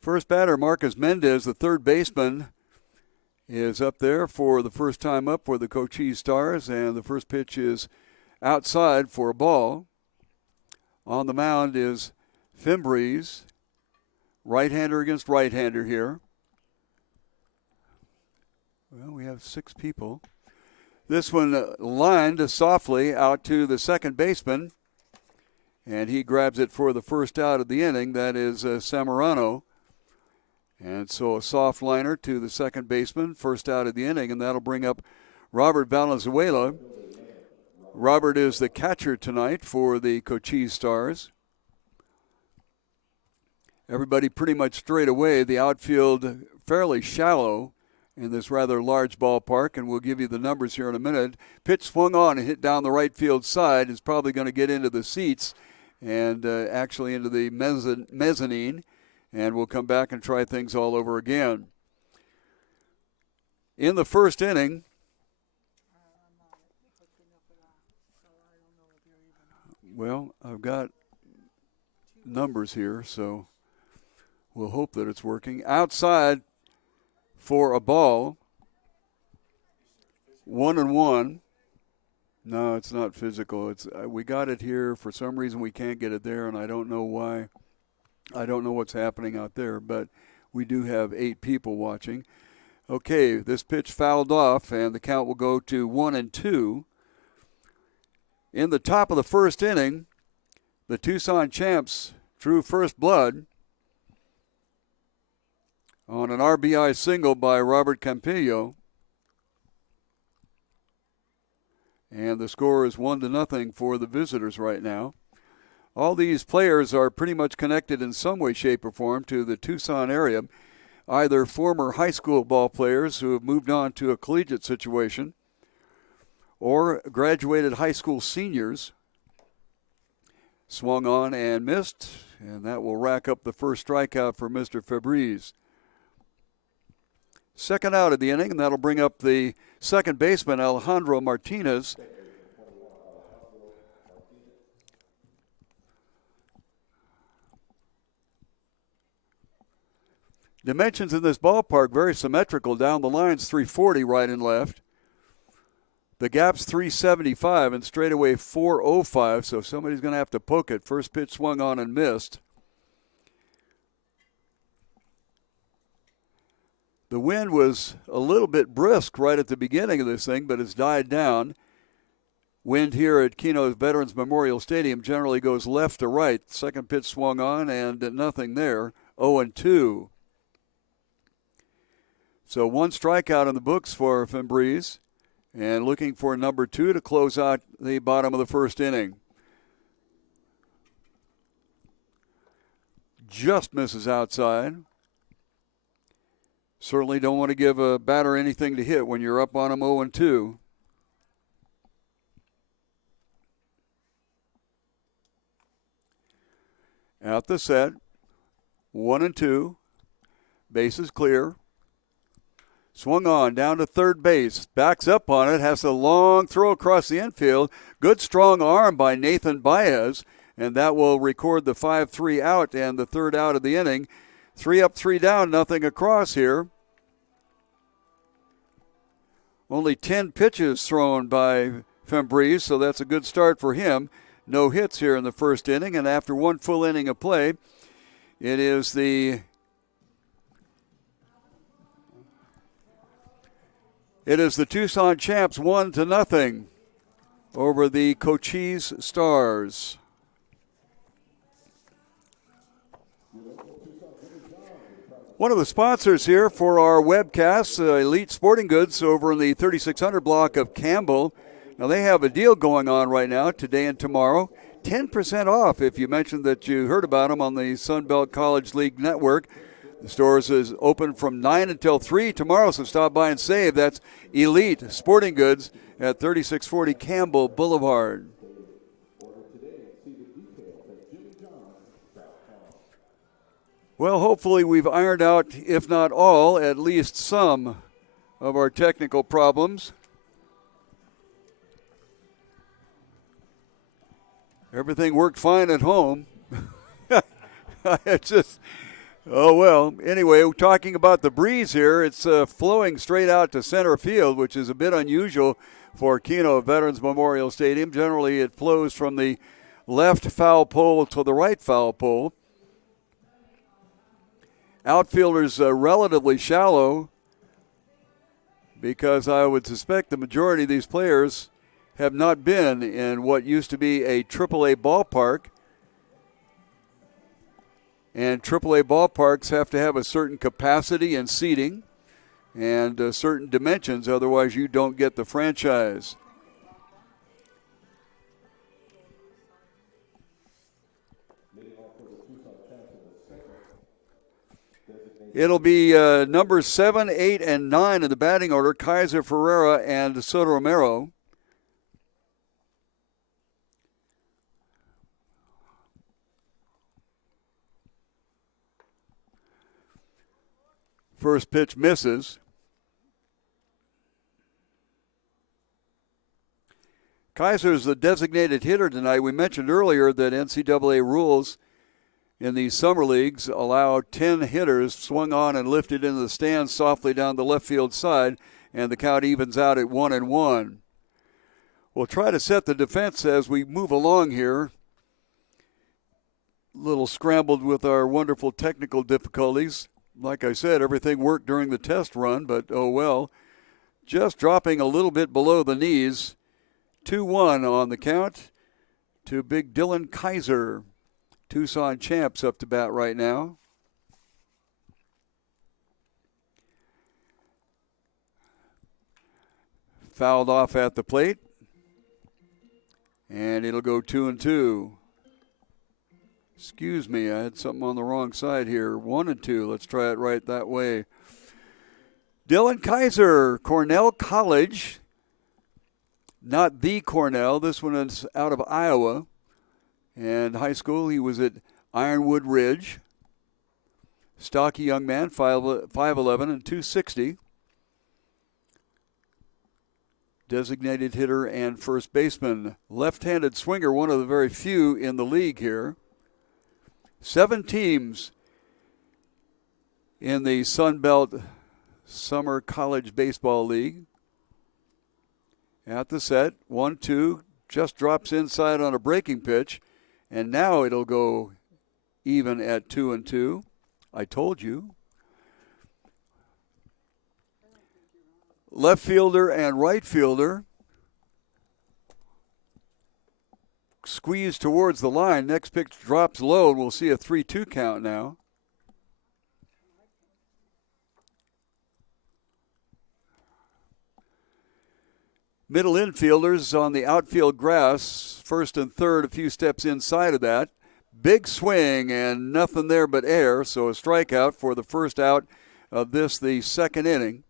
First batter, Marcus Mendez, the third baseman, is up there for the first time up for the Cochise Stars, and the first pitch is outside for a ball. On the mound is Fimbres, right-hander against right-hander here. Well, we have 6 people. This one lined softly out to the second baseman, and he grabs it for the first out of the inning. That is Samorano. And so a soft liner to the second baseman, first out of the inning, and that'll bring up Robert Valenzuela. Robert is the catcher tonight for the Cochise Stars. Everybody pretty much straight away. The outfield fairly shallow in this rather large ballpark, and we'll give you the numbers here in a minute. Pitch swung on and hit down the right field side. Is probably going to get into the seats and actually into the mezzanine, and we'll come back and try things all over again. In the first inning, well, I've got numbers here, so we'll hope that it's working. Outside for a ball, 1-1. No, it's not physical. It's we got it here. For some reason, we can't get it there, and I don't know why. I don't know what's happening out there, but we do have 8 people watching. Okay, this pitch fouled off, and the count will go to 1-2. In the top of the first inning, the Tucson champs drew first blood on an RBI single by Robert Campillo. And the score is 1-0 for the visitors right now. All these players are pretty much connected in some way, shape, or form to the Tucson area, either former high school ball players who have moved on to a collegiate situation or graduated high school seniors. Swung on and missed, and that will rack up the first strikeout for Mr. Fimbres. Second out of the inning, and that'll bring up the second baseman, Alejandro Martinez. Dimensions in this ballpark very symmetrical. Down the lines, 340 right and left. The gap's 375 and straightaway 405, so somebody's going to have to poke it. First pitch swung on and missed. The wind was a little bit brisk right at the beginning of this thing, but it's died down. Wind here at Kino's Veterans Memorial Stadium generally goes left to right. Second pitch swung on and nothing there. 0-2. So 1 strikeout in the books for Fimbres, and looking for number 2 to close out the bottom of the first inning. Just misses outside. Certainly don't want to give a batter anything to hit when you're up on him 0-2. At the set, 1-2. Bases clear. Swung on down to third base. Backs up on it. Has a long throw across the infield. Good strong arm by Nathan Baez. And that will record the 5-3 out and the third out of the inning. 3 up, 3 down, nothing across here. Only 10 pitches thrown by Fimbres, so that's a good start for him. No hits here in the first inning, and after 1 full inning of play, it is the Tucson champs 1-0 over the Cochise Stars. One of the sponsors here for our webcast, Elite Sporting Goods over in the 3600 block of Campbell. Now they have a deal going on right now, today and tomorrow. 10% off if you mentioned that you heard about them on the Sunbelt College League Network. The stores is open from 9 until 3 tomorrow, so stop by and save. That's Elite Sporting Goods at 3640 Campbell Boulevard. Well, hopefully we've ironed out, if not all, at least some of our technical problems. Everything worked fine at home. Oh, well, anyway, we're talking about the breeze here. It's flowing straight out to center field, which is a bit unusual for Kino Veterans Memorial Stadium. Generally, it flows from the left foul pole to the right foul pole. Outfielders relatively shallow because I would suspect the majority of these players have not been in what used to be a AAA ballpark. And AAA ballparks have to have a certain capacity and seating and certain dimensions, otherwise you don't get the franchise. It'll be numbers 7, 8, and 9 in the batting order, Kaiser, Ferreira, and Soto Romero. First pitch misses. Kaiser is the designated hitter tonight. We mentioned earlier that NCAA rules in these summer leagues allow 10 hitters swung on and lifted into the stands softly down the left field side, and the count evens out at 1-1. We'll try to set the defense as we move along here. A little scrambled with our wonderful technical difficulties. Like I said, everything worked during the test run, but oh well. Just dropping a little bit below the knees. 2-1 on the count to big Dylan Kaiser. Tucson champs up to bat right now. Fouled off at the plate. And it'll go 2-2. Excuse me, I had something on the wrong side here. 1-2. Let's try it right that way. Dylan Kaiser, Cornell College. Not the Cornell. This one is out of Iowa. And high school, he was at Ironwood Ridge. Stocky young man, 5'11 and 260. Designated hitter and first baseman. Left-handed swinger, one of the very few in the league here. 7 teams in the Sun Belt Summer College Baseball League. At the set, 1-2, just drops inside on a breaking pitch, and now it'll go even at 2-2. I told you. Left fielder and right fielder squeeze towards the line. Next pitch drops low, and we'll see a 3-2 count now. Middle infielders on the outfield grass, first and third, a few steps inside of that. Big swing and nothing there but air, so a strikeout for the first out of this, the second inning.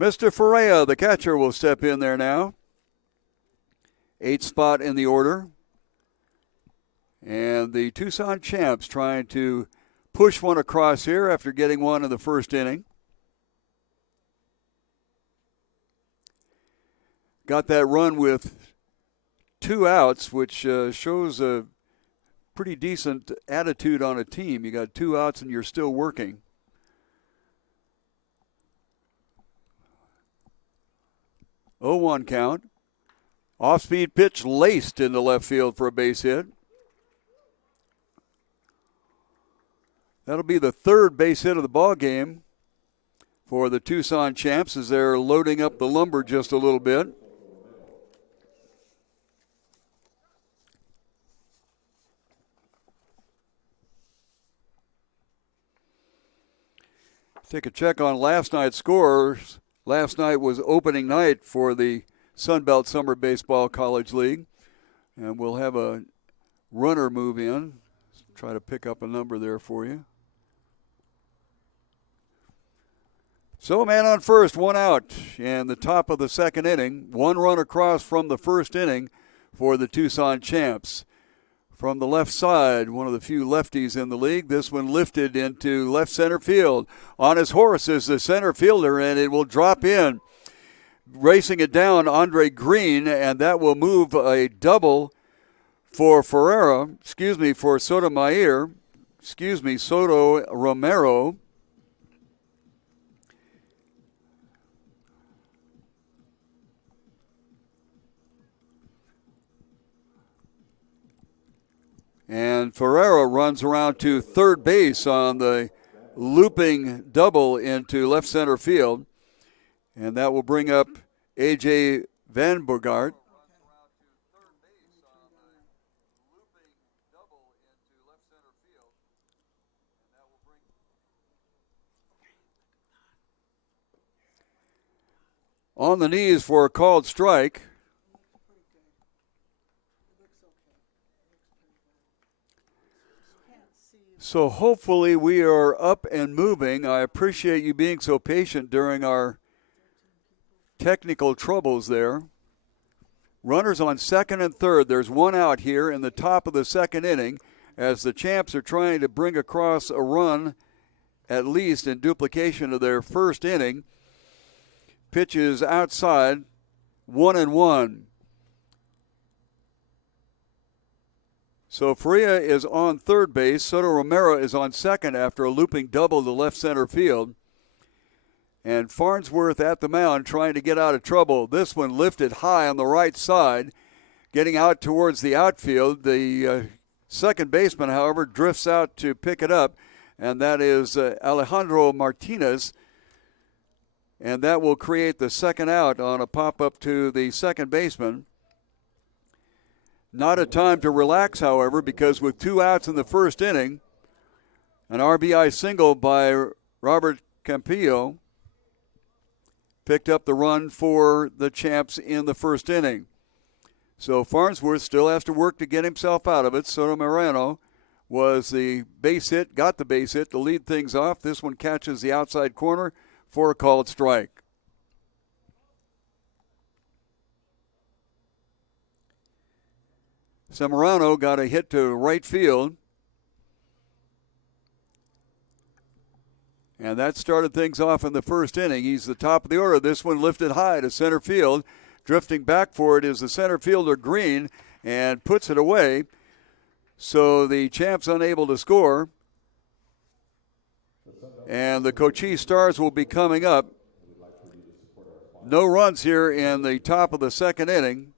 Mr. Ferreira, the catcher, will step in there now. 8th spot in the order. And the Tucson champs trying to push one across here after getting one in the first inning. Got that run with 2 outs, which shows a pretty decent attitude on a team. You got 2 outs and you're still working. Oh, 1 count. Off-speed pitch laced into left field for a base hit. That'll be the 3rd base hit of the ball game for the Tucson champs as they're loading up the lumber just a little bit. Take a check on last night's scores. Last night was opening night for the Sun Belt Summer Baseball College League. And we'll have a runner move in. Try to pick up a number there for you. So a man on first, 1 out in the top of the second inning. 1 run across from the first inning for the Tucson champs. From the left side, one of the few lefties in the league. This one lifted into left center field. On his horse is the center fielder, and it will drop in. Racing it down, Andre Green, and that will move a double For Sotomayor, Soto Romero. And Ferreira runs around to third base on the looping double into left center field. And that will bring up A.J. Van Bogaert. On the knees for a called strike. So hopefully we are up and moving. I appreciate you being so patient during our technical troubles there. Runners on second and third. There's one out here in the top of the second inning as the Champs are trying to bring across a run, at least in duplication of their first inning. Pitches outside, 1-1. So Faria is on third base. Soto Romero is on second after a looping double to left center field. And Farnsworth at the mound trying to get out of trouble. This one lifted high on the right side, getting out towards the outfield. The second baseman, however, drifts out to pick it up, and that is Alejandro Martinez. And that will create the second out on a pop-up to the second baseman. Not a time to relax, however, because with 2 outs in the first inning, an RBI single by Robert Campillo picked up the run for the Champs in the first inning. So Farnsworth still has to work to get himself out of it. Soto Moreno was the base hit, got the base hit to lead things off. This one catches the outside corner for a called strike. Zamorano got a hit to right field. And that started things off in the first inning. He's the top of the order. This one lifted high to center field. Drifting back for it is the center fielder Green and puts it away. So the Champs unable to score. And the Cochise Stars will be coming up. No runs here in the top of the second inning.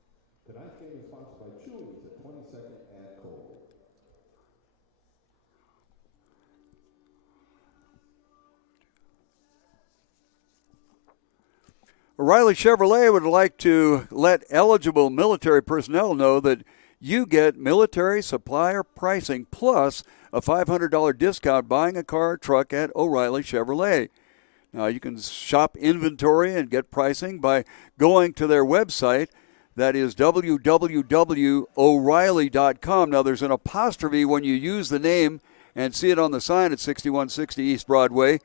O'Reilly Chevrolet would like to let eligible military personnel know that you get military supplier pricing plus a $500 discount buying a car or truck at O'Reilly Chevrolet. Now, you can shop inventory and get pricing by going to their website. That is www.o'reilly.com. Now, there's an apostrophe when you use the name and see it on the sign at 6160 East Broadway.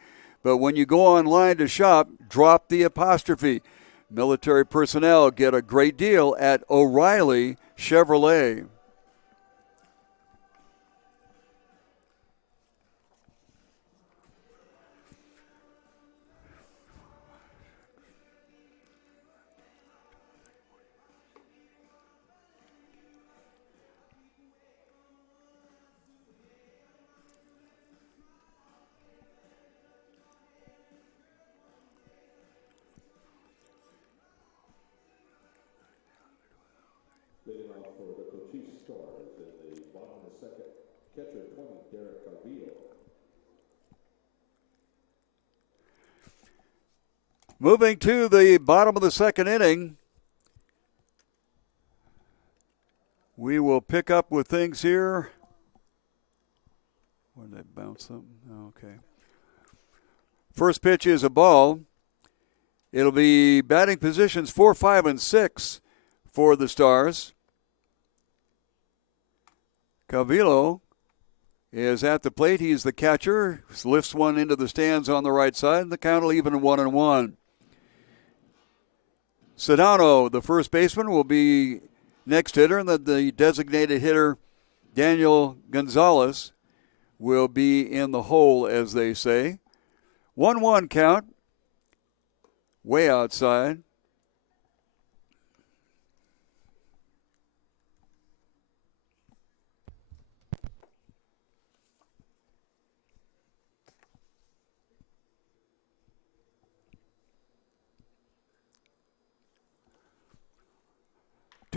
But when you go online to shop, drop the apostrophe. Military personnel get a great deal at O'Reilly Chevrolet. Leading off for the Cochise Stars in the bottom of the second, catcher 20, Derek Calvillo. Moving to the bottom of the second inning, we will pick up with things here. Where did they bounce something? Okay. First pitch is a ball. It'll be batting positions 4, 5, and 6 for the Stars. Calvillo is at the plate. He's the catcher. Lifts one into the stands on the right side, and the count will even 1-1. Sedano, the first baseman, will be next hitter, and the designated hitter, Daniel Gonzalez, will be in the hole, as they say. 1-1 count, way outside.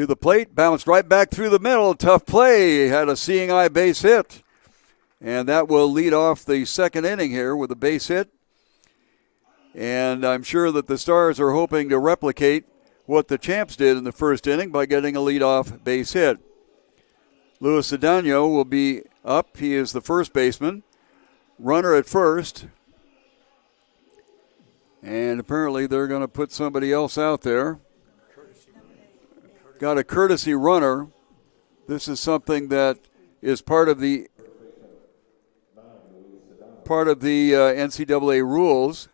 To the plate, bounced right back through the middle. Tough play. Had a seeing eye base hit. And that will lead off the second inning here with a base hit. And I'm sure that the Stars are hoping to replicate what the Champs did in the first inning by getting a leadoff base hit. Luis Cedeno will be up. He is the first baseman. Runner at first. And apparently they're going to put somebody else out there. Got a courtesy runner. This is something that is part of the NCAA rules.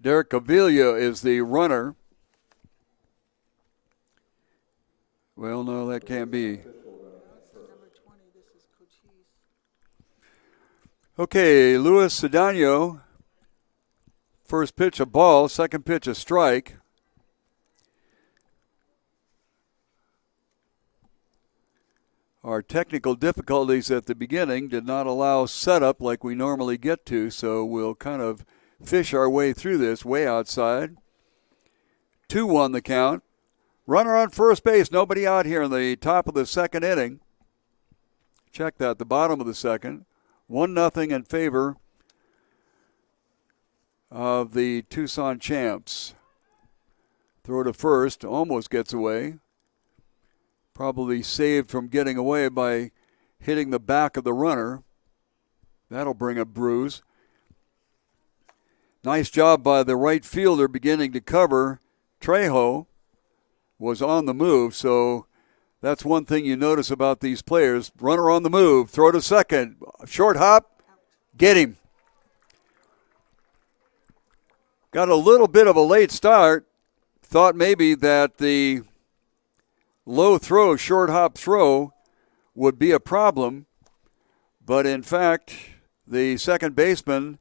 Derek Avila is the runner. Well, no, that can't be. Okay, Luis Cedeno. First pitch a ball, second pitch a strike. Our technical difficulties at the beginning did not allow setup like we normally get to, so we'll kind of fish our way through this way outside. 2-1 the count. Runner on first base, nobody out here in the top of the second inning. Check that, the bottom of the second. 1-0 in favor of the Tucson Champs. Throw to first, almost gets away. Probably saved from getting away by hitting the back of the runner. That'll bring a bruise. Nice job by the right fielder beginning to cover. Trejo was on the move, so that's one thing you notice about these players. Runner on the move, throw to second, short hop, get him. Got a little bit of a late start. Thought maybe that the low throw, short hop throw would be a problem, but in fact, the second baseman,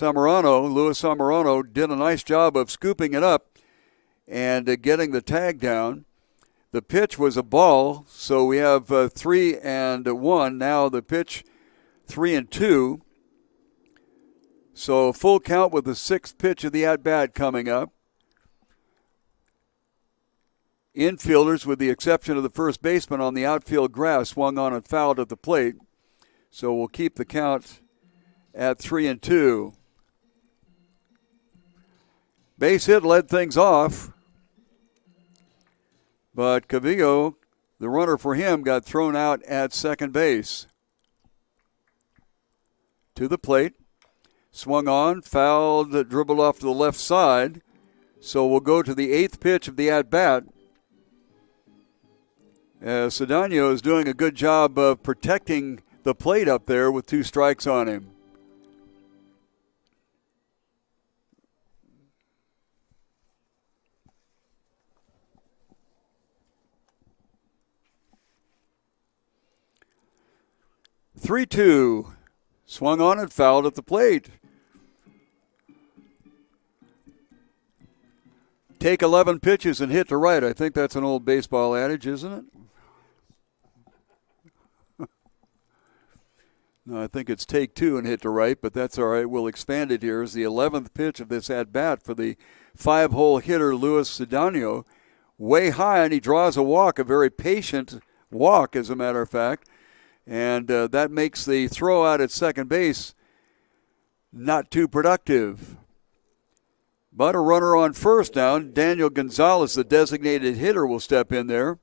Luis Zamorano, did a nice job of scooping it up and getting the tag down. The pitch was a ball, so we have 3-1. Now the pitch 3-2. So full count with the sixth pitch of the at-bat coming up. Infielders, with the exception of the first baseman on the outfield grass, swung on and fouled at the plate. So we'll keep the count at 3-2. Base hit led things off, but Cavillo, the runner for him, got thrown out at second base. To the plate, swung on, fouled, dribbled off to the left side. So we'll go to the eighth pitch of the at-bat. Cedeno is doing a good job of protecting the plate up there with 2 strikes on him. "3-2, swung on and fouled at the plate. Take 11 pitches and hit to right. I think that's an old baseball adage, isn't it? No, I think it's take 2 and hit to right, but that's all right. We'll expand it here as the 11th pitch of this at-bat for the 5-hole hitter Luis Cedeno. Way high, and he draws a walk, a very patient walk, as a matter of fact. And that makes the throw out at second base not too productive. But a runner on first now. Daniel Gonzalez, the designated hitter, will step in there.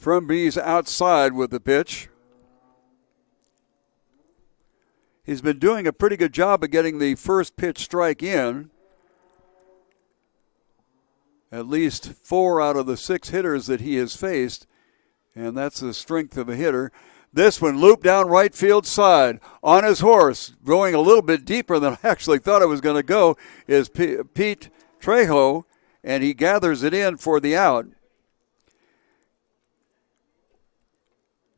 Frumby's outside with the pitch. He's been doing a pretty good job of getting the first pitch strike in. At least 4 out of the 6 hitters that he has faced, and that's the strength of a hitter. This one looped down right field side on his horse, going a little bit deeper than I actually thought it was going to go, is Pete Trejo, and he gathers it in for the out.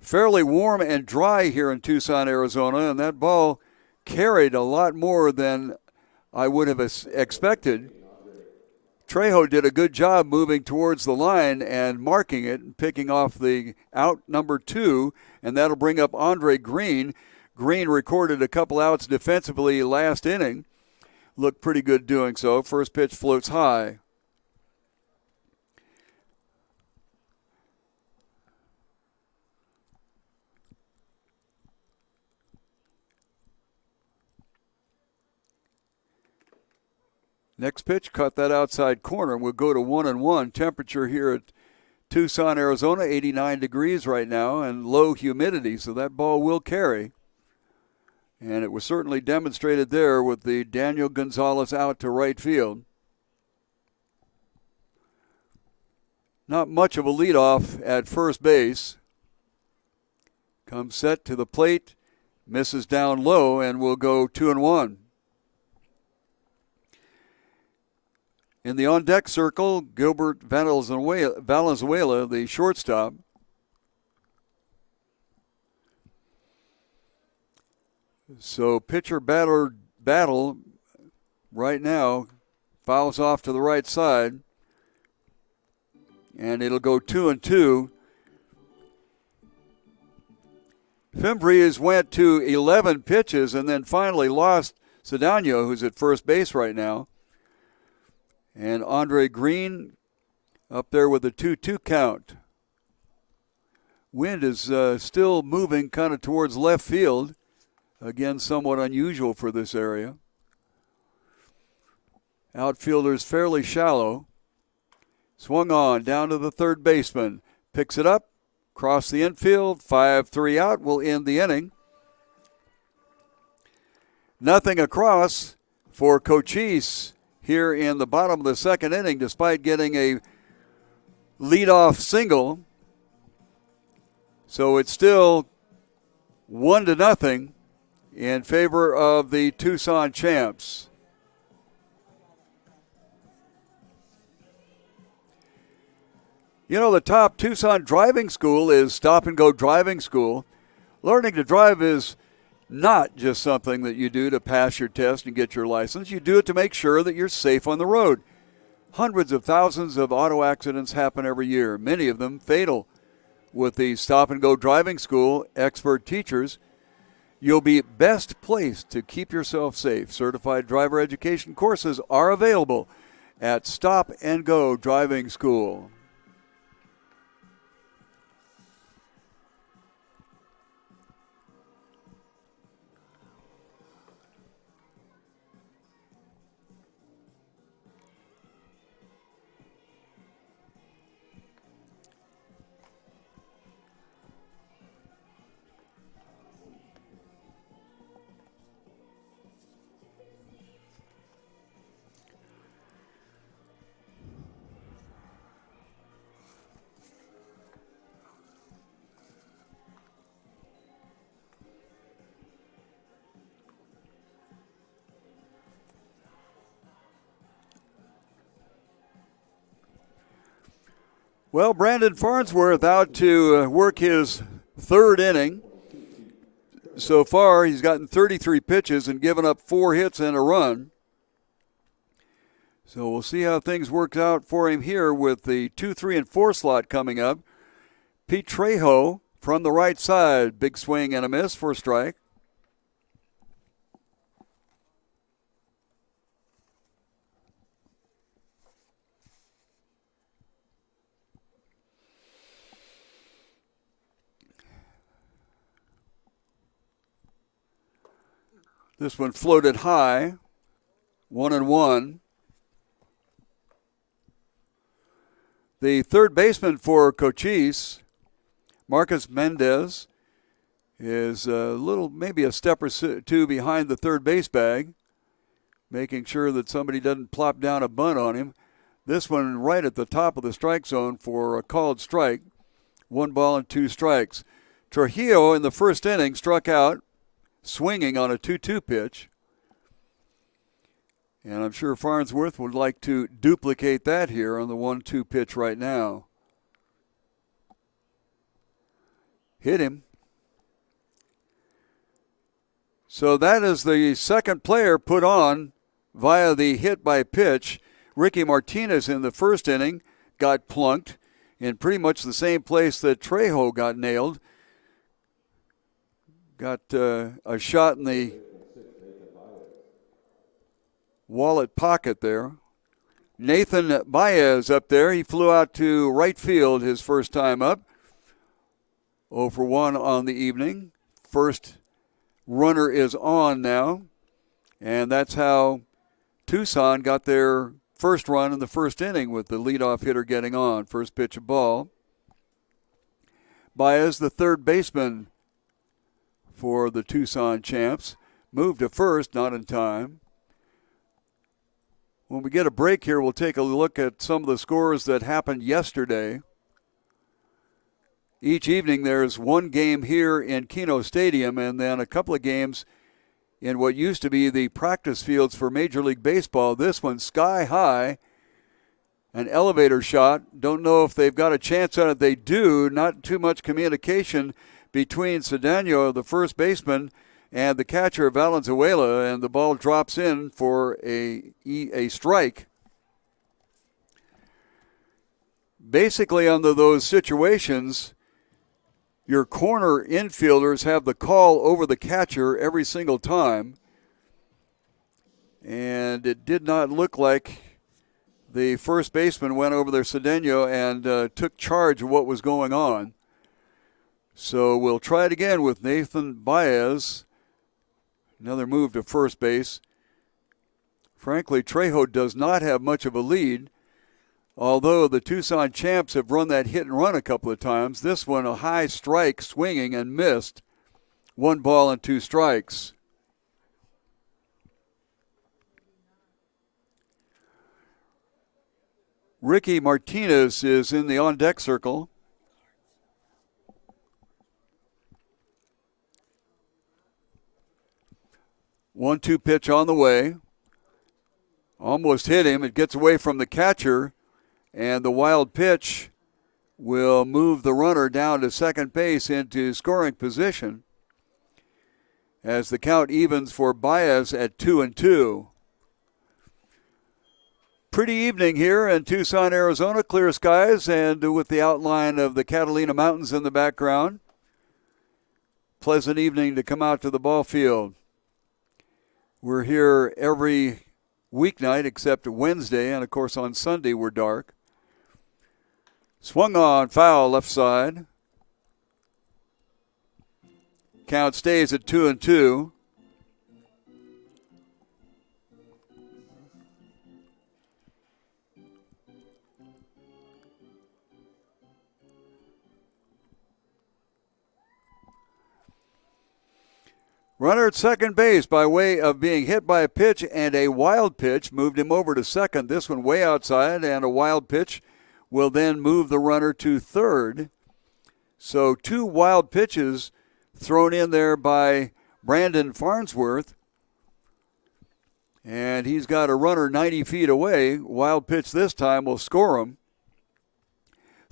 fairly warm and dry here in Tucson, Arizona, and that ball carried a lot more than I would have expected. Trejo did a good job moving towards the line and marking it and picking off the out number 2, and that'll bring up Andre Green. Green recorded a couple outs defensively last inning. Looked pretty good doing so. First pitch floats high. Next pitch, cut that outside corner. We'll go to 1-1. Temperature here at Tucson, Arizona, 89 degrees right now and low humidity, so that ball will carry. And it was certainly demonstrated there with the Daniel Gonzalez out to right field. Not much of a leadoff at first base. Comes set to the plate, misses down low, and will go 2-1. In the on-deck circle, Gilbert Valenzuela, the shortstop. So pitcher battle right now. Fouls off to the right side. And it'll go 2-2. Fimbres went to 11 pitches and then finally lost Cedeno, who's at first base right now. And Andre Green up there with a 2-2 count. Wind is still moving kind of towards left field. Again, somewhat unusual for this area. Outfielder's fairly shallow. Swung on, down to the third baseman. Picks it up, cross the infield, 5-3 out, will end the inning. Nothing across for Cochise here in the bottom of the second inning, despite getting a leadoff single. So it's still 1-0 in favor of the Tucson champs. You know, the top Tucson driving school is Stop and Go Driving School. Learning to drive is not just something that you do to pass your test and get your license. You do it to make sure that you're safe on the road. Hundreds of thousands of auto accidents happen every year, many of them fatal. With the Stop and Go Driving School expert teachers, you'll be best placed to keep yourself safe. Certified driver education courses are available at Stop and Go Driving School. Well, Brandon Farnsworth out to work his third inning. So far, he's gotten 33 pitches and given up 4 hits and a run. So we'll see how things work out for him here with the 2, 3, and 4 slot coming up. Pete Trejo from the right side. Big swing and a miss for a strike. This one floated high, 1-1. The third baseman for Cochise, Marcus Mendez, is maybe a step or two behind the third base bag, making sure that somebody doesn't plop down a bunt on him. This one right at the top of the strike zone for a called strike. 1 ball and 2 strikes. Trujillo in the first inning struck out, swinging on a 2-2 pitch. And I'm sure Farnsworth would like to duplicate that here on the 1-2 pitch right now. hit him. So that is the second player put on via the hit by pitch. Ricky Martinez in the first inning got plunked in pretty much the same place that Trejo got nailed. Got a shot in the wallet pocket there. Nathan Baez up there. He flew out to right field his first time up. 0 for 1 on the evening. First runner is on now. And that's how Tucson got their first run in the first inning with the leadoff hitter getting on. First pitch of ball. Baez, the third baseman for the Tucson champs, moved to first, not in time. When we get a break here, we'll take a look at some of the scores that happened yesterday. Each evening there's one game here in Kino Stadium and then a couple of games in what used to be the practice fields for Major League Baseball. This one sky high, an elevator shot. Don't know if they've got a chance on it. They do. Not too much communication between Cedeno, the first baseman, and the catcher Valenzuela, and the ball drops in for a strike. Basically, under those situations, your corner infielders have the call over the catcher every single time. And it did not look like the first baseman went over there, Cedeno, and took charge of what was going on. So we'll try it again with Nathan Baez. Another move to first base. Frankly, Trejo does not have much of a lead. Although the Tucson champs have run that hit and run a couple of times, this one a high strike swinging and missed. 1 ball and 2 strikes. Ricky Martinez is in the on-deck circle. One-two pitch on the way. Almost hit him. It gets away from the catcher. And the wild pitch will move the runner down to second base into scoring position as the count evens for Baez at 2-2. Pretty evening here in Tucson, Arizona. Clear skies and with the outline of the Catalina Mountains in the background. Pleasant evening to come out to the ball field. We're here every weeknight except Wednesday, and of course on Sunday we're dark. Swung on, foul left side. Count stays at 2-2. Runner at second base by way of being hit by a pitch and a wild pitch moved him over to second. This one way outside, and a wild pitch will then move the runner to third. So 2 wild pitches thrown in there by Brandon Farnsworth. And he's got a runner 90 feet away. Wild pitch this time will score him.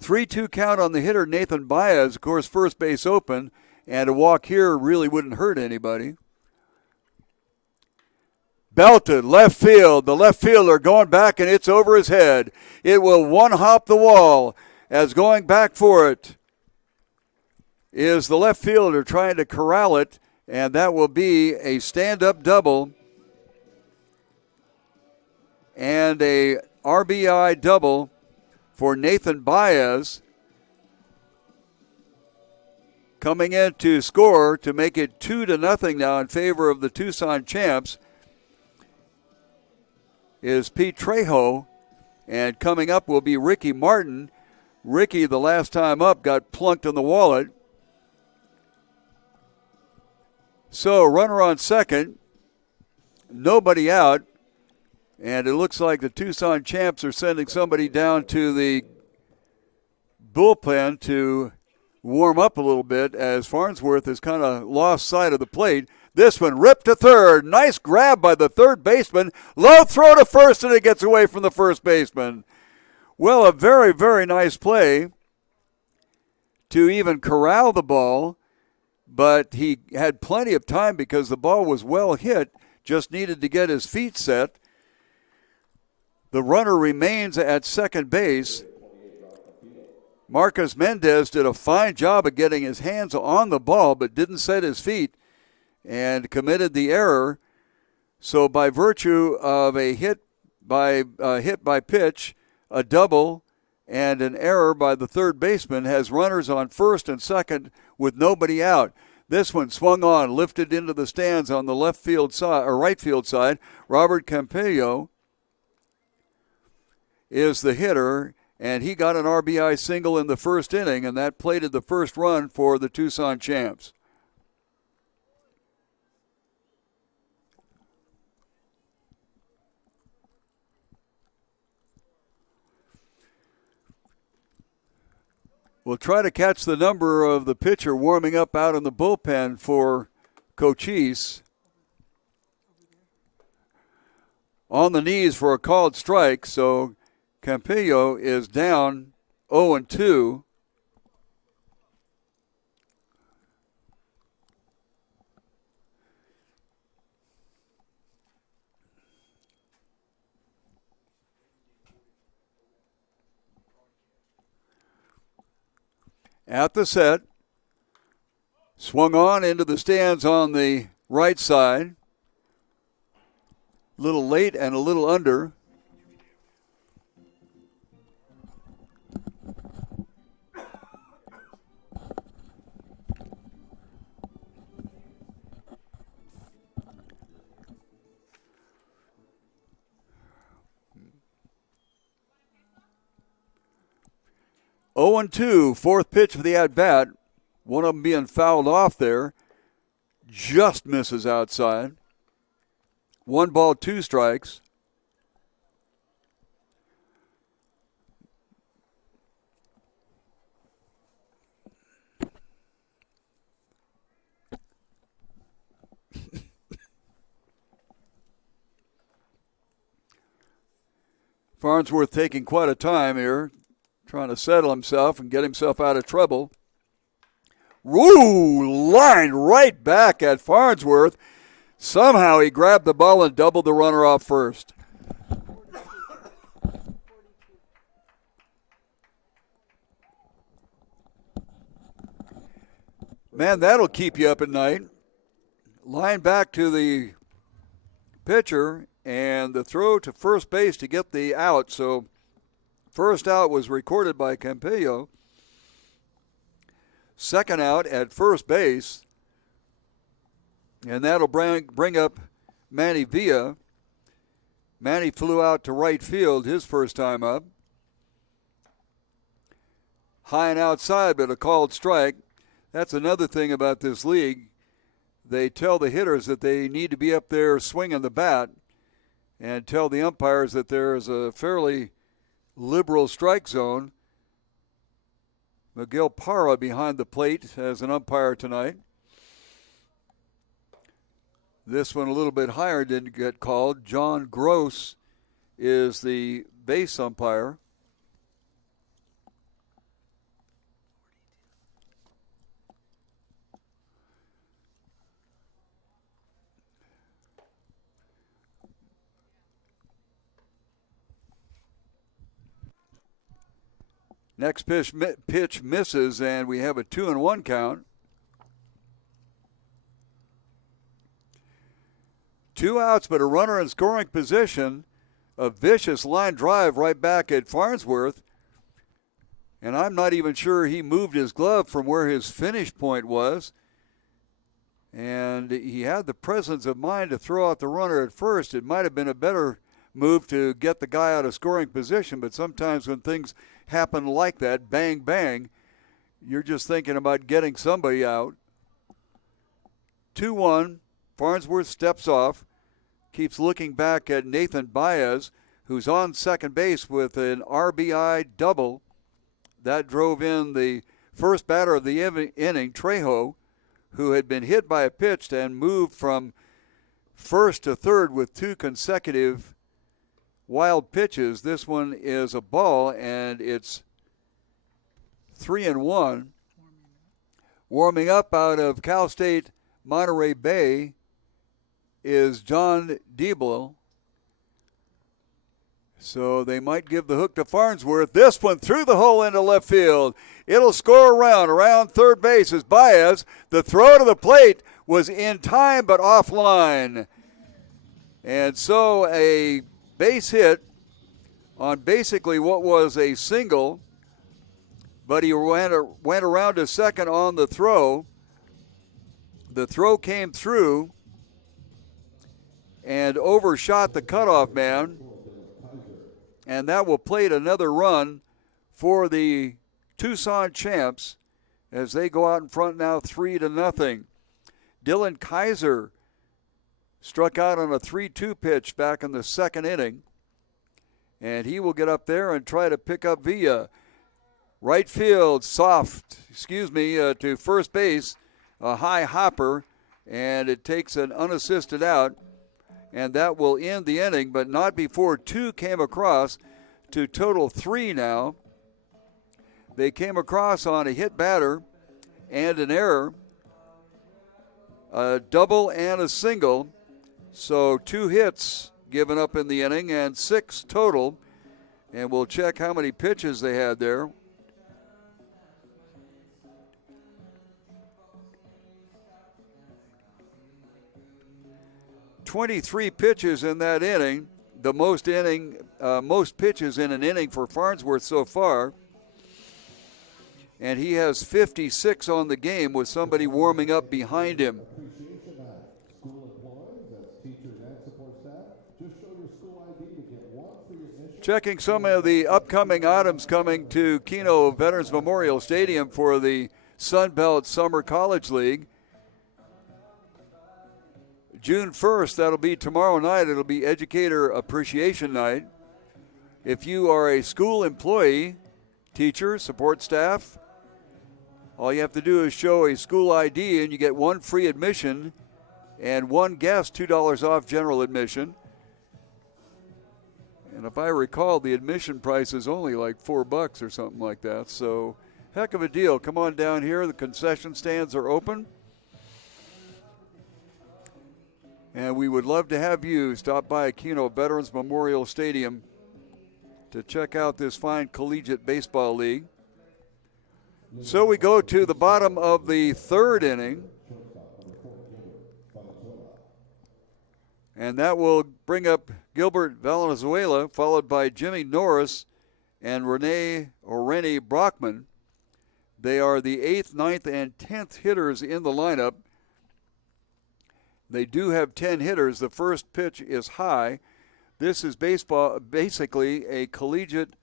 3-2 count on the hitter, Nathan Baez. Of course, first base open. And a walk here really wouldn't hurt anybody. Belted, left field. The left fielder going back, and it's over his head. It will one-hop the wall as going back for it is the left fielder trying to corral it, and that will be a stand-up double and a RBI double for Nathan Baez. Coming in to score to make it 2-0 now in favor of the Tucson champs is Pete Trejo, and coming up will be Ricky Martin. Ricky, the last time up, got plunked in the wallet. So runner on second, nobody out, and it looks like the Tucson champs are sending somebody down to the bullpen to warm up a little bit as Farnsworth has kind of lost sight of the plate. This one ripped to third. Nice grab by the third baseman. Low throw to first, and it gets away from the first baseman. Well, a very, very nice play to even corral the ball, but he had plenty of time because the ball was well hit, just needed to get his feet set. The runner remains at second base. Marcus Mendez did a fine job of getting his hands on the ball, but didn't set his feet and committed the error. So by virtue of a hit by pitch, a double, and an error by the third baseman, has runners on first and second with nobody out. This one swung on, lifted into the stands on the left field side or right field side. Robert Campillo is the hitter, and he got an RBI single in the first inning, and that plated the first run for the Tucson Champs. We'll try to catch the number of the pitcher warming up out in the bullpen for Cochise. On the knees for a called strike, so Campillo is down 0-2. At the set, swung on into the stands on the right side. A little late and a little under. Oh and 2, fourth pitch for the at-bat. One of them being fouled off there. Just misses outside. 1 ball, 2 strikes. Farnsworth taking quite a time here, trying to settle himself and get himself out of trouble. Woo! Line right back at Farnsworth. Somehow he grabbed the ball and doubled the runner off first. Man, that'll keep you up at night. Line back to the pitcher and the throw to first base to get the out. So first out was recorded by Campillo. Second out at first base. And that'll bring up Manny Villa. Manny flew out to right field his first time up. High and outside, but a called strike. That's another thing about this league. They tell the hitters that they need to be up there swinging the bat and tell the umpires that there is a fairly liberal strike zone. Miguel Parra behind the plate as an umpire tonight. This one a little bit higher didn't get called. John Gross is the base umpire. Next pitch misses, and we have a 2-1 count. 2 outs, but a runner in scoring position. A vicious line drive right back at Farnsworth. And I'm not even sure he moved his glove from where his finish point was. And he had the presence of mind to throw out the runner at first. It might have been a better move to get the guy out of scoring position, but sometimes when things happen like that, bang, bang, you're just thinking about getting somebody out. 2-1, Farnsworth steps off, keeps looking back at Nathan Baez, who's on second base with an RBI double. That drove in the first batter of the inning, Trejo, who had been hit by a pitch and moved from first to third with 2 consecutive wild pitches. This one is a ball, and it's 3-1. Warming up out of Cal State Monterey Bay is John Diebel. So they might give the hook to Farnsworth. This one through the hole into left field. It'll score around third base is Baez. The throw to the plate was in time but offline. And so a base hit on basically what was a single, but he went around to second on the throw. The throw came through and overshot the cutoff man, and that will plate another run for the Tucson champs as they go out in front now 3-0. Dylan Kaiser struck out on a 3-2 pitch back in the second inning, and he will get up there and try to pick up Villa. Right field, to first base, a high hopper, and it takes an unassisted out, and that will end the inning, but not before two came across to total three now. They came across on a hit batter and an error, a double and a single, so 2 hits given up in the inning and 6 total, and we'll check how many pitches they had there. 23 pitches in that inning, the most pitches in an inning for Farnsworth so far. And he has 56 on the game with somebody warming up behind him. Checking some of the upcoming items coming to Kino Veterans Memorial Stadium for the Sun Belt Summer College League. June 1st, that'll be tomorrow night, it'll be Educator Appreciation Night. If you are a school employee, teacher, support staff, all you have to do is show a school ID and you get 1 free admission and 1 guest $2 off general admission. And if I recall, the admission price is only like $4 or something like that. So heck of a deal. Come on down here. The concession stands are open. And we would love to have you stop by Kino Veterans Memorial Stadium to check out this fine collegiate baseball league. So we go to the bottom of the third inning. And that will bring up Gilbert Valenzuela, followed by Jimmy Norris and Rennie Brockman. They are the 8th, 9th, and 10th hitters in the lineup. They do have 10 hitters. The first pitch is high. This is baseball, basically a collegiate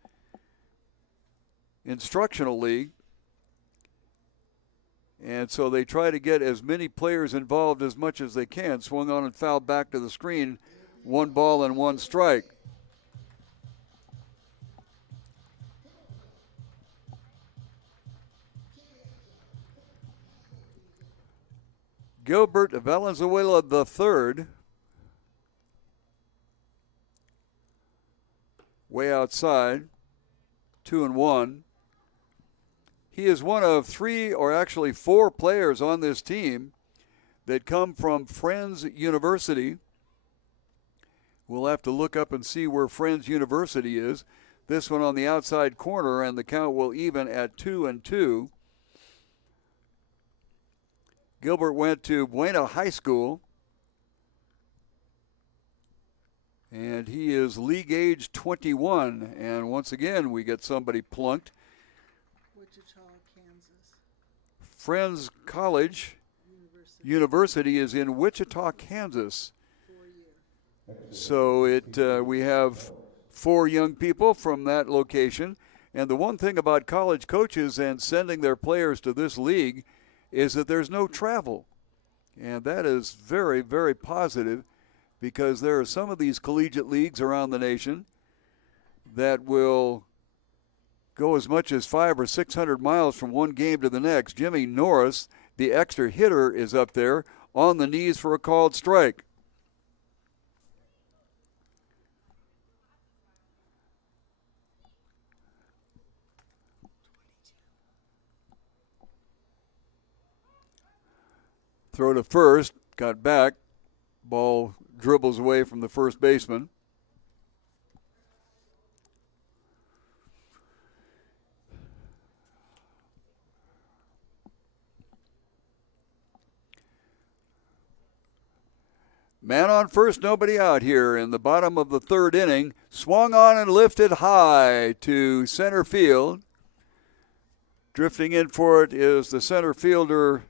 instructional league. And so they try to get as many players involved as much as they can. Swung on and fouled back to the screen. 1 ball and 1 strike. Gilbert Valenzuela III, way outside, 2-1. He is one of 3 or actually 4 players on this team that come from Friends University. We'll have to look up and see where Friends University is. This one on the outside corner, and the count will even at 2-2. Gilbert went to Buena High School, and he is league age 21. And once again, we get somebody plunked. Wichita, Kansas. Friends College University is in Wichita, Kansas. 4 years. So we have 4 young people from that location. And the one thing about college coaches and sending their players to this league is that there's no travel. And that is very, very positive, because there are some of these collegiate leagues around the nation that will go as much as 500 or 600 miles from one game to the next. Jimmy Norris, the extra hitter, is up there on the knees for a called strike. Throw to first, got back. Ball dribbles away from the first baseman. Man on first, nobody out here in the bottom of the third inning. Swung on and lifted high to center field. Drifting in for it is the center fielder,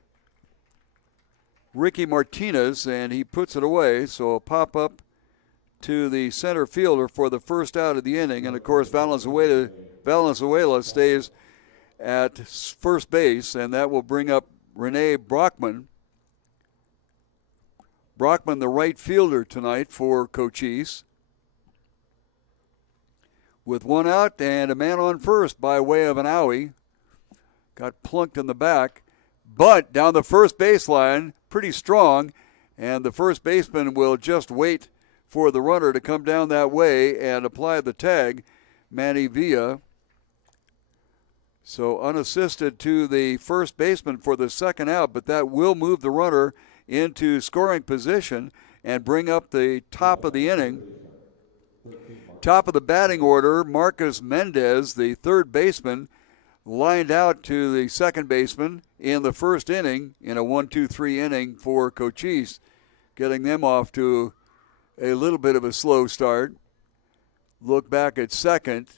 Ricky Martinez, and he puts it away. So a pop-up to the center fielder for the first out of the inning. And, of course, Valenzuela stays at first base, and that will bring up Rene Brockman. Brockman, the right fielder tonight for Cochise. With one out and a man on first by way of an owie. Got plunked in the back. But down the first baseline, pretty strong. And the first baseman will just wait for the runner to come down that way and apply the tag, Manny Villa. So unassisted to the first baseman for the second out, but that will move the runner into scoring position and bring up the top of the inning. Top of the batting order, Marcus Mendez, the third baseman, lined out to the second baseman in the first inning in a 1-2-3 inning for Cochise, getting them off to a little bit of a slow start. Look back at second,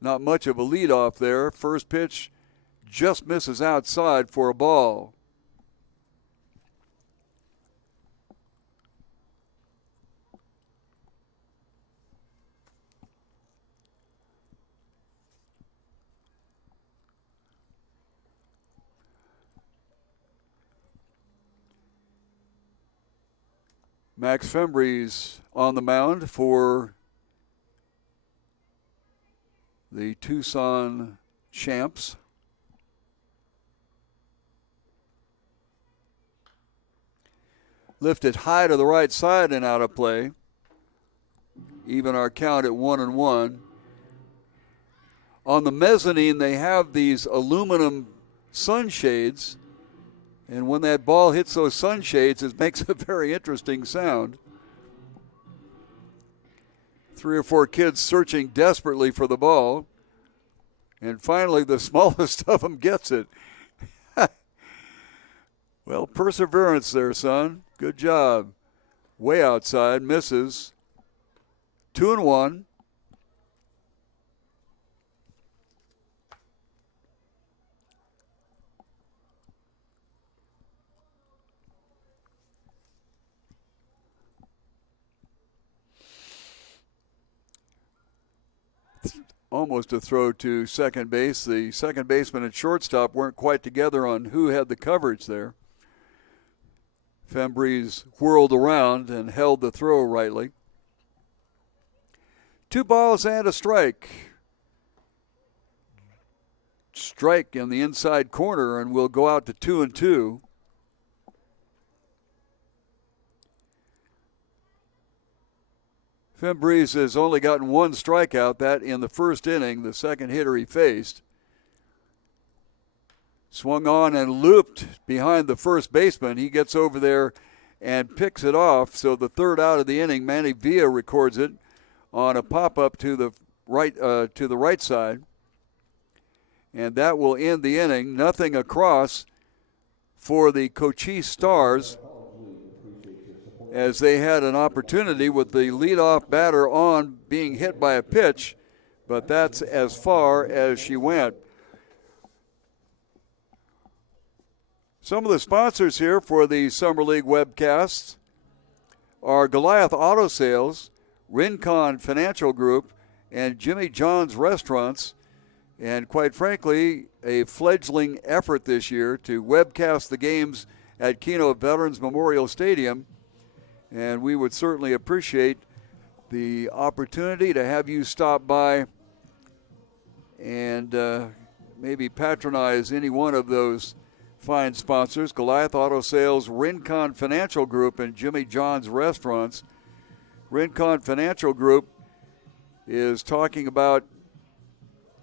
not much of a leadoff there. First pitch just misses outside for a ball. Max Fembry's on the mound for the Tucson champs. Lifted high to the right side and out of play. Even our count at 1-1. On the mezzanine, they have these aluminum sunshades. And when that ball hits those sunshades, it makes a very interesting sound. 3 or 4 kids searching desperately for the ball. And finally, the smallest of them gets it. Well, perseverance there, son. Good job. Way outside, misses. 2-1. Almost a throw to second base. The second baseman and shortstop weren't quite together on who had the coverage there. Fembry's whirled around and held the throw rightly. 2 balls and a strike. Strike in the inside corner, and we'll go out to 2-2. Fembry's has only gotten 1 strikeout, that in the first inning, the second hitter he faced. Swung on and looped behind the first baseman. He gets over there and picks it off. So the third out of the inning, Manny Villa records it on a pop-up to the right side. And that will end the inning. Nothing across for the Cochise Stars, as they had an opportunity with the leadoff batter on being hit by a pitch, but that's as far as she went. Some of the sponsors here for the Summer League webcasts are Goliath Auto Sales, Rincon Financial Group, and Jimmy John's Restaurants. And quite frankly, a fledgling effort this year to webcast the games at Kino Veterans Memorial Stadium. And we would certainly appreciate the opportunity to have you stop by and maybe patronize any one of those fine sponsors: Goliath Auto Sales, Rincon Financial Group, and Jimmy John's Restaurants. Rincon Financial Group is talking about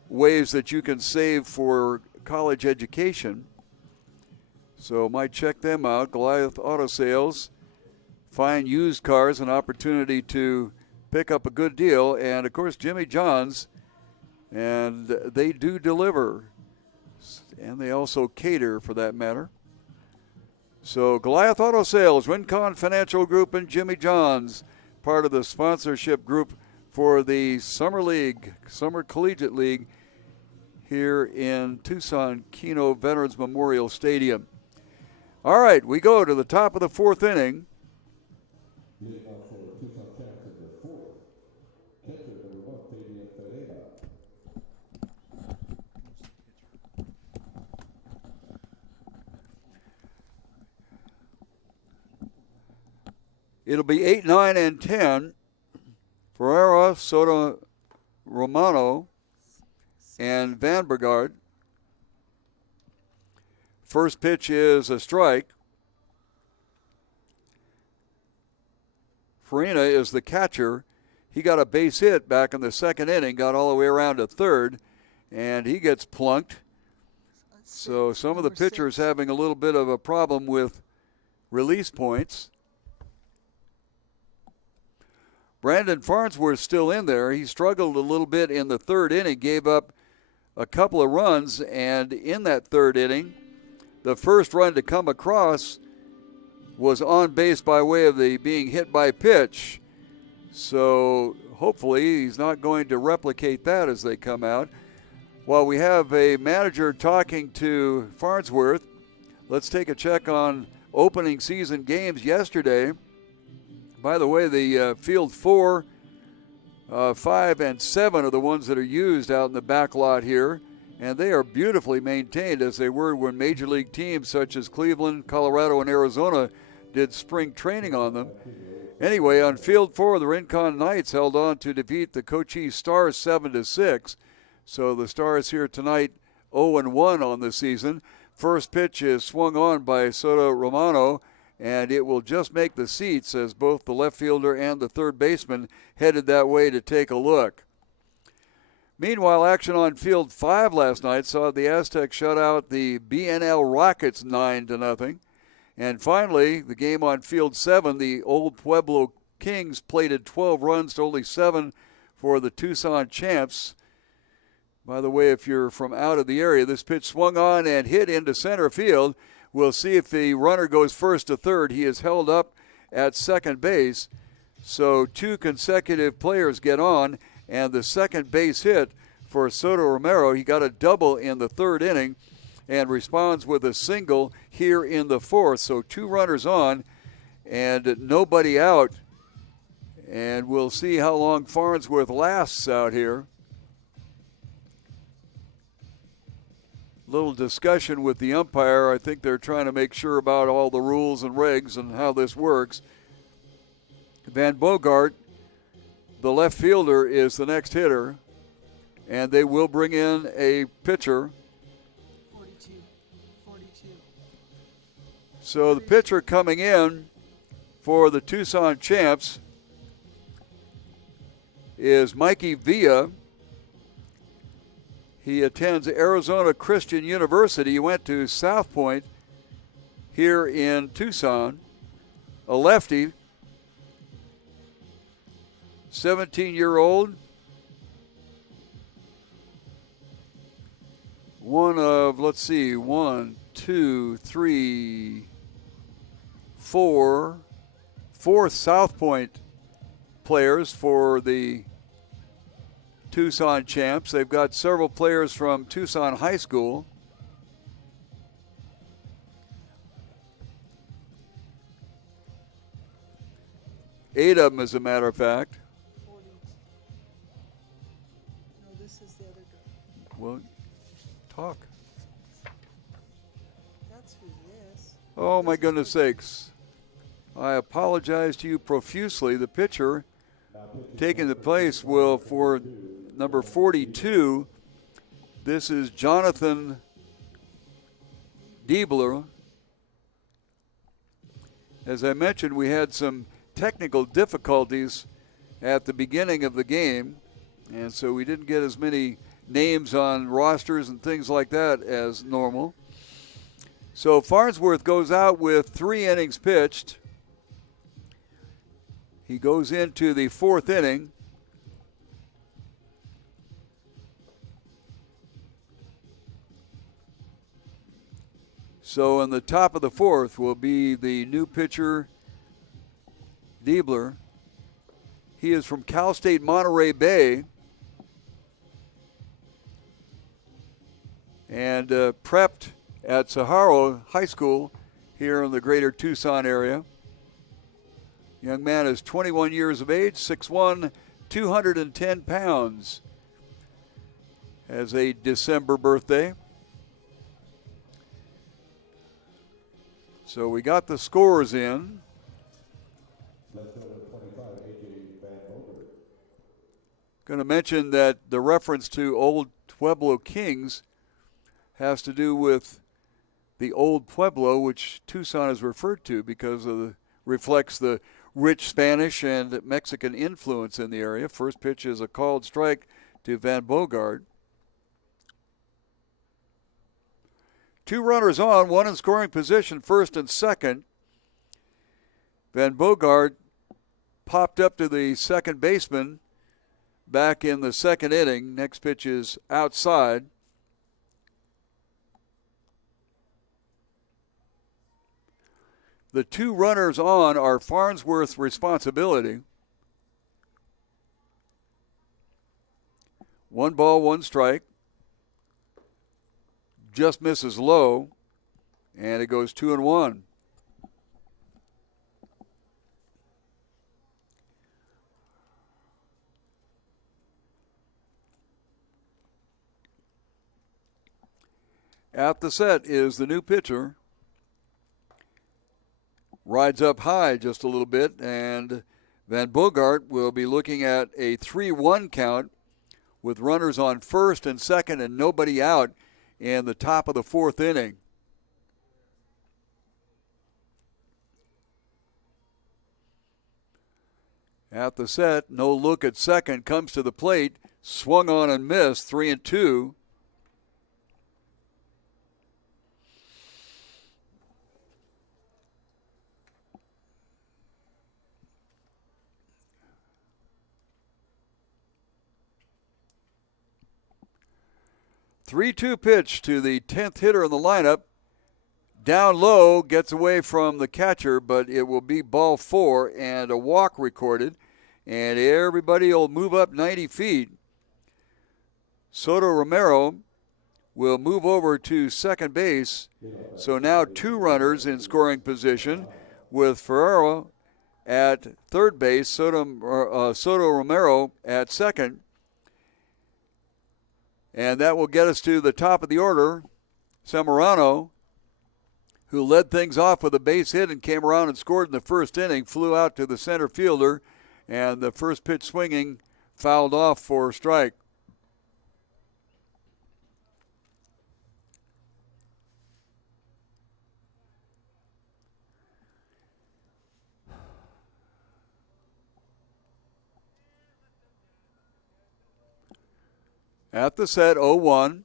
ways that you can save for college education. So might check them out. Goliath Auto Sales. Find used cars, an opportunity to pick up a good deal. And, of course, Jimmy John's. And they do deliver. And they also cater, for that matter. So Goliath Auto Sales, Rincon Financial Group, and Jimmy John's, part of the sponsorship group for the Summer League, Summer Collegiate League here in Tucson Kino Veterans Memorial Stadium. All right, we go to the top of the fourth inning. It'll be 8, 9, and 10. Ferreira, Soto, Romano, and Vanbergard. First pitch is a strike. Farina is the catcher. He got a base hit back in the second inning, got all the way around to third, and he gets plunked. So some of the pitchers having a little bit of a problem with release points. Brandon Farnsworth still in there. He struggled a little bit in the third inning, gave up a couple of runs, and in that third inning, the first run to come across was on base by way of the being hit by pitch. So hopefully he's not going to replicate that as they come out. While we have a manager talking to Farnsworth, let's take a check on opening season games yesterday. By the way, the field 4, 5, and 7 are the ones that are used out in the back lot here, and they are beautifully maintained as they were when major league teams such as Cleveland, Colorado, and Arizona did spring training on them. Anyway, on field 4, the Rincon Knights held on to defeat the Cochise Stars 7-6. So the Stars here tonight 0-1 on the season. First pitch is swung on by Soto Romano, and it will just make the seats as both the left fielder and the third baseman headed that way to take a look. Meanwhile, action on field 5 last night saw the Aztecs shut out the BNL Rockets 9-0. And finally, the game on field 7, the Old Pueblo Kings plated 12 runs to only 7 for the Tucson Champs. By the way, if you're from out of the area, this pitch swung on and hit into center field. We'll see if the runner goes first to third. He is held up at second base. So 2 consecutive players get on, and the second base hit for Soto Romero. He got a double in the third inning and responds with a single here in the fourth. So 2 runners on and nobody out. And we'll see how long Farnsworth lasts out here. Little discussion with the umpire. I think they're trying to make sure about all the rules and regs and how this works. Van Bogart, the left fielder, is the next hitter, and they will bring in a pitcher. 42. So the pitcher coming in for the Tucson Champs is Mikey Villa. He attends Arizona Christian University. He went to South Point here in Tucson. A lefty, 17-year-old. One of, let's see, 1, 2, 3, 4, 4 South Point players for the Tucson Champs. They've got several players from Tucson High School. Eight of them, as a matter of fact. 40. No, this is the other guy. Well, talk. That's who he is. Oh, my goodness sakes. I apologize to you profusely. The pitcher taking the place will for number 42. This is Jonathan Diebler. As I mentioned, we had some technical difficulties at the beginning of the game, and so we didn't get as many names on rosters and things like that as normal. So Farnsworth goes out with 3 innings pitched. He goes into the 4th inning. So in the top of the 4th will be the new pitcher, Diebler. He is from Cal State Monterey Bay and prepped at Saharo High School here in the greater Tucson area. Young man is 21 years of age, 6'1", 210 pounds. Has a December birthday. So we got the scores in. Going to mention that the reference to Old Pueblo Kings has to do with the Old Pueblo, which Tucson is referred to because of reflects the rich Spanish and Mexican influence in the area. First pitch is a called strike to Van Bogart. 2 runners on, 1 in scoring position, first and second. Van Bogart popped up to the second baseman back in the 2nd inning. Next pitch is outside. The 2 runners on are Farnsworth's responsibility. 1 ball, 1 strike. Just misses low, and it goes 2-1. At the set is the new pitcher. Rides up high just a little bit, and Van Bogart will be looking at a 3-1 count with runners on first and second and nobody out in the top of the 4th inning. At the set, no look at second, comes to the plate, swung on and missed, 3-2. Three-two pitch to the 10th hitter in the lineup. Down low, gets away from the catcher, but it will be ball 4 and a walk recorded. And everybody will move up 90 feet. Soto Romero will move over to second base. So now 2 runners in scoring position with Ferraro at third base, Soto Romero at second. And that will get us to the top of the order. Zamorano, who led things off with a base hit and came around and scored in the 1st inning, flew out to the center fielder, and the first pitch swinging fouled off for a strike. At the set, 0-1.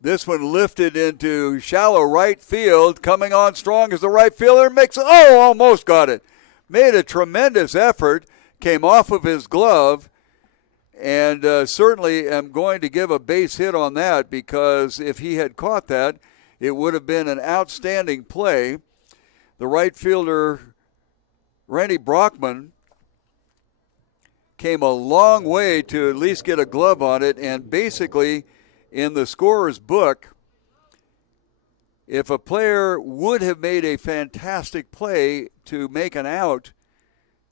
This one lifted into shallow right field. Coming on strong as the right fielder makes it. Oh, almost got it. Made a tremendous effort. Came off of his glove. And certainly am going to give a base hit on that because if he had caught that, it would have been an outstanding play. The right fielder, Randy Brockman, came a long way to at least get a glove on it, and basically in the scorer's book, if a player would have made a fantastic play to make an out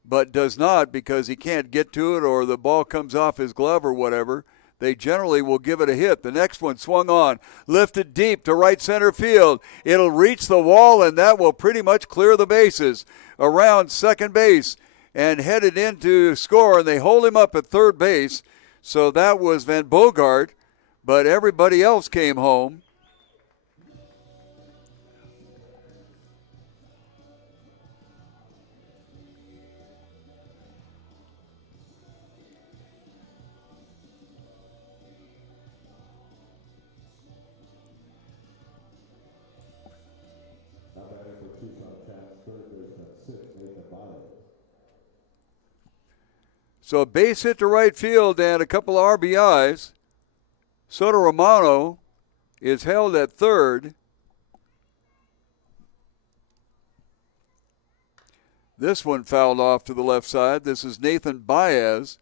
but does not because he can't get to it or the ball comes off his glove or whatever, they generally will give it a hit. The next one swung on, lifted deep to right center field. It'll reach the wall, and that will pretty much clear the bases around second base. And headed into score, and they hold him up at third base. So that was Van Bogart, but everybody else came home. So a base hit to right field and a couple of RBIs. Soto Romano is held at third. This one fouled off to the left side. This is Nathan Baez.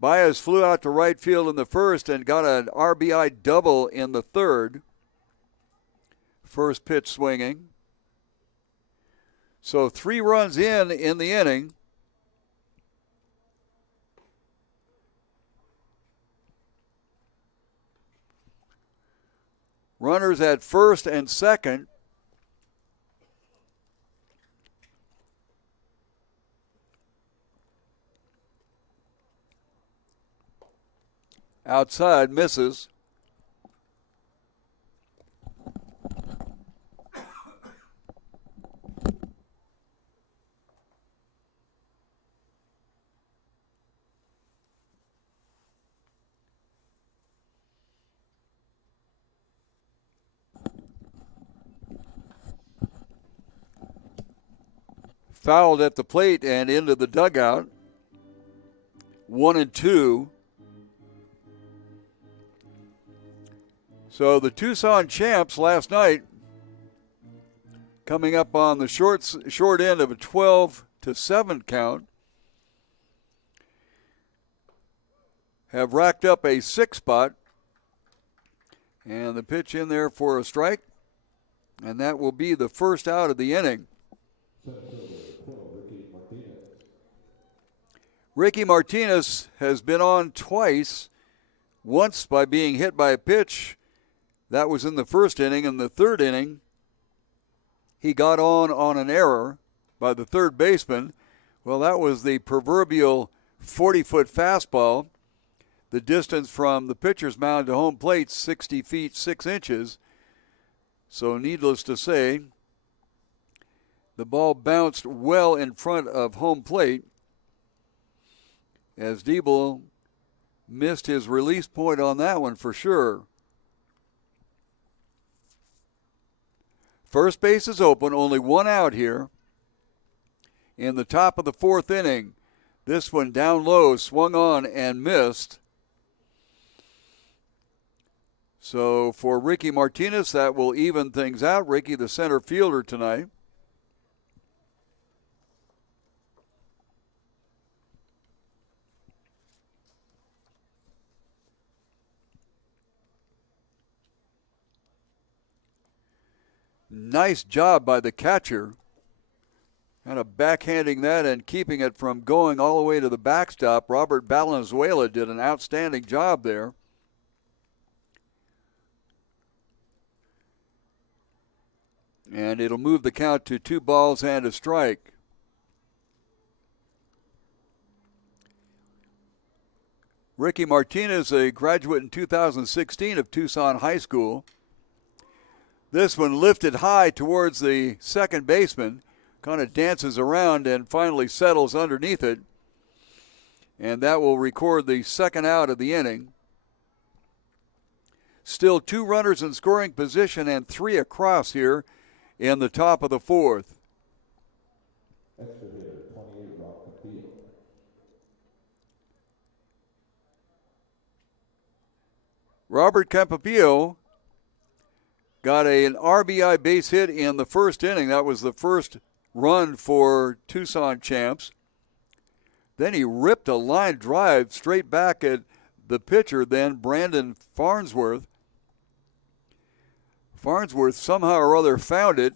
Baez flew out to right field in the first and got an RBI double in the third. First pitch swinging. So 3 runs in the inning. Runners at first and second. Outside, misses. Fouled at the plate and into the dugout. 1-2. So the Tucson champs last night, coming up on the short end of a 12-7 count, have racked up a 6 spot. And the pitch in there for a strike. And that will be the first out of the inning. Ricky Martinez has been on twice, once by being hit by a pitch. That was in the first inning. In the third inning, he got on an error by the third baseman. Well, that was the proverbial 40-foot fastball. The distance from the pitcher's mound to home plate, 60 feet, 6 inches. So needless to say, the ball bounced well in front of home plate as Diebel missed his release point on that one for sure. First base is open, only 1 out here. In the top of the 4th inning, this one down low, swung on and missed. So for Ricky Martinez, that will even things out. Ricky, the center fielder tonight. Nice job by the catcher. Kind of backhanding that and keeping it from going all the way to the backstop. Robert Valenzuela did an outstanding job there. And it'll move the count to 2 balls and a strike. Ricky Martinez, a graduate in 2016 of Tucson High School. This one lifted high towards the second baseman, kind of dances around and finally settles underneath it. And that will record the second out of the inning. Still 2 runners in scoring position and 3 across here in the top of the 4th. Extra hitter, 28, Rob Capillo. Robert Campapillo got an RBI base hit in the first inning. That was the first run for Tucson champs. Then he ripped a line drive straight back at the pitcher, then Brandon Farnsworth. Farnsworth somehow or other found it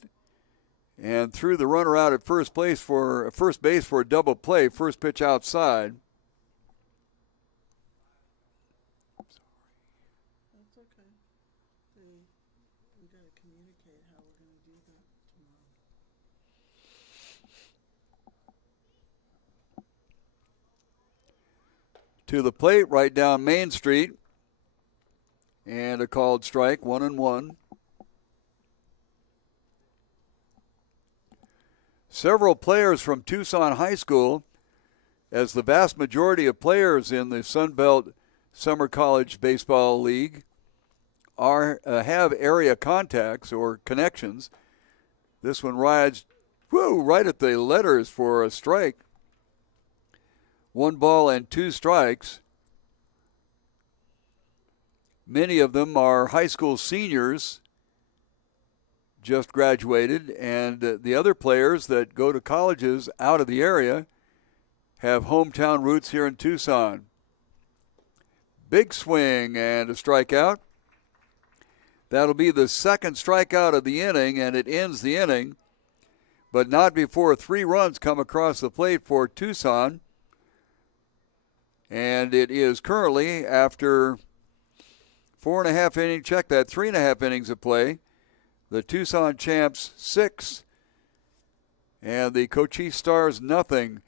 and threw the runner out at first base for a double play. First pitch outside. That's okay. We got to communicate how we're going to do that tomorrow. To the plate, right down Main Street. And a called strike, 1-1. Several players from Tucson High School, as the vast majority of players in the Sun Belt Summer College Baseball League have area contacts or connections. This one rides right at the letters for a strike. 1 ball and 2 strikes. Many of them are high school seniors, just graduated, and the other players that go to colleges out of the area have hometown roots here in Tucson. Big swing and a strikeout. That'll be the second strikeout of the inning, and it ends the inning, but not before 3 runs come across the plate for Tucson. And it is currently, after 4.5 innings, check that, 3.5 innings of play, the Tucson Champs 6 and the Cochise Stars nothing.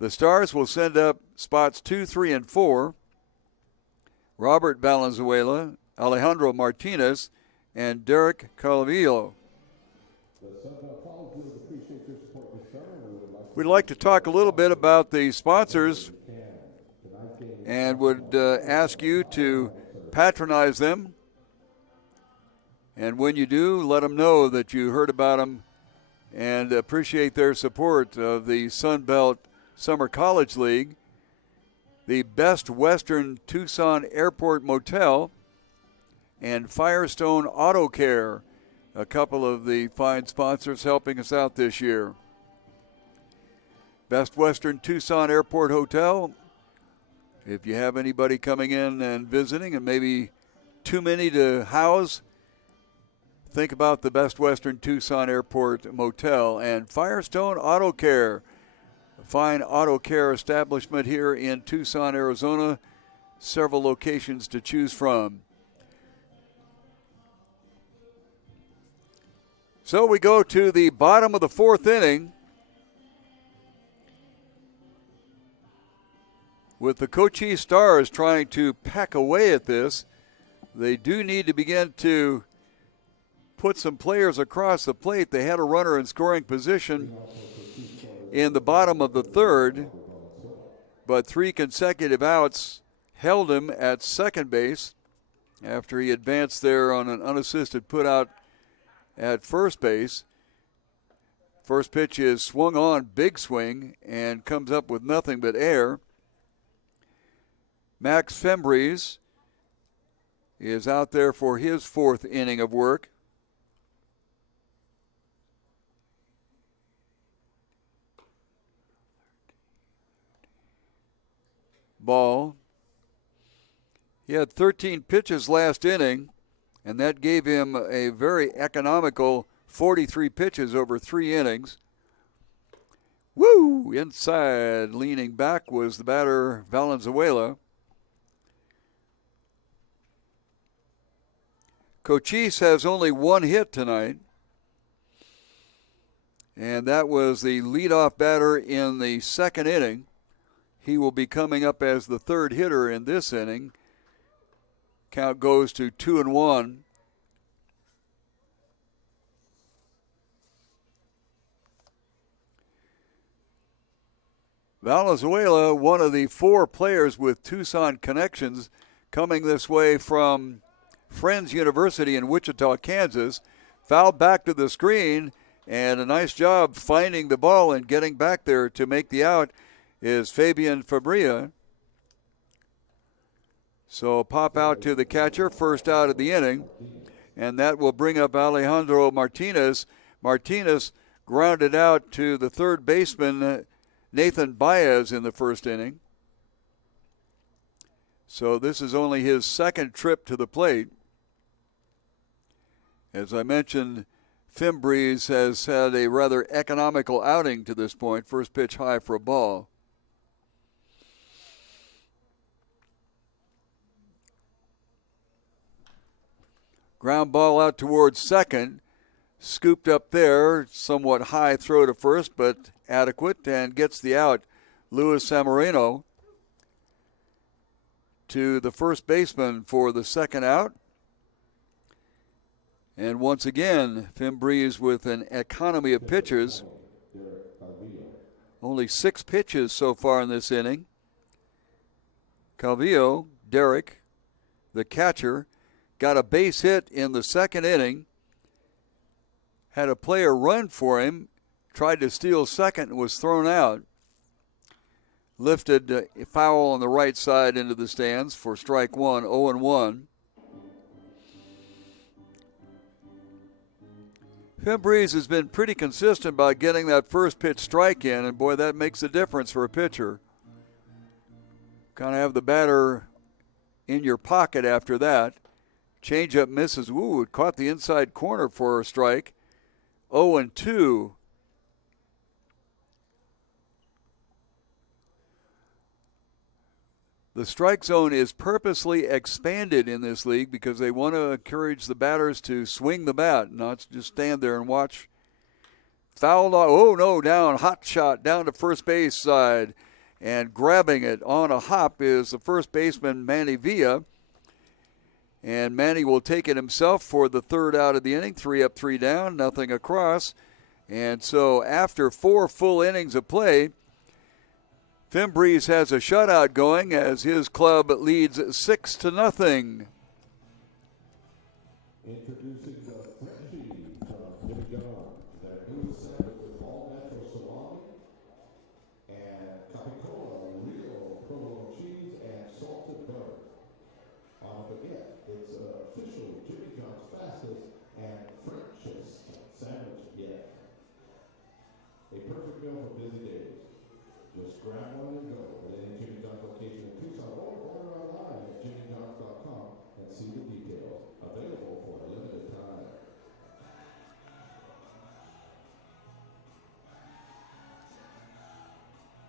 The Stars will send up spots 2, 3, and 4. Robert Valenzuela, Alejandro Martinez, and Derek Calvillo. We'd like to talk a little bit about the sponsors and would ask you to patronize them. And when you do, let them know that you heard about them and appreciate their support of the Sun Belt Summer College League, the Best Western Tucson Airport Motel, and Firestone Auto Care, a couple of the fine sponsors helping us out this year. Best Western Tucson Airport Hotel, if you have anybody coming in and visiting and maybe too many to house, think about the Best Western Tucson Airport Motel. And Firestone Auto Care, a fine auto care establishment here in Tucson, Arizona, several locations to choose from. So we go to the bottom of the 4th inning with the Cochise Stars trying to peck away at this. They do need to begin to put some players across the plate. They had a runner in scoring position in the bottom of the 3rd, but 3 consecutive outs held him at second base after he advanced there on an unassisted putout at first base. First pitch is swung on, big swing, and comes up with nothing but air. Max Fembries is out there for his 4th inning of work. Ball. He had 13 pitches last inning, and that gave him a very economical 43 pitches over 3 innings. Woo! Inside, leaning back was the batter Valenzuela. Cochise has only 1 hit tonight, and that was the leadoff batter in the 2nd inning. He will be coming up as the 3rd hitter in this inning. Count goes to 2-1. Valenzuela, one of the 4 players with Tucson connections, coming this way from Friends University in Wichita, Kansas. Fouled back to the screen, and a nice job finding the ball and getting back there to make the out is Fabian Fabria. So pop out to the catcher, first out of the inning, and that will bring up Alejandro Martinez. Martinez grounded out to the 3rd baseman, Nathan Baez, in the 1st inning. So this is only his 2nd trip to the plate. As I mentioned, Fembries has had a rather economical outing to this point. First pitch high for a ball. Ground ball out towards second. Scooped up there. Somewhat high throw to first, but adequate, and gets the out. Luis Samoreno to the first baseman for the 2nd out. And once again, Fembries with an economy of pitches. Only 6 pitches so far in this inning. Calvillo, Derek, the catcher, got a base hit in the 2nd inning. Had a player run for him, tried to steal second and was thrown out. lifted foul on the right side into the stands for strike one, 0-1. Fembreeze has been pretty consistent by getting that first pitch strike in, and boy, that makes a difference for a pitcher. Kind of have the batter in your pocket after that. Changeup misses. Ooh, it caught the inside corner for a strike. 0-2. The strike zone is purposely expanded in this league because they want to encourage the batters to swing the bat, not just stand there and watch. Fouled off. Oh, no, down. Hot shot down to first base side. And grabbing it on a hop is the first baseman, Manny Villa. And Manny will take it himself for the third out of the inning. 3 up, 3 down, nothing across. And so after 4 full innings of play, Fembreeze has a shutout going as his club leads 6-0. Introducing the Frenchie from Jimmy John, their new sandwich with all natural salami and Capicola, real provolone cheese and salted butter. Forget, it's official Jimmy John's fastest and Frenchest sandwich yet. A perfect meal for busy days. Just grab one and go. At any Jimmy John's location in Tucson or order online at jimmyjohns.com and see the details. Available for a limited time.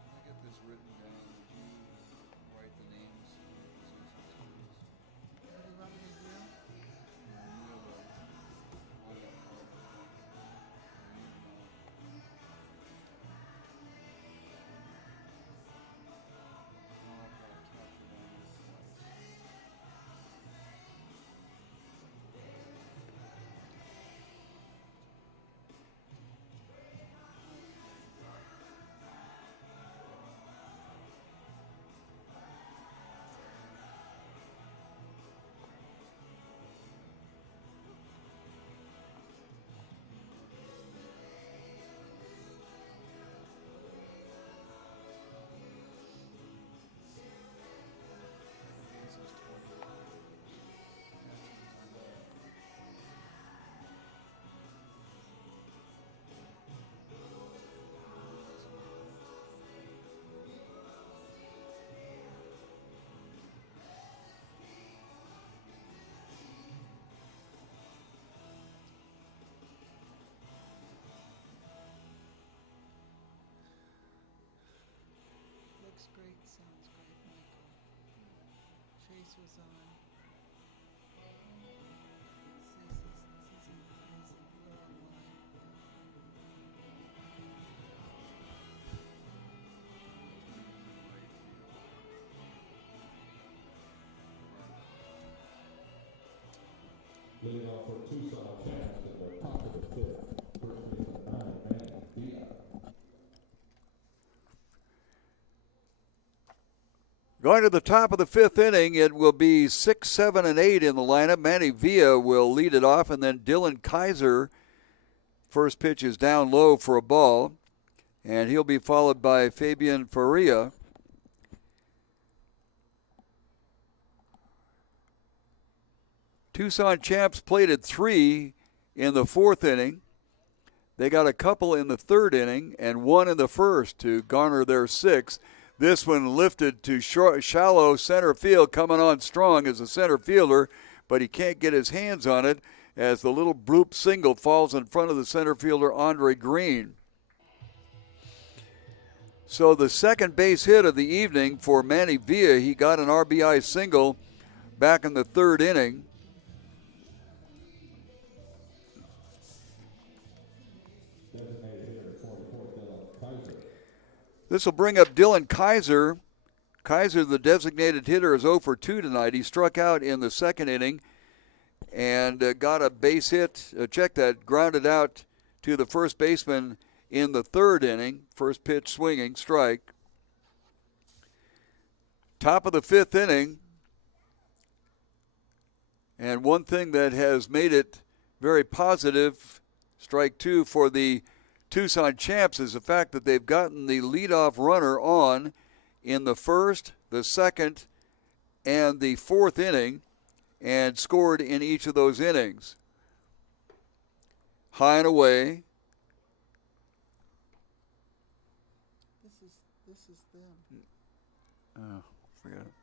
I get this written down. Did you write the names? What do you want me to do? Looks great, sounds great, Michael. Chase was on. Leading off for Tucson Champs in the top of the fifth. First baseman 9, Manny Villa. Going to the top of the 5th inning, it will be 6, 7, and 8 in the lineup. Manny Villa will lead it off, and then Dylan Kaiser. First pitch is down low for a ball, and he'll be followed by Fabian Faria. Tucson Champs plated 3 in the 4th inning. They got a couple in the 3rd inning and 1 in the 1st to garner their 6th. This one lifted to shallow center field, coming on strong as a center fielder, but he can't get his hands on it as the little bloop single falls in front of the center fielder, Andre Green. So the second base hit of the evening for Manny Villa, he got an RBI single back in the 3rd inning. This will bring up Dylan Kaiser. Kaiser, the designated hitter, is 0 for 2 tonight. He struck out in the 2nd inning and got a base hit. Check that, grounded out to the first baseman in the 3rd inning. First pitch swinging, strike. Top of the 5th inning. And one thing that has made it very positive, strike 2 for the Tucson Champs, is the fact that they've gotten the leadoff runner on in the first, the second, and the fourth inning and scored in each of those innings. High and away. This is them. Oh, forget it.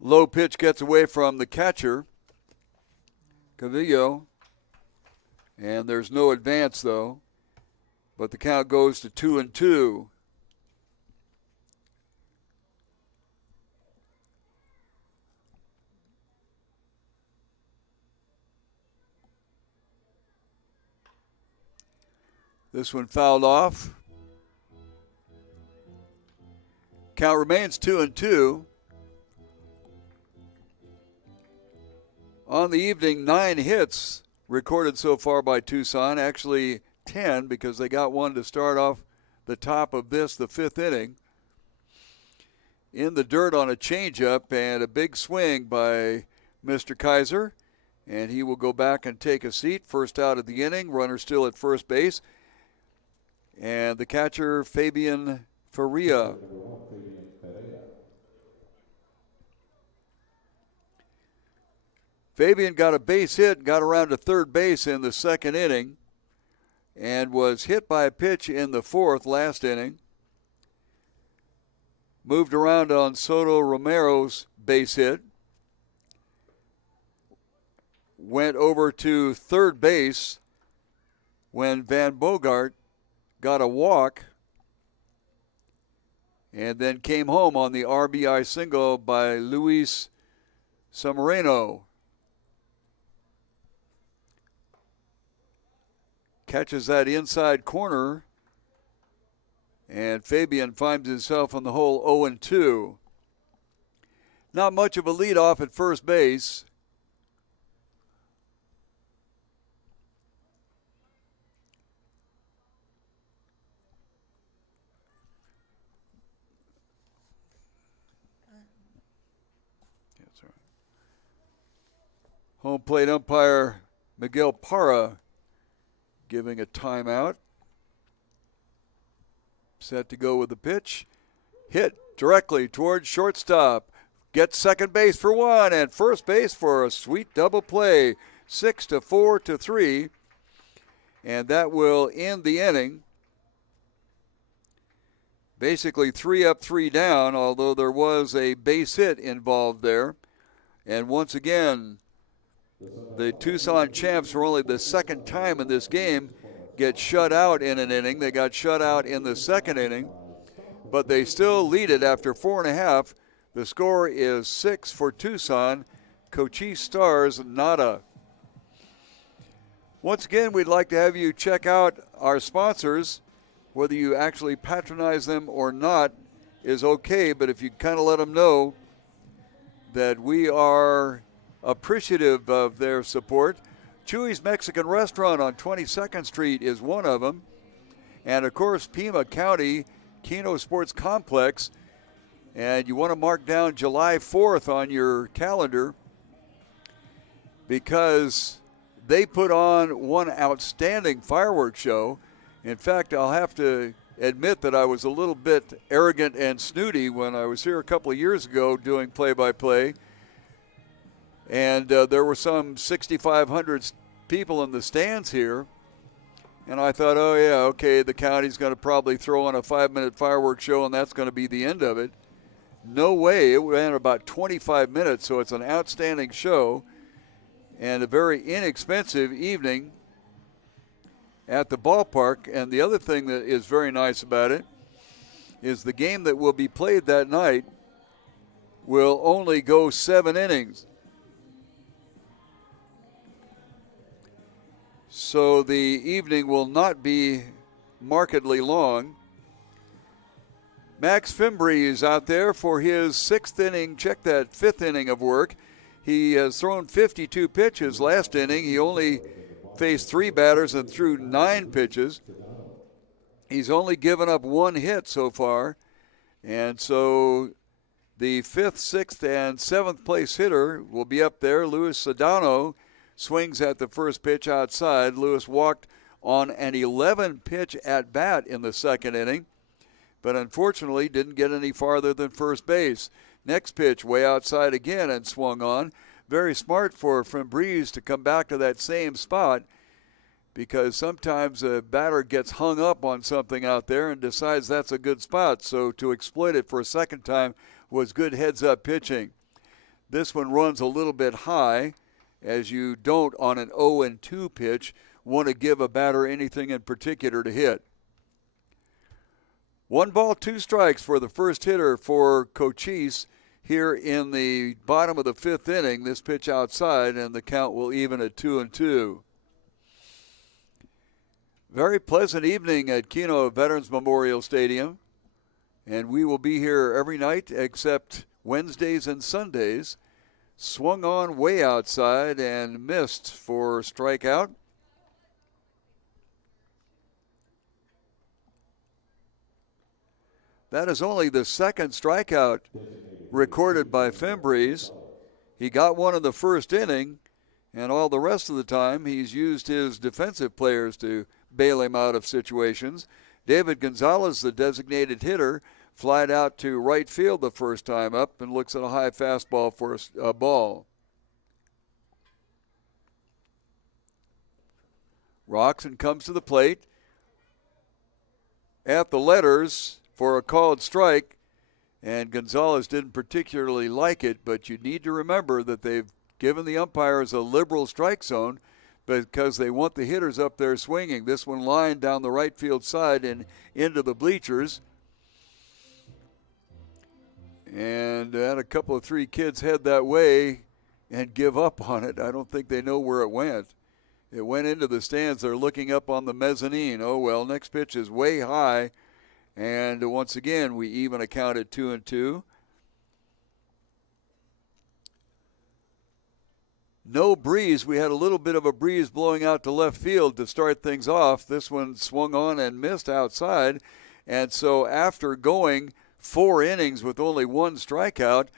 Low pitch gets away from the catcher, Cavillo, and there's no advance though. But the count goes to 2-2. This one fouled off. Count remains 2-2. On the evening, 9 hits recorded so far by Tucson. Actually 10 because they got one to start off the top of this, the 5th inning. In the dirt on a changeup and a big swing by Mr. Kaiser. And he will go back and take a seat. First out of the inning. Runner still at first base. And the catcher, Fabian Faria. Fabian got a base hit, got around to third base in the 2nd inning, and was hit by a pitch in the 4th, last inning. Moved around on Soto Romero's base hit. Went over to third base when Van Bogart got a walk, and then came home on the RBI single by Luis Samareno. Catches that inside corner, and Fabian finds himself on the hole 0-2. Not much of a leadoff at first base. That's all right. Home plate umpire Miguel Parra giving a timeout. Set to go with the pitch. Hit directly towards shortstop. Gets second base for one and first base for a sweet double play. 6-4-3. And that will end the inning. Basically 3 up, 3 down, although there was a base hit involved there. And once again, the Tucson champs, for only the second time in this game, get shut out in an inning. They got shut out in the 2nd inning, but they still lead it after 4.5. The score is 6 for Tucson. Cochise Stars, nada. Once again, we'd like to have you check out our sponsors. Whether you actually patronize them or not is okay, but if you kind of let them know that we are appreciative of their support. Chuy's Mexican Restaurant on 22nd Street is one of them. And, of course, Pima County Kino Sports Complex. And you want to mark down July 4th on your calendar because they put on one outstanding fireworks show. In fact, I'll have to admit that I was a little bit arrogant and snooty when I was here a couple of years ago doing play-by-play. And there were some 6,500 people in the stands here. And I thought, oh, yeah, okay, the county's going to probably throw on a 5-minute fireworks show, and that's going to be the end of it. No way. It ran about 25 minutes, so it's an outstanding show and a very inexpensive evening at the ballpark. And the other thing that is very nice about it is the game that will be played that night will only go 7 innings. So the evening will not be markedly long. Max Fimbry is out there for his 6th inning. Check that 5th inning of work. He has thrown 52 pitches last inning. He only faced 3 batters and threw 9 pitches. He's only given up 1 hit so far. And so The 5th, 6th, and 7th place hitter will be up there. Luis Sedano swings at the first pitch outside. Lewis walked on an 11-pitch at-bat in the second inning, but unfortunately didn't get any farther than first base. Next pitch way outside again and swung on. Very smart for Fembrise to come back to that same spot, because sometimes a batter gets hung up on something out there and decides that's a good spot. So to exploit it for a second time was good heads-up pitching. This one runs a little bit high, as you don't on an 0-2 pitch want to give a batter anything in particular to hit. 1 ball, 2 strikes for the first hitter for Cochise here in the bottom of the 5th inning. This pitch outside, and the count will even at 2-2. Very pleasant evening at Kino Veterans Memorial Stadium, and we will be here every night except Wednesdays and Sundays. Swung on way outside and missed for strikeout. That is only the second strikeout recorded by Fembrise. He got one in the first inning, and all the rest of the time he's used his defensive players to bail him out of situations. David Gonzalez, the designated hitter, flied out to right field the first time up and looks at a high fastball for a ball. Roxon comes to the plate at the letters for a called strike, and Gonzalez didn't particularly like it, but you need to remember that they've given the umpires a liberal strike zone because they want the hitters up there swinging. This one lined down the right field side and into the bleachers. And had a couple of 3 kids head that way and give up on it. I don't think they know where it went. It went into the stands. They're looking up on the mezzanine. Oh, well, next pitch is way high. And once again, we even account at 2-2. No breeze. We had a little bit of a breeze blowing out to left field to start things off. This one swung on and missed outside. And so after going 4 innings with only 1 strikeout,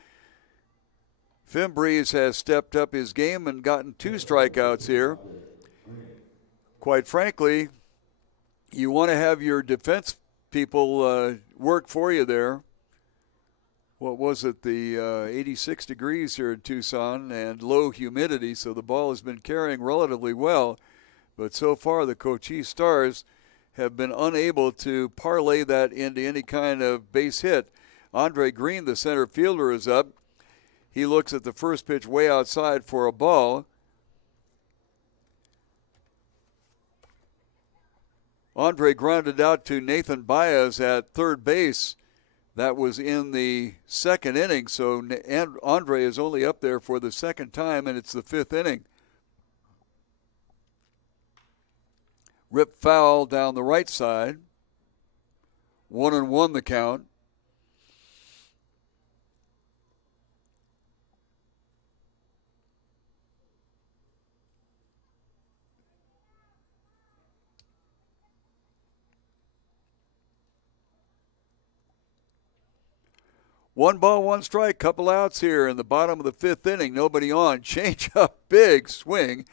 Fembrise has stepped up his game and gotten 2 strikeouts here. Quite frankly, you want to have your defense people work for you there. What was it, the 86 degrees here in Tucson and low humidity, so the ball has been carrying relatively well. But so far the Cochise Stars have been unable to parlay that into any kind of base hit. Andre Green, the center fielder, is up. He looks at the first pitch way outside for a ball. Andre grounded out to Nathan Baez at third base. That was in the second inning, so Andre is only up there for the second time, and it's the 5th inning. Rip foul down the right side. 1-1 the count. One ball, 1 strike, couple outs here in the bottom of the 5th inning. Nobody on. Change up, big swing,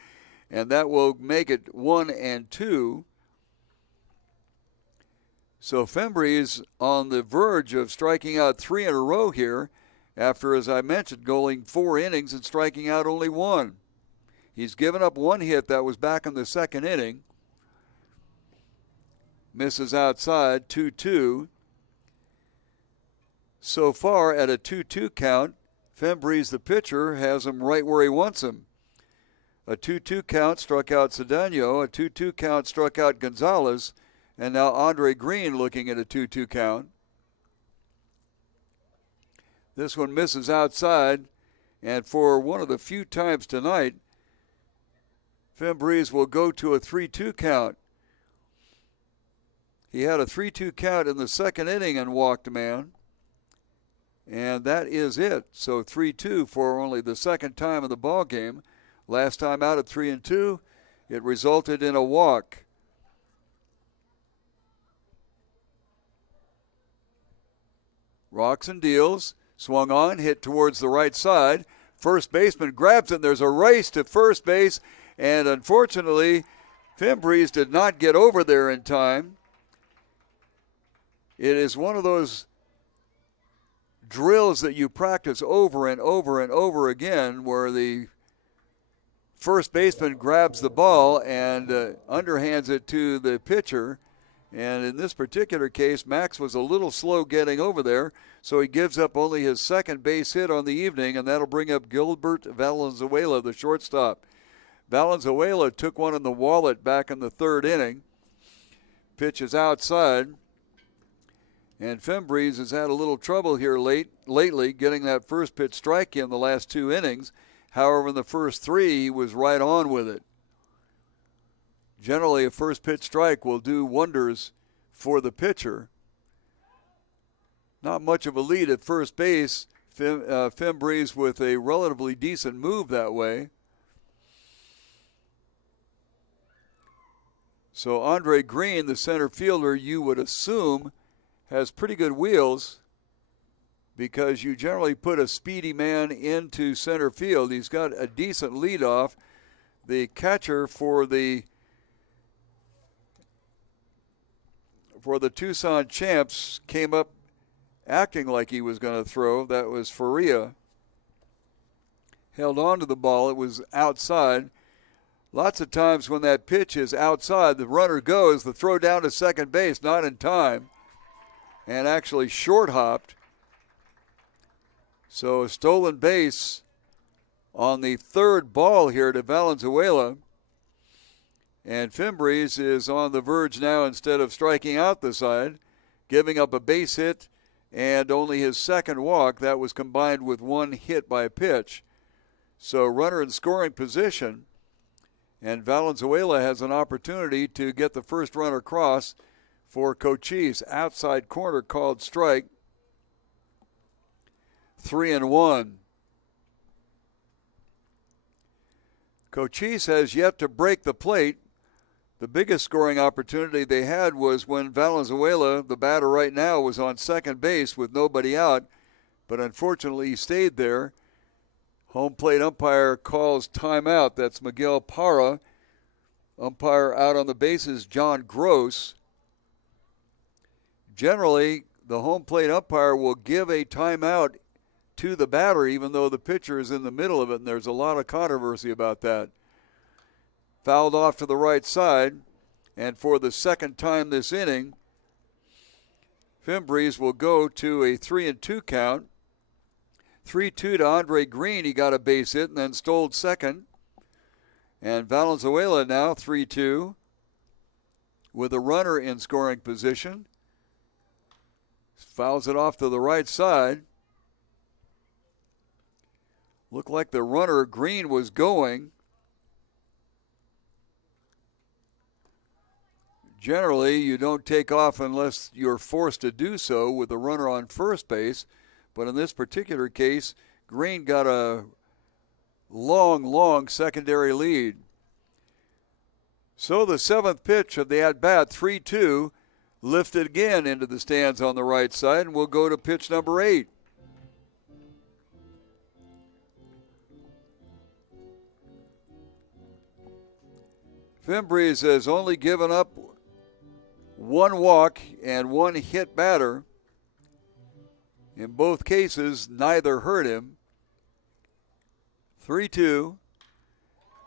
and that will make it 1-2. So Fembrise on the verge of striking out 3 in a row here after, as I mentioned, going 4 innings and striking out only 1. He's given up 1 hit that was back in the second inning. Misses outside, 2-2. So far at a 2-2 count, Fembrise, the pitcher, has him right where he wants him. A 2-2 count struck out Cedeno, a 2-2 count struck out Gonzalez, and now Andre Green looking at a 2-2 count. This one misses outside, and for one of the few times tonight, Fembrise will go to a 3-2 count. He had a 3-2 count in the second inning and walked a man. And that is it. So 3-2 for only the second time in the ball game. Last time out at 3-2, it resulted in a walk. Roxon deals, Swung on, hit towards the right side. First baseman grabs it, and there's a race to first base. And unfortunately, Fimbres did not get over there in time. It is one of those drills that you practice over and over and over again where the first baseman grabs the ball and underhands it to the pitcher. And in this particular case, Max was a little slow getting over there, so he gives up only his second base hit on the evening, and that'll bring up Gilbert Valenzuela, the shortstop. Valenzuela took one in the wallet back in the third inning. Pitch is outside. And Fimbres has had a little trouble here lately getting that first pitch strike in the last two innings. However, in the first three, he was right on with it. Generally, a first pitch strike will do wonders for the pitcher. Not much of a lead at first base. Fimbres with a relatively decent move that way. So Andre Green, the center fielder, you would assume has pretty good wheels because you generally put a speedy man into center field. He's got a decent leadoff. The catcher for the Tucson Champs came up acting like he was going to throw. That was Faria. Held on to the ball. It was outside. Lots of times when that pitch is outside, the runner goes, the throw down to second base, not in time, and actually short hopped. So a stolen base on the third ball here to Valenzuela. And Fimbres is on the verge now, instead of striking out the side, giving up a base hit and only his second walk. That was combined with one hit by a pitch. So runner in scoring position. And Valenzuela has an opportunity to get the first runner across for Cochise. Outside corner called strike. 3-1. Cochise has yet to break the plate. The biggest scoring opportunity they had was when Valenzuela, the batter right now, was on second base with nobody out. But unfortunately, he stayed there. Home plate umpire calls timeout. That's Miguel Parra. Umpire out on the bases, John Gross. Generally, the home plate umpire will give a timeout to the batter, even though the pitcher is in the middle of it, and there's a lot of controversy about that. Fouled off to the right side, and for the second time this inning, Fimbres will go to a 3-2 count. 3-2 to Andre Green. He got a base hit and then stole second. And Valenzuela now 3-2 with a runner in scoring position. Fouls it off to the right side. Looked like the runner Green was going. Generally, you don't take off unless you're forced to do so with the runner on first base. But in this particular case, Green got a long secondary lead. So the seventh pitch of the at-bat, 3-2, lifted again into the stands on the right side, and we'll go to pitch number 8. Fimbres has only given up one walk and one hit batter. In both cases, neither hurt him. 3-2.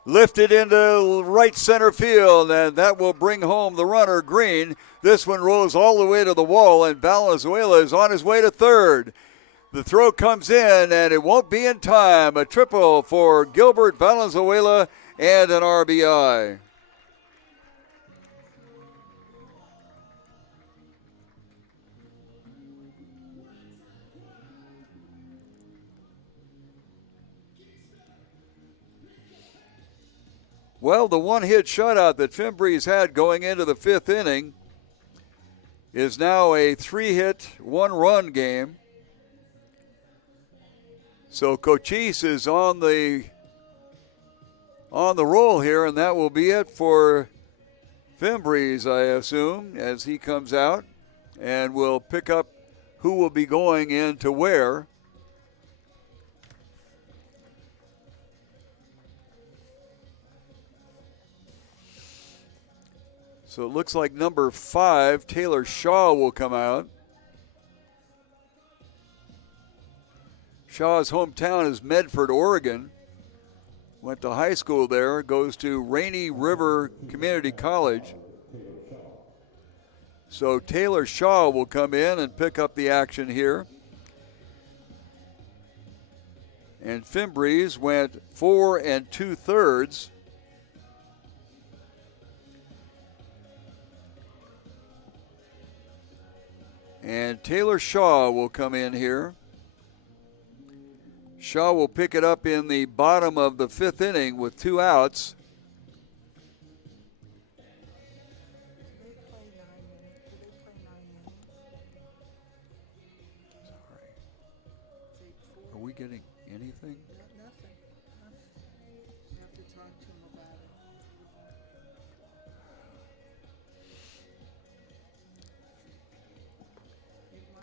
Lifted into right center field, and that will bring home the runner, Green. This one rolls all the way to the wall, and Valenzuela is on his way to third. The throw comes in, and it won't be in time. A triple for Gilbert Valenzuela and an RBI. Well, the one-hit shutout that Fimbres had going into the fifth inning is now a 3-hit, 1-run game. So Cochise is on the roll here, and that will be it for Fimbres, I assume, as he comes out, and we'll pick up who will be going into where. So it looks like number 5, Taylor Shaw, will come out. Shaw's hometown is Medford, Oregon. Went to high school there, goes to Rainy River Community College. So Taylor Shaw will come in and pick up the action here. And Fimbreeze went 4 2/3. And Taylor Shaw will come in here. Shaw will pick it up in the bottom of the 5th inning with 2 outs. Sorry. Are we getting anything? Nothing. You have to talk to him about it.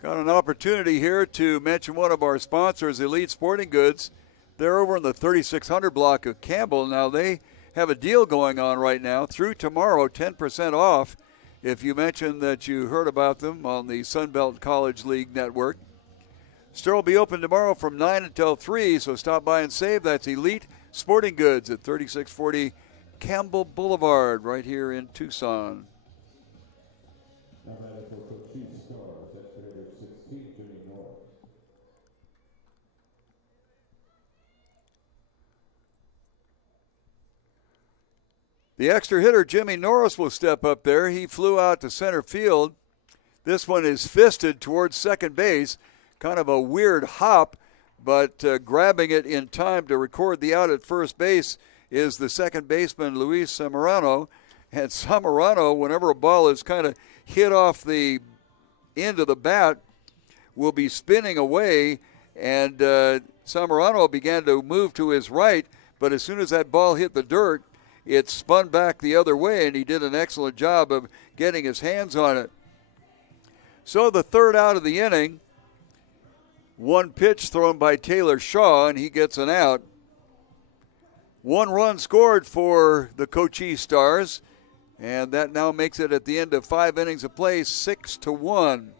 Got an opportunity here to mention one of our sponsors, Elite Sporting Goods. They're over in the 3600 block of Campbell. Now they have a deal going on right now through tomorrow, 10% off if you mention that you heard about them on the Sunbelt College League Network. Store will be open tomorrow from 9 until 3, so stop by and save. That's Elite Sporting Goods at 3640 Campbell Boulevard right here in Tucson. Now batting for Cochise Stars, that's the hitter 16, Jimmy Norris. The extra hitter, Jimmy Norris, will step up there. He flew out to center field. This one is fisted towards second base. Kind of a weird hop, but grabbing it in time to record the out at first base is the second baseman, Luis Zamorano. And Zamorano, whenever a ball is kind of hit off the end of the bat, will be spinning away. And Zamorano began to move to his right, but as soon as that ball hit the dirt, it spun back the other way, and he did an excellent job of getting his hands on it. So the third out of the inning, one pitch thrown by Taylor Shaw, and he gets an out. 1 run scored for the Cochise Stars, and that now makes it at the end of 5 innings of play 6-1.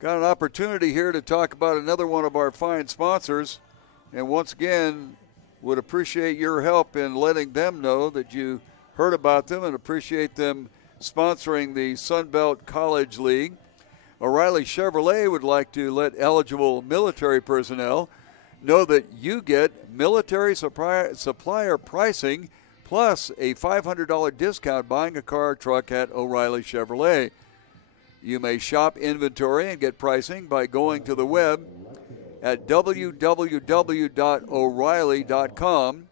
Got an opportunity here to talk about another one of our fine sponsors, and once again would appreciate your help in letting them know that you heard about them and appreciate them sponsoring the Sunbelt College League. O'Reilly Chevrolet would like to let eligible military personnel know that you get military supplier pricing plus a $500 discount buying a car or truck at O'Reilly Chevrolet. You may shop inventory and get pricing by going to the web at www.o'reilly.com.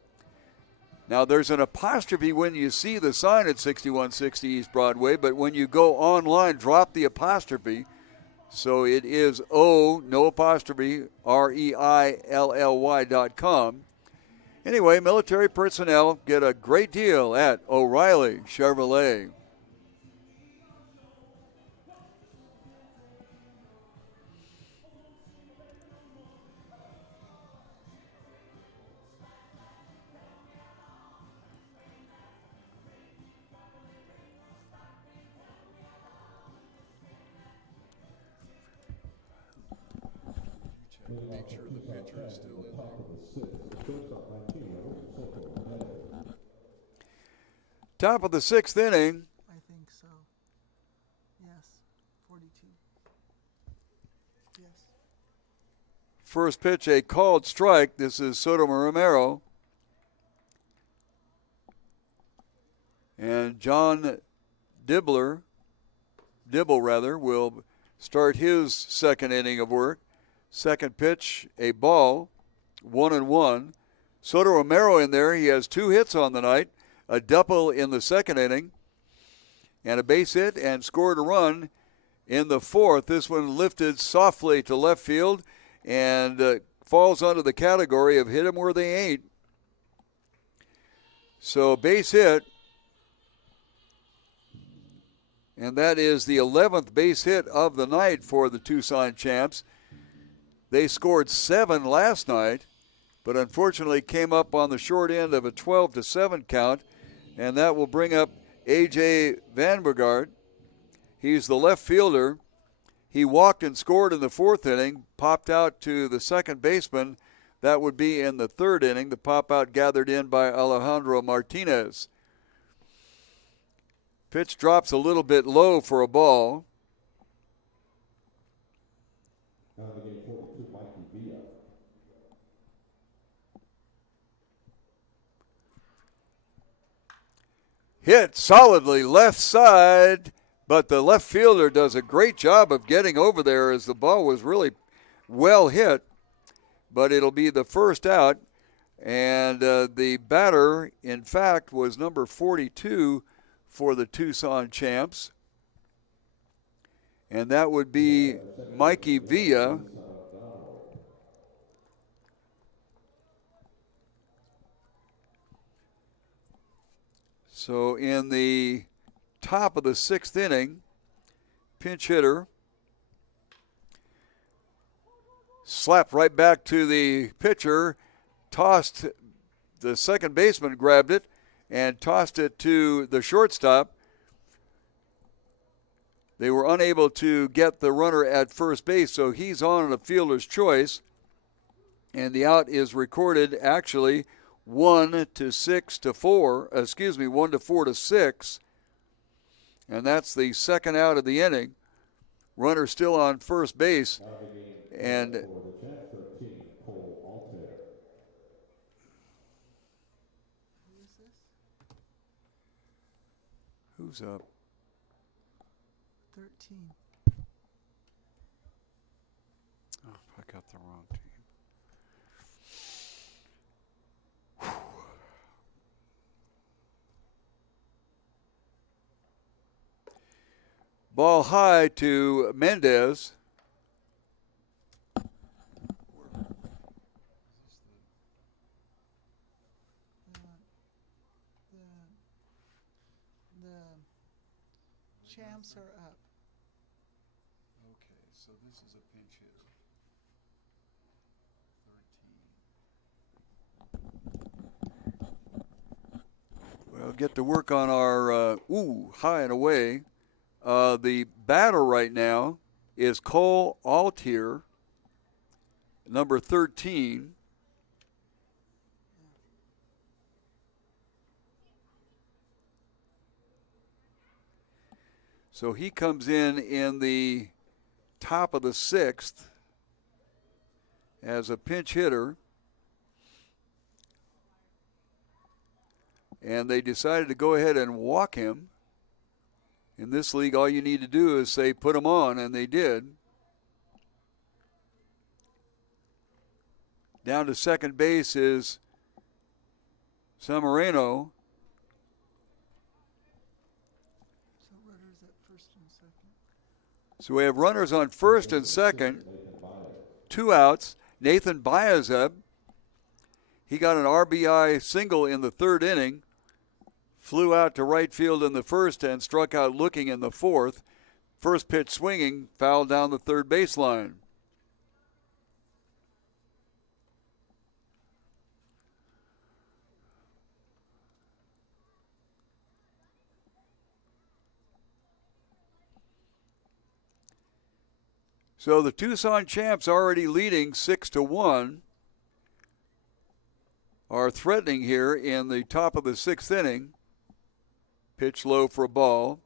Now, there's an apostrophe when you see the sign at 6160 East Broadway, but when you go online, drop the apostrophe. So it is O, no apostrophe, REILLY.com. Anyway, military personnel get a great deal at O'Reilly Chevrolet. Make sure the pitcher is still in there. Top of the 6th inning. I think so. Yes. 42. Yes. First pitch, a called strike. This is Soto Romero. And John Dibble will start his second inning of work. Second pitch, a ball, 1-1. Soto Romero in there. He has 2 hits on the night, a double in the second inning, and a base hit, and scored a run in the 4th. This one lifted softly to left field and falls under the category of hit 'em where they ain't. So base hit, and that is the 11th base hit of the night for the Tucson Champs. They scored 7 last night, but unfortunately came up on the short end of a 12-7 count, and that will bring up A.J. Vanbergard. He's the left fielder. He walked and scored in the 4th inning, popped out to the second baseman. That would be in the 3rd inning. The pop out gathered in by Alejandro Martinez. Pitch drops a little bit low for a ball. Now the game 42, Mikey Villa. Hit solidly left side, but the left fielder does a great job of getting over there as the ball was really well hit. But it'll be the first out, and the batter, in fact, was number 42 for the Tucson champs, and that would be Mikey Villa. So in the top of the 6th inning, pinch hitter slapped right back to the pitcher, tossed, the second baseman grabbed it and tossed it to the shortstop. They were unable to get the runner at first base, so he's on a fielder's choice, and the out is recorded actually 1 to 4 to 6, and that's the second out of the inning. Runner still on first base, and who's up? 13. Oh, I got the wrong team. Ball high to Mendez. The champs are up. Okay, so this is a pinch hitter. 13. Well, get to work on our, high and away. The batter right now is Cole Altier, number 13. So he comes in the top of the 6th as a pinch hitter. And they decided to go ahead and walk him. In this league, all you need to do is say, put him on, and they did. Down to second base is Samareno. So runners at first and second. So we have runners on first and second. 2 outs. Nathan Bayazeb. He got an RBI single in the 3rd inning. Flew out to right field in the 1st and struck out looking in the 4th. First pitch swinging, fouled down the 3rd baseline. So the Tucson champs, already leading 6-1, are threatening here in the top of the 6th inning. Pitch low for a ball.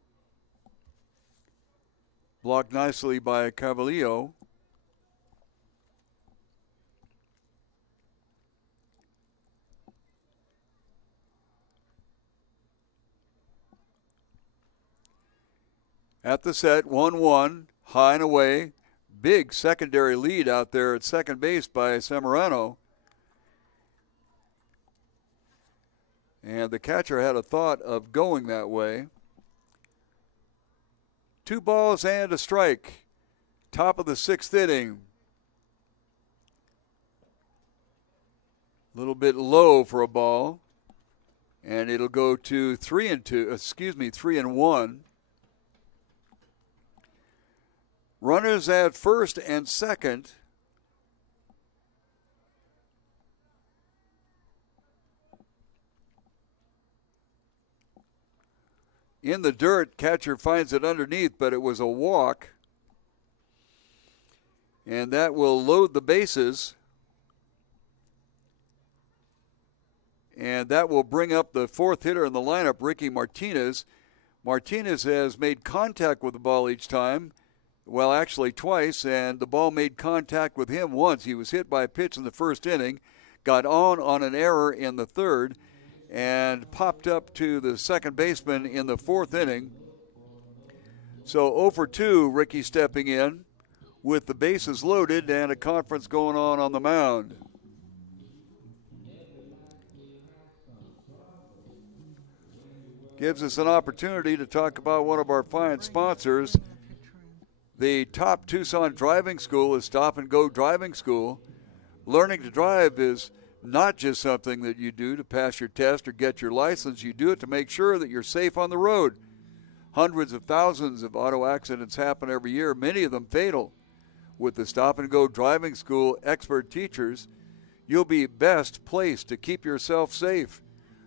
Blocked nicely by Cavalillo. At the set, 1-1, high and away. Big secondary lead out there at second base by Samarano. And the catcher had a thought of going that way. 2 balls and a strike. Top of the 6th inning. A little bit low for a ball. And it'll go to 3-1. Runners at first and second. in the dirt. Catcher finds it underneath, but it was a walk. And that will load the bases. And that will bring up the fourth hitter in the lineup, Ricky Martinez. Martinez has made contact with the ball each time. Well, actually twice, and the ball made contact with him once. He was hit by a pitch in the first inning, got on an error in the third, and popped up to the second baseman in the fourth inning. So 0 for 2, Ricky stepping in with the bases loaded and a conference going on the mound. Gives us an opportunity to talk about one of our fine sponsors. The top Tucson driving school is Stop and Go Driving School. Learning to drive is not just something that you do to pass your test or get your license. You do it to make sure that you're safe on the road. Hundreds of thousands of auto accidents happen every year, many of them fatal. With the Stop and Go Driving School expert teachers, you'll be best placed to keep yourself safe.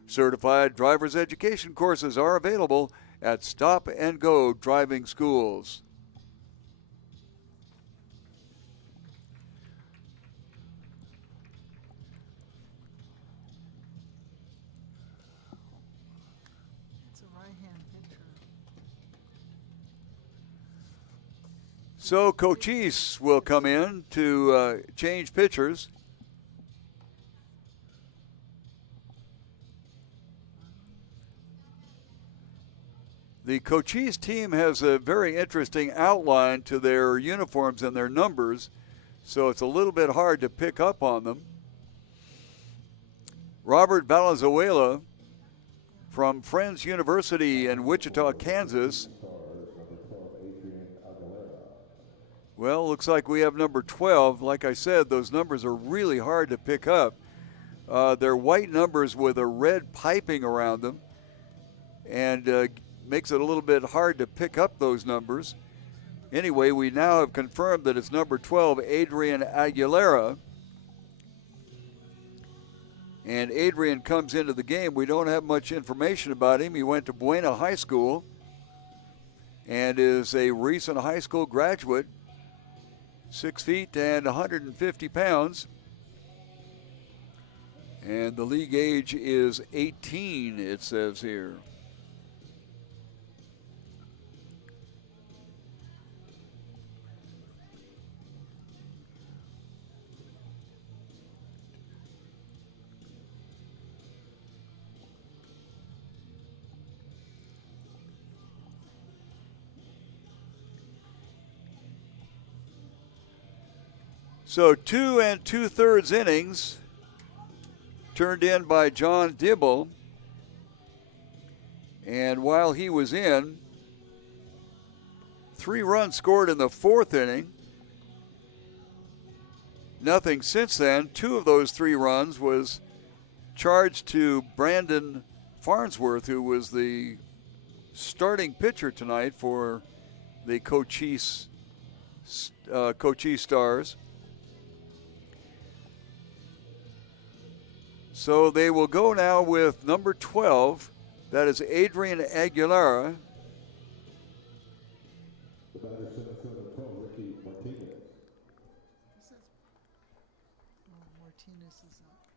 Certified driver's education courses are available at Stop and Go Driving Schools. It's a right-hand pitcher. So Cochise will come in to change pitchers. The Cochise team has a very interesting outline to their uniforms and their numbers, so it's a little bit hard to pick up on them. Robert Valenzuela from Friends University in Wichita, Kansas. Well, looks like we have number 12. Like I said, those numbers are really hard to pick up. They're white numbers with a red piping around them, and makes it a little bit hard to pick up those numbers. Anyway, we now have confirmed that it's number 12, Adrian Aguilera. And Adrian comes into the game. We don't have much information about him. He went to Buena High School and is a recent high school graduate, 6 feet and 150 pounds. And the league age is 18, it says here. So 2 2/3 innings turned in by John Dibble. And while he was in, 3 runs scored in the 4th inning. Nothing since then. 2 of those 3 runs was charged to Brandon Farnsworth, who was the starting pitcher tonight for the Cochise Stars. So they will go now with number 12. That is Adrian Aguilera. The batter center fielder 12, Ricky Martinez. This is, Martinez is up.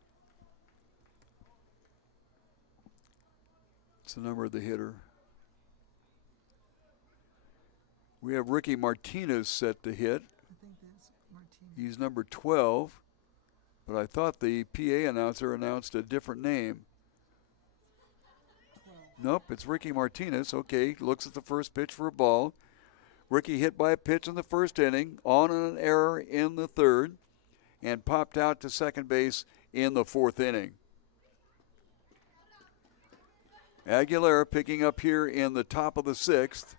It's the number of the hitter. We have Ricky Martinez set to hit. I think that's Martinez. He's number 12. But I thought the PA announcer announced a different name. 12. Nope, it's Ricky Martinez. Okay, looks at the first pitch for a ball. Ricky hit by a pitch in the first inning, on an error in the third, and popped out to second base in the 4th inning. Aguilera picking up here in the top of the 6th.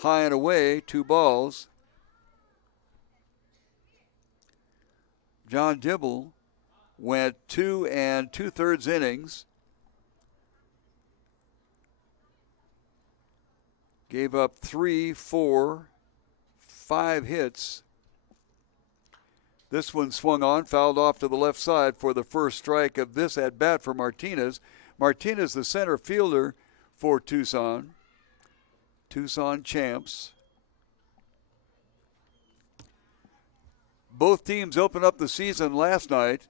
High and away, 2 balls. John Dibble went 2 2/3 innings. Gave up 3, 4, 5 hits. This one swung on, fouled off to the left side for the first strike of this at bat for Martinez. Martinez, the center fielder for Tucson. Tucson champs. Both teams opened up the season last night,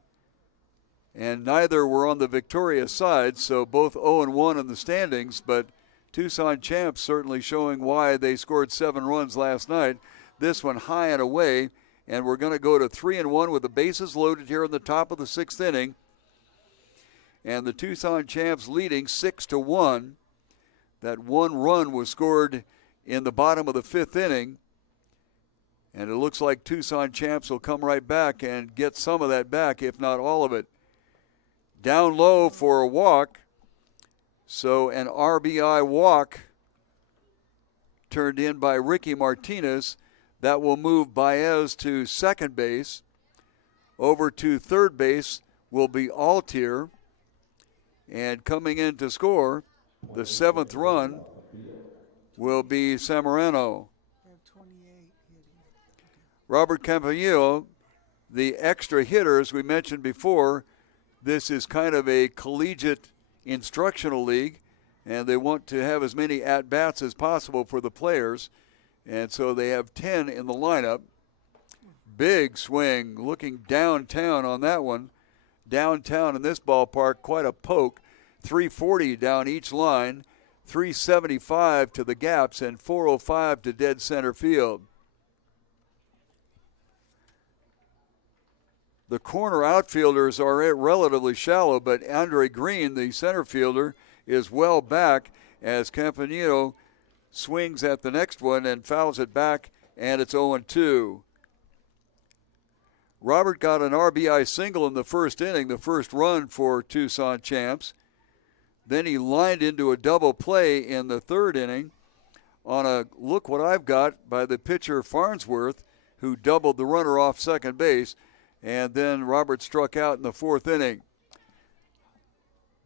and neither were on the victorious side, so both 0-1 in the standings, but Tucson champs certainly showing why they scored 7 runs last night. This one high and away, and we're going to go to 3-1 with the bases loaded here in the top of the 6th inning. And the Tucson champs leading 6-1. That 1 run was scored in the bottom of the 5th inning. And it looks like Tucson champs will come right back and get some of that back, if not all of it. Down low for a walk. So an RBI walk turned in by Ricky Martinez. That will move Baez to second base. Over to third base will be Altier. And coming in to score, the 7th run will be Samorano. Robert Campanile, the extra hitter, as we mentioned before, this is kind of a collegiate instructional league, and they want to have as many at-bats as possible for the players, and so they have 10 in the lineup. Big swing, looking downtown on that one. Downtown in this ballpark, quite a poke. 340 down each line, 375 to the gaps, and 405 to dead center field. The corner outfielders are relatively shallow, but Andre Green, the center fielder, is well back as Campanile swings at the next one and fouls it back, and it's 0-2. Robert got an RBI single in the first inning, the first run for Tucson champs. Then he lined into a double play in the 3rd inning on a look what I've got by the pitcher Farnsworth, who doubled the runner off second base. And then Robert struck out in the 4th inning.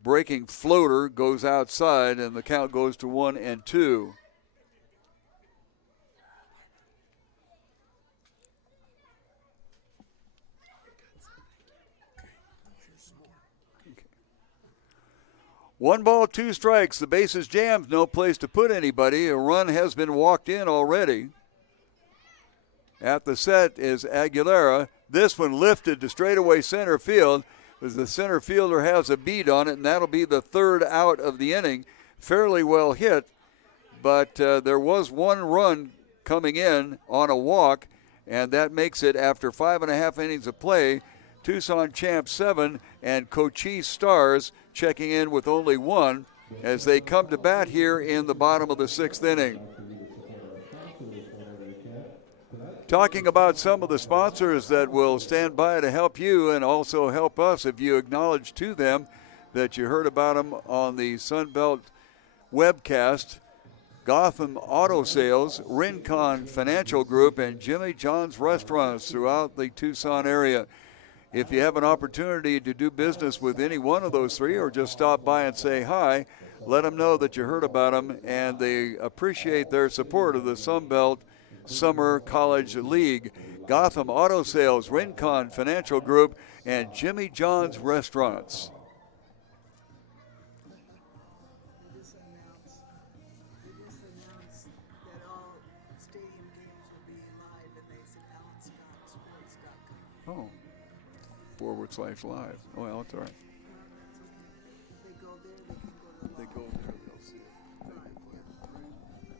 Breaking floater goes outside, and the count goes to 1-2. One ball, 2 strikes. The base is jammed. No place to put anybody. A run has been walked in already. At the set is Aguilera. This one lifted to straightaway center field as the center fielder has a bead on it, and that'll be the 3rd out of the inning. Fairly well hit, but there was 1 run coming in on a walk, and that makes it, after 5.5 innings of play, Tucson champs 7 and Cochise Stars checking in with only 1 as they come to bat here in the bottom of the 6th inning. Talking about some of the sponsors that will stand by to help you and also help us if you acknowledge to them that you heard about them on the Sunbelt webcast. Gotham Auto Sales, Rincon Financial Group, and Jimmy John's Restaurants throughout the Tucson area. If you have an opportunity to do business with any one of those 3 or just stop by and say hi, let them know that you heard about them and they appreciate their support of the Sunbelt Summer College League. Gotham Auto Sales, Rincon Financial Group, and Jimmy John's Restaurants. They just announced that all stadium games will be live, and they said AlanScottSports.com. Oh, /live. Oh, well, that's all right. They go there, they can go to They go there, they'll see it. live, yeah.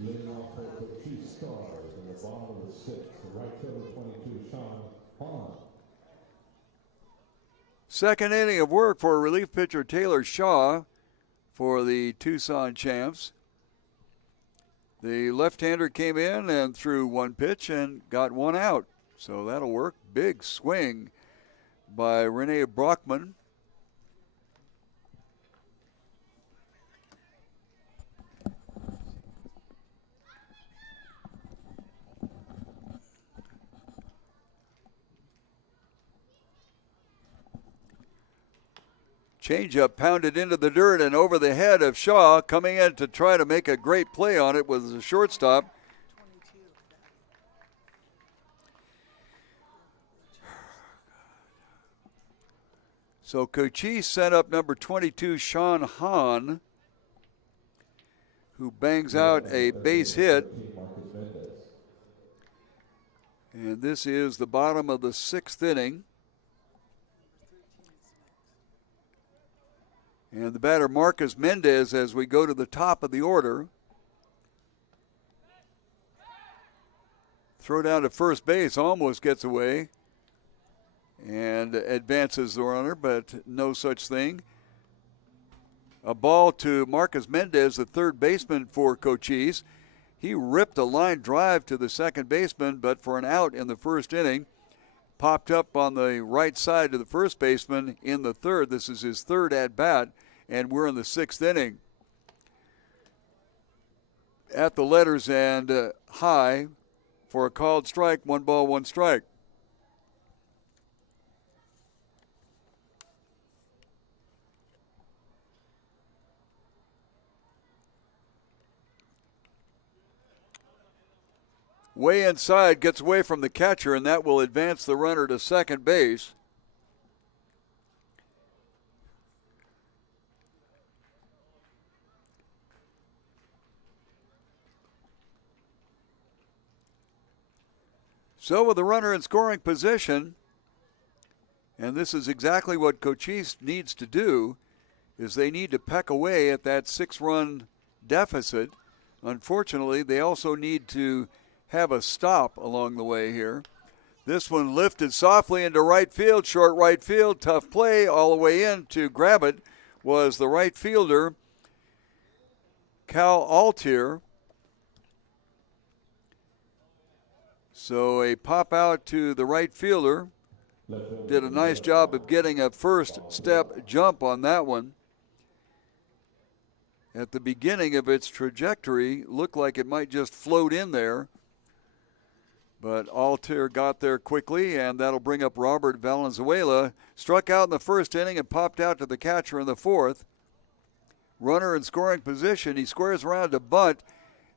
Leading off for Cochise Stars in the bottom of the sixth, right fielder 22, Sean Hahn. Second inning of work for relief pitcher Taylor Shaw for the Tucson champs. The left-hander came in and threw one pitch and got one out. So that'll work. Big swing by Rene Brockman. Changeup pounded into the dirt and over the head of Shaw. Coming in to try to make a great play on it was the shortstop. So Cochise sent up number 22, Sean Hahn, who bangs out a base hit. And this is the bottom of the sixth inning. And the batter, Marcus Mendez, as we go to the top of the order. Throw down to first base, almost gets away and advances the runner, but no such thing. A ball to Marcus Mendez, the third baseman for Cochise. He ripped a line drive to the second baseman, but for an out in the first inning. Popped up on the right side to the first baseman in the third. This is his third at-bat, and we're in the sixth inning. At the letters and high for a called strike, 1 ball, 1 strike. Way inside, gets away from the catcher, and that will advance the runner to second base. So with the runner in scoring position, and this is exactly what Cochise needs to do, is they need to peck away at that 6-run deficit. Unfortunately, they also need to have a stop along the way here. This one lifted softly into right field, short right field, tough play all the way in. To grab it was the right fielder, Cal Altier. So a pop out to the right fielder. Did a nice job of getting a first step jump on that one. At the beginning of its trajectory, looked like it might just float in there. But Altier got there quickly, and that'll bring up Robert Valenzuela. Struck out in the first inning and popped out to the catcher in the fourth. Runner in scoring position. He squares around to bunt,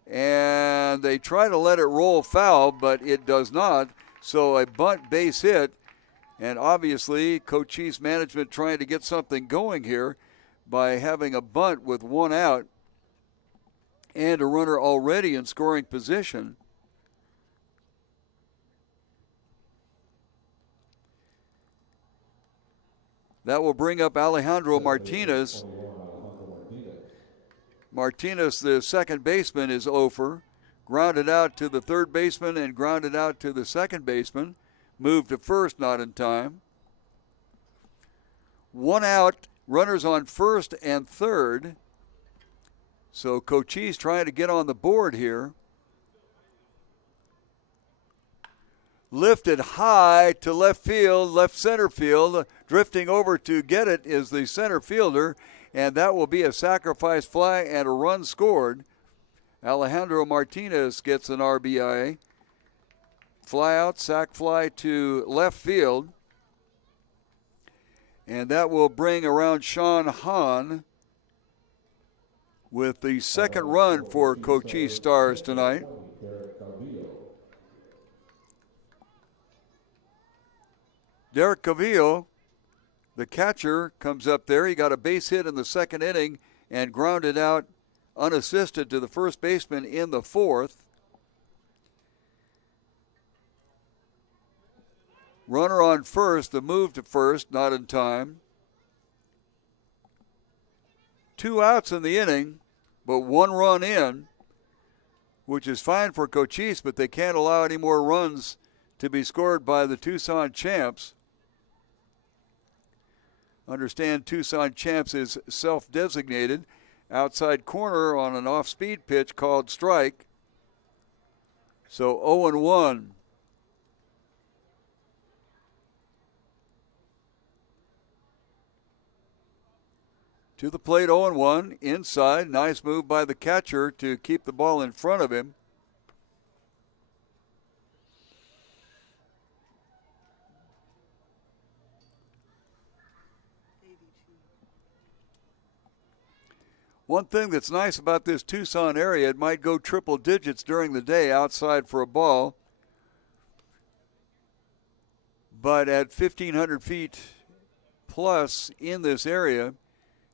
and they try to let it roll foul, but it does not. So a bunt base hit, and obviously Cochise management trying to get something going here by having a bunt with one out and a runner already in scoring position. That will bring up Alejandro Martinez. Martinez, the second baseman, is over. Grounded out to the third baseman and grounded out to the second baseman. Moved to first, not in time. One out, runners on first and third. So Cochise trying to get on the board here. Lifted high to left field, left center field. Drifting over to get it is the center fielder, and that will be a sacrifice fly and a run scored. Alejandro Martinez gets an RBI. Fly out, sac fly to left field. And that will bring around Sean Hahn with the second run for Cochise Stars tonight. Derek Cavillo, the catcher, comes up there. He got a base hit in the second inning and grounded out unassisted to the first baseman in the fourth. Runner on first, the move to first, not in time. 2 outs in the inning, but 1 run in. which is fine for Cochise, but they can't allow any more runs to be scored by the Tucson Champs. Understand Tucson Champs is self-designated. Outside corner on an off-speed pitch called strike. So 0-1. To the plate, 0-1. Inside, nice move by the catcher to keep the ball in front of him. One thing that's nice about this Tucson area, it might go triple digits during the day outside for a ball. But at 1,500 feet plus in this area,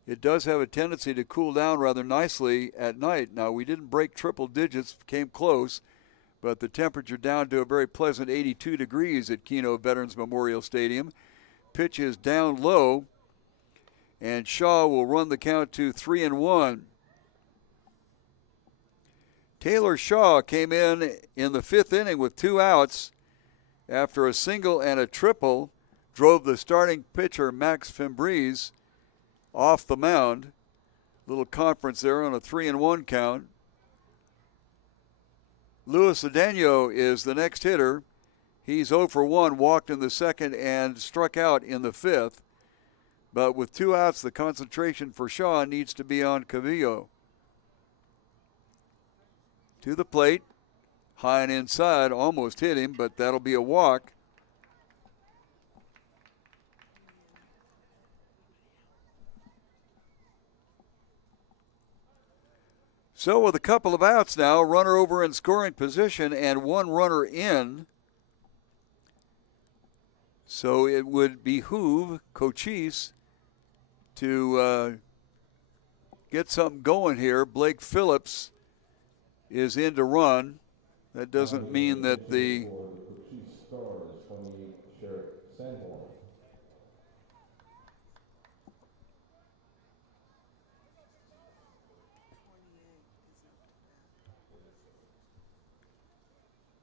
it does have a tendency to cool down rather nicely at night. Now, we didn't break triple digits, came close, but the temperature down to a very pleasant 82 degrees at Kino Veterans Memorial Stadium. Pitch is down low, and Shaw will run the count to 3-1. Taylor Shaw came in the 5th inning with 2 outs after a single and a triple, drove the starting pitcher Max Fembrise off the mound. Little conference there on a 3-1 count. Luis Cedeno is the next hitter. He's 0 for 1, walked in the 2nd and struck out in the 5th. But with 2 outs, the concentration for Shaw needs to be on Cavillo. To the plate, high and inside, almost hit him, but that'll be a walk. So with a couple of outs now, runner over in scoring position and 1 runner in. So it would behoove Cochise to get something going here. Blake Phillips is in to run. That doesn't mean that the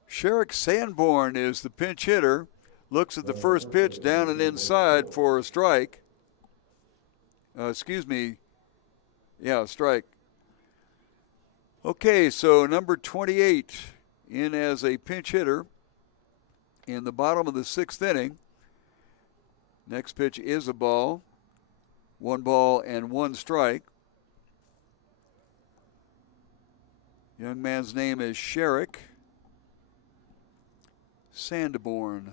Sherrick Sanborn is the pinch hitter. Looks at the first pitch down and inside for a strike. Strike. Okay, so number 28 in as a pinch hitter in the bottom of the 6th inning. Next pitch is a ball. 1 ball and 1 strike. Young man's name is Sherrick Sanborn.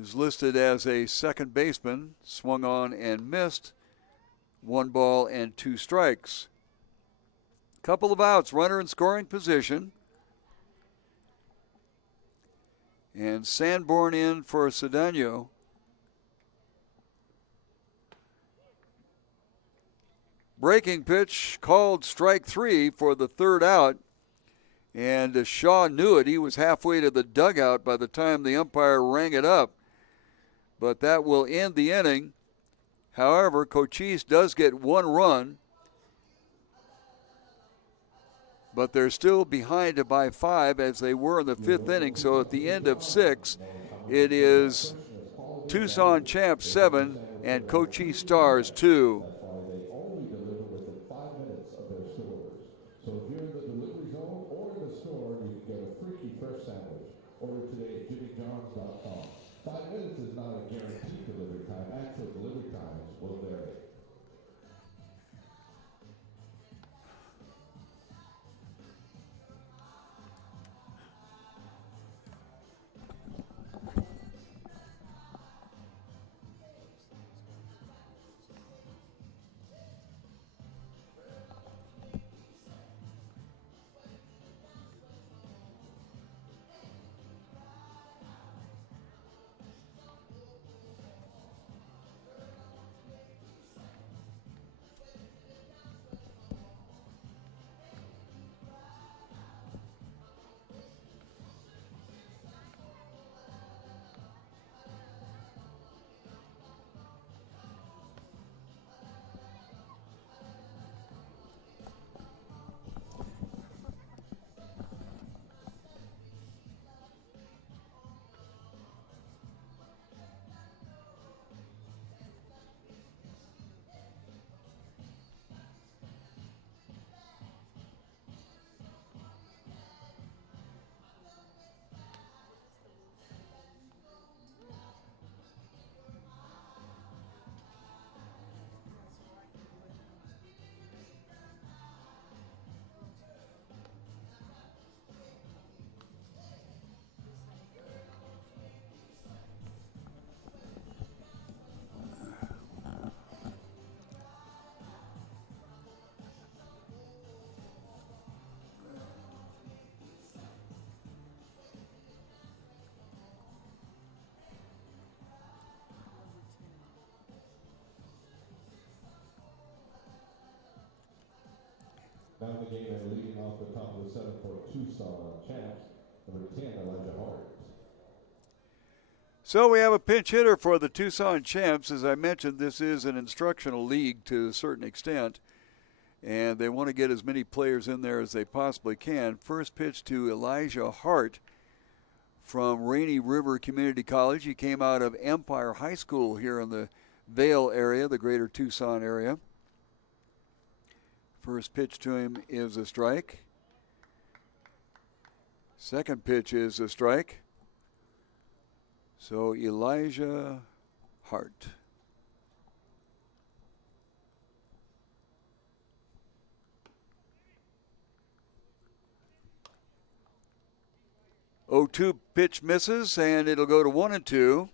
Is listed as a second baseman, swung on and missed. 1 ball and 2 strikes. Couple of outs, runner in scoring position. And Sanborn in for Cedeno. Breaking pitch called strike 3 for the 3rd out. And Shaw knew it. He was halfway to the dugout by the time the umpire rang it up. But that will end the inning. However, Cochise does get 1 run, but they're still behind by 5 as they were in the 5th inning. So at the end of 6, it is Tucson Champs 7 and Cochise Stars 2. So if you're in the delivery zone or in the store, you can get a freaky fresh sandwich. Order today at jimmyjohns.com. 5 minutes is not a guaranteed delivery time. Actual delivery times will vary. Now in the game and leading off the top of the 7 for Tucson champs, number 10, Elijah Hart. So we have a pinch hitter for the Tucson champs. As I mentioned, this is an instructional league to a certain extent, and they want to get as many players in there as they possibly can. First pitch to Elijah Hart from Rainy River Community College. He came out of Empire High School here in the Vail area, the greater Tucson area. First pitch to him is a strike. Second pitch is a strike. So Elijah Hart. Oh, 2 pitch misses, and it'll go to 1-2.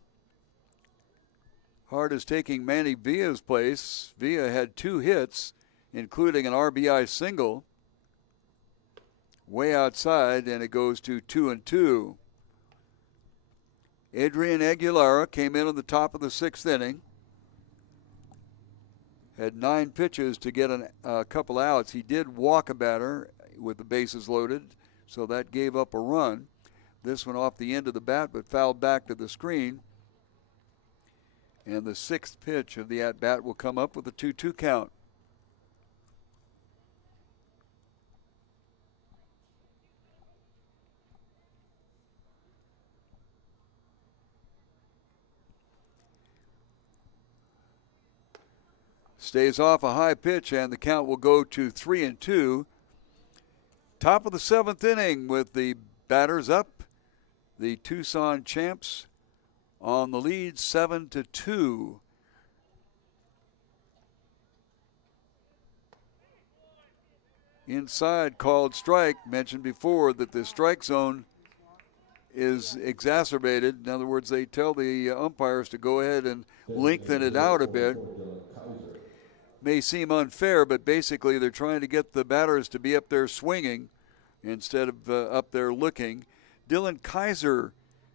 Hart is taking Manny Villa's place. Villa had 2 hits, including an RBI single. Way outside, and it goes to 2-2. Adrian Aguilera came in on the top of the 6th inning. Had 9 pitches to get a couple outs. He did walk a batter with the bases loaded, so that gave up a run. This one off the end of the bat, but fouled back to the screen. And the 6th pitch of the at-bat will come up with a 2-2 count. Stays off a high pitch, and the count will go to 3-2. Top of the 7th inning with the batters up. The Tucson champs on the lead, 7-2. Inside called strike. Mentioned before that the strike zone is exacerbated. In other words, they tell the umpires to go ahead and lengthen it out a bit. May seem unfair, but basically they're trying to get the batters to be up there swinging instead of up there looking. Dylan Kaiser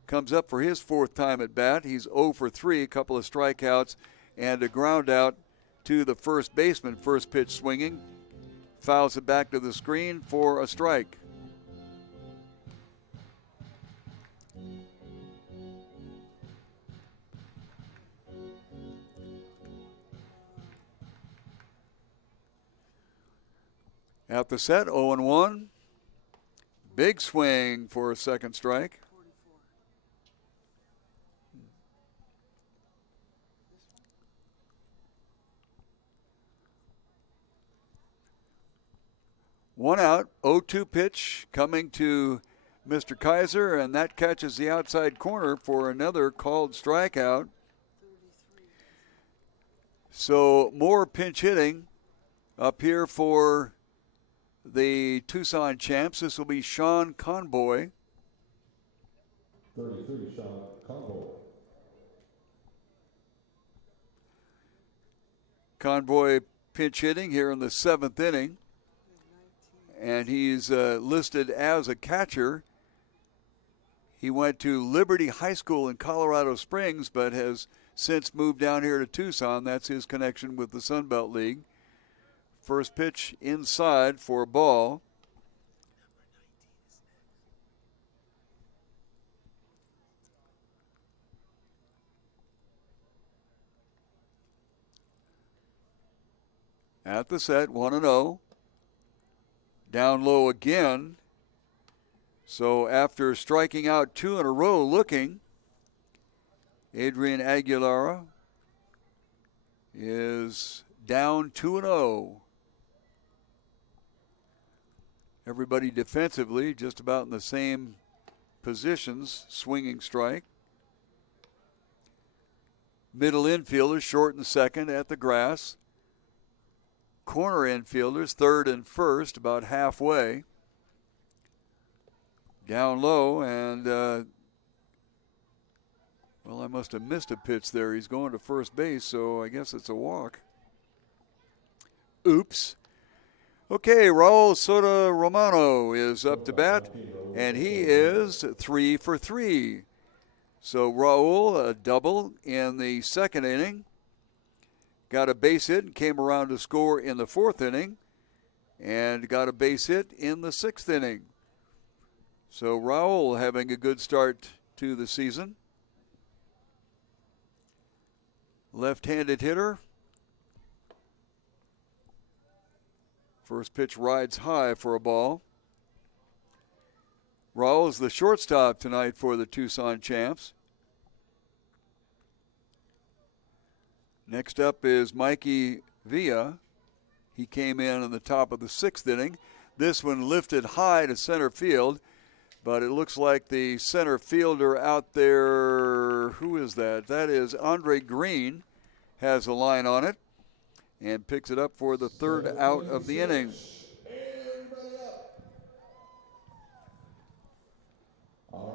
comes up for his 4th time at bat. He's 0 for 3, a couple of strikeouts, and a ground out to the first baseman. First pitch swinging, fouls it back to the screen for a strike. At the set, 0-1. Big swing for a second strike. One out, 0-2 pitch coming to Mr. Kaiser, and that catches the outside corner for another called strikeout. So more pinch hitting up here for the Tucson champs. This will be Sean Conboy. 33, Sean Conboy. Conboy pinch hitting here in the 7th inning. And he's listed as a catcher. He went to Liberty High School in Colorado Springs, but has since moved down here to Tucson. That's his connection with the Sun Belt League. First pitch inside for a ball. At the set, 1-0. Down low again. So after striking out 2 in a row looking, Adrian Aguilera is down 2-0. Everybody defensively just about in the same positions. Swinging strike. Middle infielders short and second at the grass. Corner infielders third and first about halfway. Down low, and well, I must have missed a pitch there. He's going to first base, so I guess it's a walk. Oops. Okay, Raul Soto Romano is up to bat, and he is 3 for 3. So Raul, a double in the 2nd inning. Got a base hit and came around to score in the 4th inning. and got a base hit in the 6th inning. So Raul having a good start to the season. Left-handed hitter. First pitch rides high for a ball. Raul is the shortstop tonight for the Tucson Champs. Next up is Mikey Villa. He came in the top of the 6th inning. This one lifted high to center field, but it looks like the center fielder out there, who is that? That is Andre Green, has a line on it and picks it up for the 3rd out of the inning.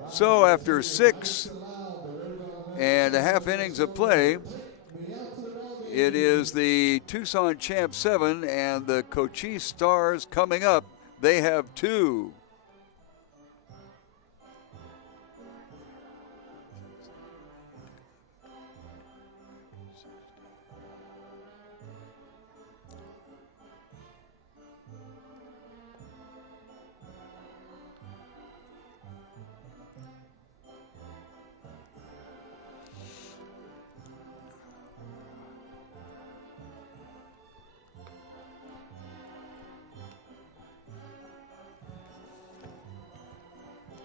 So after 6.5 innings of play, it is the Tucson Champ 7 and the Cochise Stars coming up. They have 2.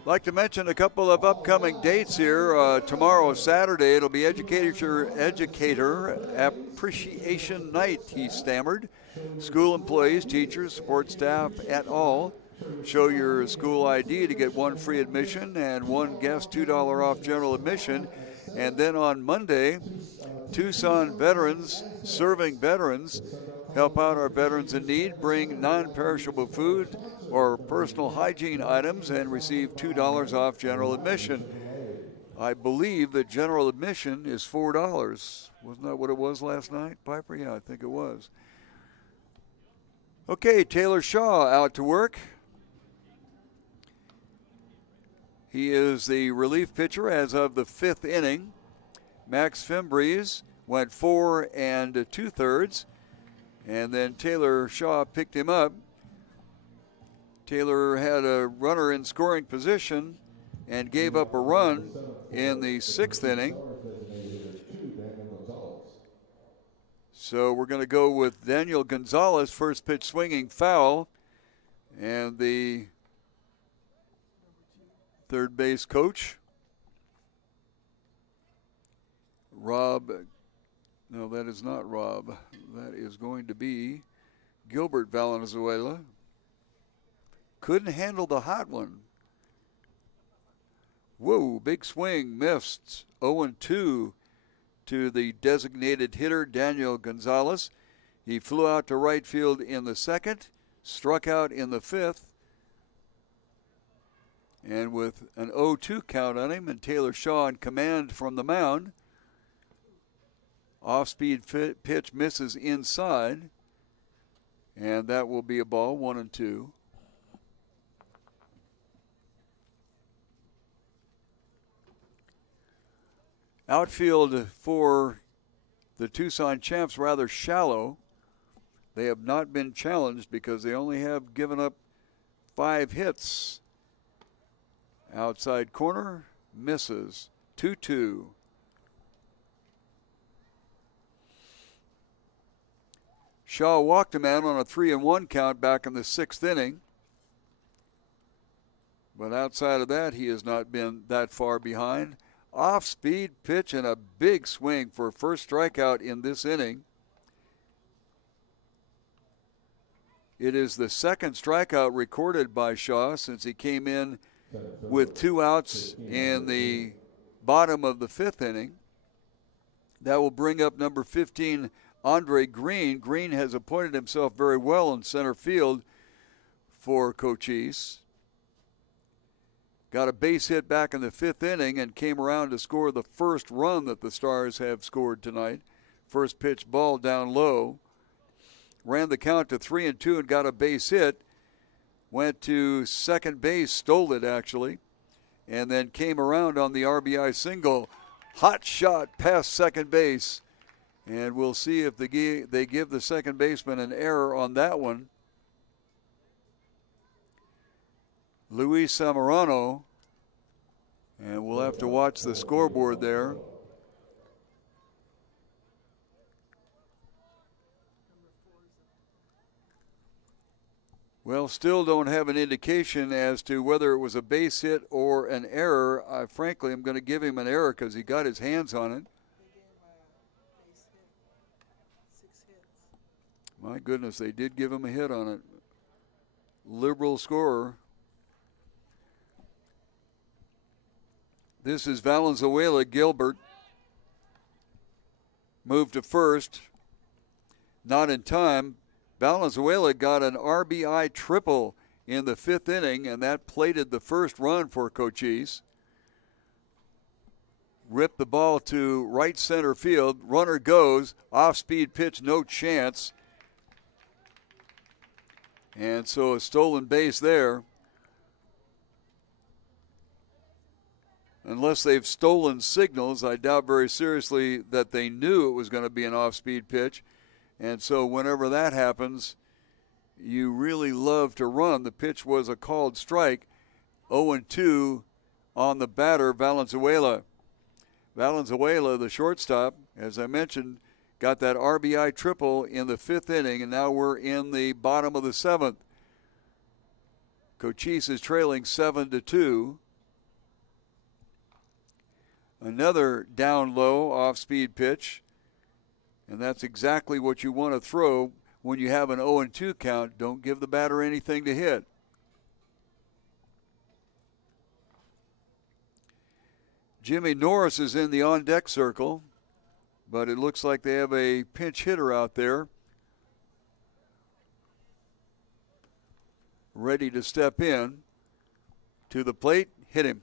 Like to mention a couple of upcoming dates here. Tomorrow, Saturday, it'll be Educator Appreciation Night, he stammered. School employees, teachers, support staff, et al. Show your school ID to get 1 free admission and 1 guest $2 off general admission. And then on Monday, Tucson veterans serving veterans. Help out our veterans in need, bring non-perishable food or personal hygiene items and receive $2 off general admission. I believe that general admission is $4. Wasn't that what it was last night, Piper? Yeah, I think it was. Okay, Taylor Shaw out to work. He is the relief pitcher as of the 5th inning. Max Fimbreeze went 4 2/3. And then Taylor Shaw picked him up. Taylor had a runner in scoring position and gave up a run in the 6th inning. So we're going to go with Daniel Gonzalez, first pitch swinging foul. And the third base coach, Rob. No, that is not Rob. That is going to be Gilbert Valenzuela. Couldn't handle the hot one. Whoa, big swing, missed. 0-2 to the designated hitter, Daniel Gonzalez. He flew out to right field in the 2nd, struck out in the 5th. And with an 0-2 count on him and Taylor Shaw in command from the mound, off-speed pitch misses inside, and that will be a ball, 1-2. Outfield for the Tucson Champs rather shallow. They have not been challenged because they only have given up 5 hits. Outside corner, misses, 2-2. Shaw walked a man on a 3-1 count back in the 6th inning. But outside of that, he has not been that far behind. Off-speed pitch and a big swing for first strikeout in this inning. It is the 2nd strikeout recorded by Shaw since he came in with 2 outs in the bottom of the 5th inning. That will bring up number 15, Andre Green. Green has appointed himself very well in center field for Cochise. Got a base hit back in the 5th inning and came around to score the first run that the Stars have scored tonight. First pitch ball down low. Ran the count to 3-2 and got a base hit. Went to second base, stole it actually, and then came around on the RBI single. Hot shot past second base. And we'll see if they give the second baseman an error on that one. Luis Zamorano. And we'll have to watch the scoreboard there. Well, still don't have an indication as to whether it was a base hit or an error. Frankly, I'm going to give him an error because he got his hands on it. They gave a base hit, 6 hits. My goodness, they did give him a hit on it. Liberal scorer. This is Valenzuela Gilbert. Moved to first. Not in time. Valenzuela got an RBI triple in the 5th inning, and that plated the first run for Cochise. Ripped the ball to right center field. Runner goes. Off-speed pitch, no chance. And so a stolen base there. Unless they've stolen signals, I doubt very seriously that they knew it was going to be an off-speed pitch. And so whenever that happens, you really love to run. The pitch was a called strike. 0-2 on the batter, Valenzuela. Valenzuela, the shortstop, as I mentioned, got that RBI triple in the 5th inning, and now we're in the bottom of the 7th. Cochise is trailing 7-2. Another down low off-speed pitch. And that's exactly what you want to throw when you have an 0-2 count. Don't give the batter anything to hit. Jimmy Norris is in the on-deck circle, but it looks like they have a pinch hitter out there ready to step in to the plate, hit him.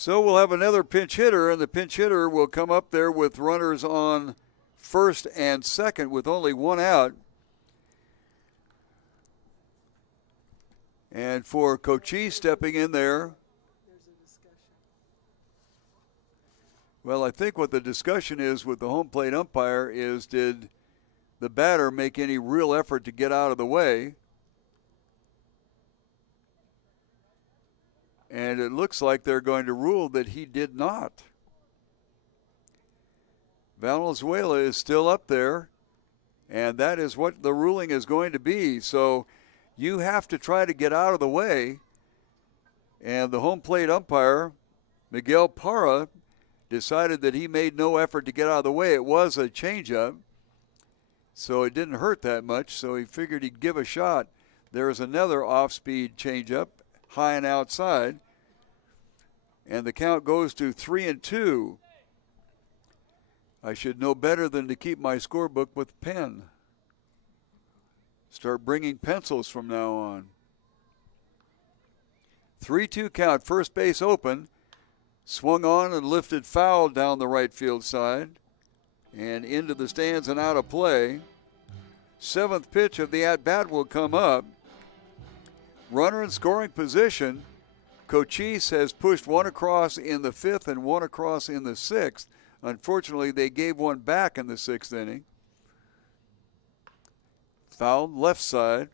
So we'll have another pinch hitter, and the pinch hitter will come up there with runners on first and second with only one out. And for Cochise stepping in there, There's a discussion. well, I think what the discussion is with the home plate umpire is, did the batter make any real effort to get out of the way? And it looks like they're going to rule that he did not. Valenzuela is still up there, and that is what the ruling is going to be. So you have to try to get out of the way. And the home plate umpire, Miguel Parra, decided that he made no effort to get out of the way. It was a changeup, so it didn't hurt that much, so he figured he'd give a shot. There's another off-speed changeup, high and outside, and the count goes to 3-2. I should know better than to keep my scorebook with pen. Start bringing pencils from now on. 3-2 count, first base open, swung on and lifted foul down the right field side and into the stands and out of play. 7th pitch of the at-bat will come up. Runner in scoring position. Cochise has pushed one across in the 5th and one across in the 6th. Unfortunately, they gave one back in the 6th inning. Foul left side.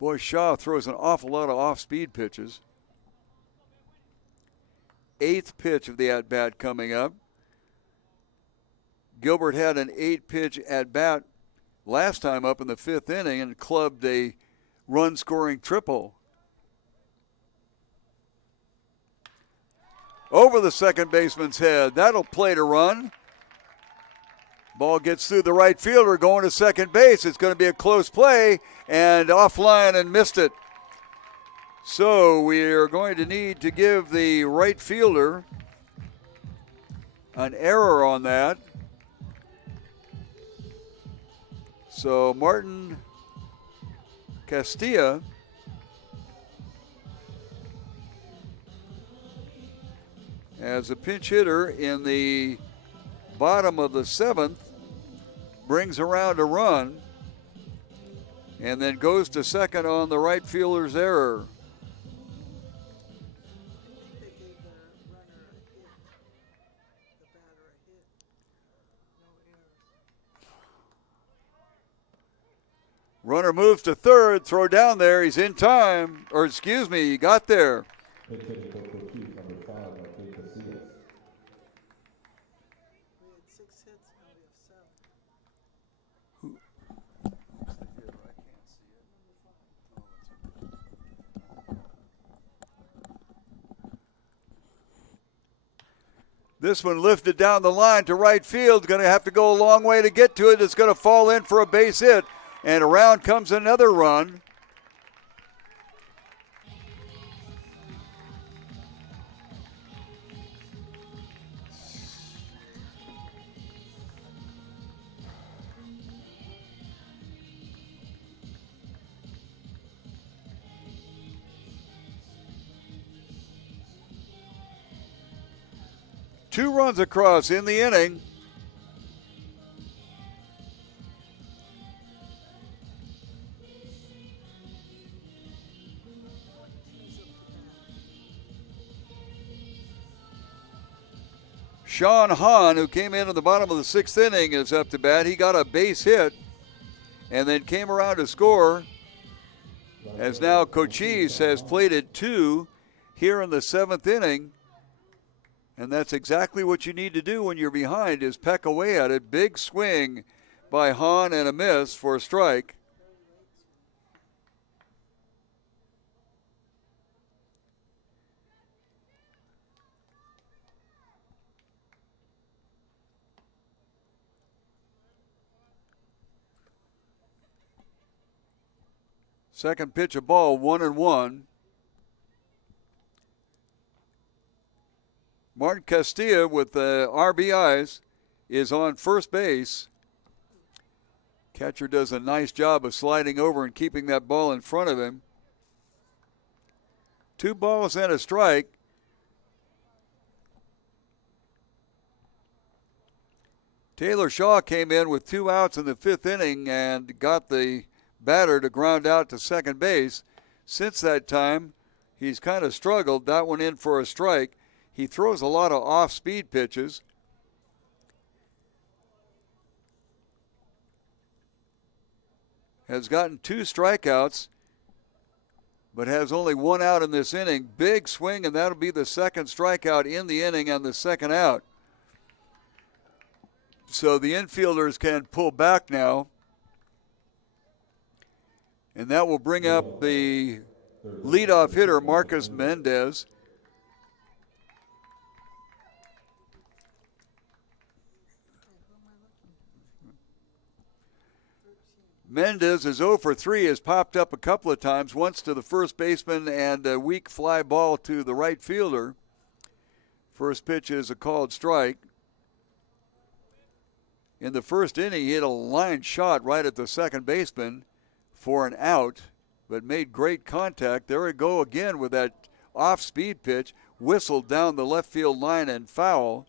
Boy, Shaw throws an awful lot of off-speed pitches. 8th pitch of the at-bat coming up. Gilbert had an 8-pitch at-bat last time up in the 5th inning and clubbed a run-scoring triple. Over the second baseman's head. That'll play to run. Ball gets through the right fielder going to second base. It's going to be a close play and offline and missed it. So we are going to need to give the right fielder an error on that. So Martin Castilla as a pinch hitter in the bottom of the 7th brings around a run and then goes to second on the right fielder's error. I think they gave the runner a hit, the batter a hit. No errors. Runner moves to third, throw down there. He's in time, or excuse me, he got there. Pitch hitting for Cochise, number 5, Cochise. We had 6 hits, now we have 7. This one lifted down the line to right field. Going to have to go a long way to get to it. It's going to fall in for a base hit. And around comes another run. Two runs across in the inning. Sean Hahn, who came in at the bottom of the 6th inning, is up to bat. He got a base hit and then came around to score, as now Cochise has plated 2 here in the 7th inning. And that's exactly what you need to do when you're behind, is peck away at it. Big swing by Hahn and a miss for a strike. Second pitch of ball, 1-1. Martin Castilla with the RBIs is on first base. Catcher does a nice job of sliding over and keeping that ball in front of him. 2 balls and a strike. Taylor Shaw came in with 2 outs in the 5th inning and got the batter to ground out to second base. Since that time, he's kind of struggled. That one in for a strike. He throws a lot of off-speed pitches. Has gotten 2 strikeouts, but has only 1 out in this inning. Big swing, and that'll be the second strikeout in the inning and the second out. So the infielders can pull back now. And that will bring up the leadoff hitter, Marcus Mendez. Mendez is 0 for 3, has popped up a couple of times, once to the first baseman and a weak fly ball to the right fielder. First pitch is a called strike. In the first inning, he hit a line shot right at the second baseman for an out, but made great contact. There we go again with that off-speed pitch, whistled down the left field line and foul.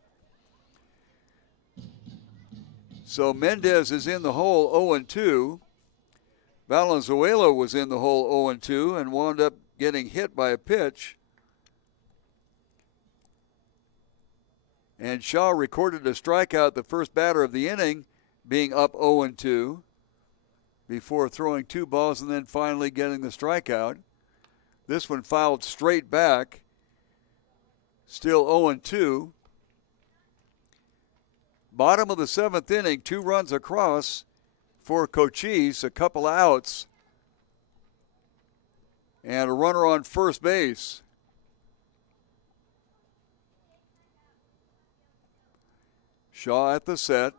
So Mendez is in the hole 0-2. Valenzuela was in the hole 0-2 and wound up getting hit by a pitch. And Shaw recorded a strikeout, the first batter of the inning, being up 0-2 before throwing 2 balls and then finally getting the strikeout. This one fouled straight back, still 0-2. Bottom of the 7th inning, 2 runs across for Cochise, a couple outs, and a runner on first base. Shaw at the set.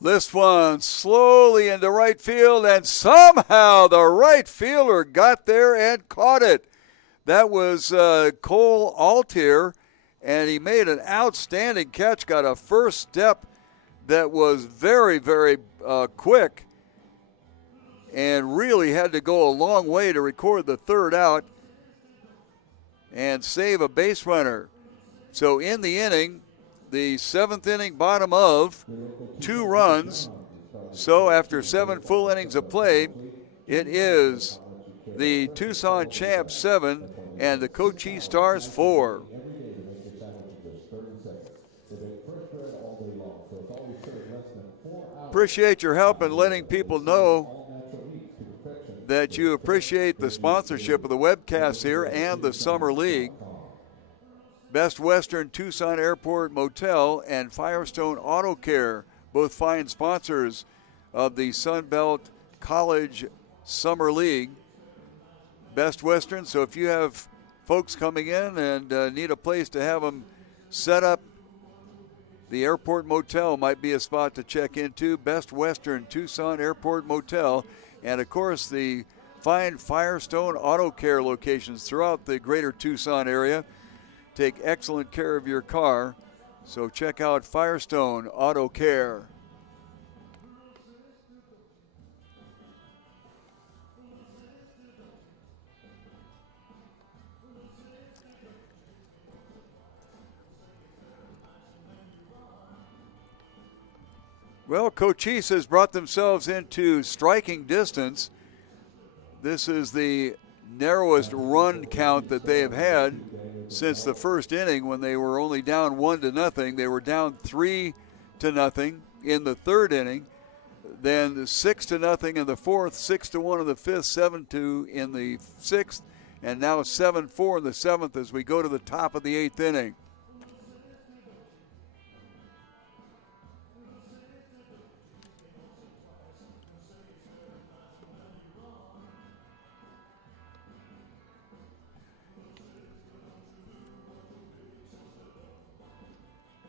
This one slowly into right field, and somehow the right fielder got there and caught it. That was Cole Altier, and he made an outstanding catch, got a first step that was very, very quick, and really had to go a long way to record the third out and save a base runner. So in the inning, the 7th inning, bottom of 2 runs. So after 7 full innings of play, it is the Tucson Champs 7 and the Cochise Stars 4. Appreciate your help in letting people know that you appreciate the sponsorship of the webcast here and the Summer League. Best Western Tucson Airport Motel and Firestone Auto Care, both fine sponsors of the Sunbelt College Summer League. Best Western, so if you have folks coming in and need a place to have them set up, the Airport Motel might be a spot to check into. Best Western Tucson Airport Motel. And, of course, the fine Firestone Auto Care locations throughout the greater Tucson area take excellent care of your car. So check out Firestone Auto Care. Well, Cochise has brought themselves into striking distance. This is the narrowest run count that they have had since the first inning when they were only down 1-0. They were down 3-0 in the third inning, then 6-0 in the fourth, 6-1 in the fifth, 7-2 in the sixth, and now 7-4 in the seventh as we go to the top of the eighth inning.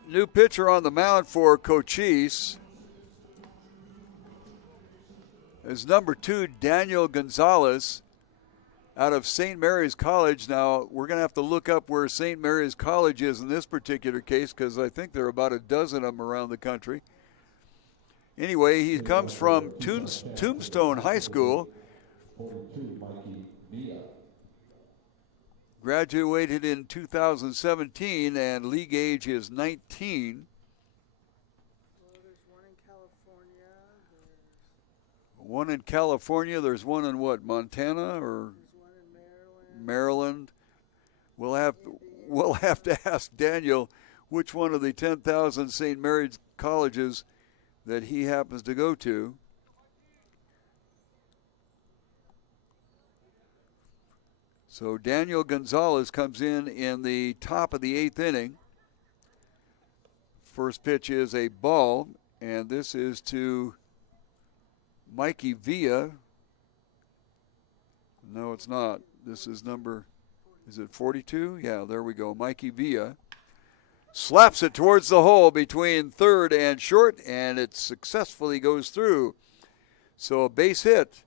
New pitcher on the mound for Cochise is number 2, Daniel Gonzalez, out of St. Mary's College. Now, we're going to have to look up where St. Mary's College is in this particular case because I think there are about a dozen of them around the country. Anyway, he comes from Tombstone High School. Graduated in 2017, and league age is 19. Well, there's one in California. One in California. There's one in what, Montana or There's one in Maryland? We'll have to ask Daniel which one of the 10,000 St. Mary's colleges that he happens to go to. So Daniel Gonzalez comes in the top of the eighth inning. First pitch is a ball, and this is to Mikey Villa. No, it's not. This is is it 42? Yeah, there we go. Mikey Villa slaps it towards the hole between third and short, and it successfully goes through. So a base hit.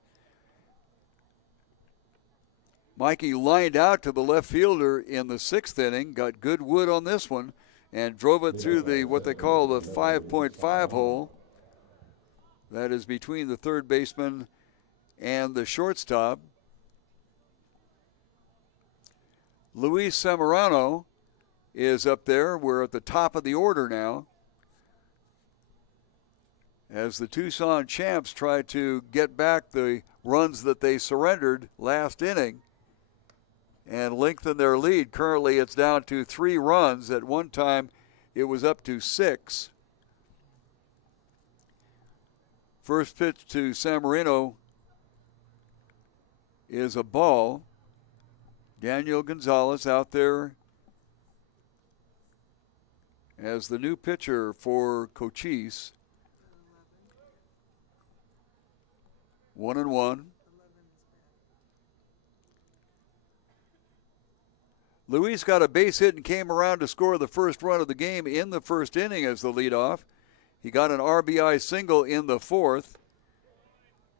Mikey lined out to the left fielder in the sixth inning, got good wood on this one, and drove it through what they call the 5.5 hole. That is between the third baseman and the shortstop. Luis Zamorano is up there. We're at the top of the order now, as the Tucson champs try to get back the runs that they surrendered last inning and lengthen their lead. Currently it's down to 3 runs. At one time it was up to 6. First pitch to Zamorano is a ball. Daniel Gonzalez out there as the new pitcher for Cochise. 1-1. Luis got a base hit and came around to score the first run of the game in the first inning as the leadoff. He got an RBI single in the fourth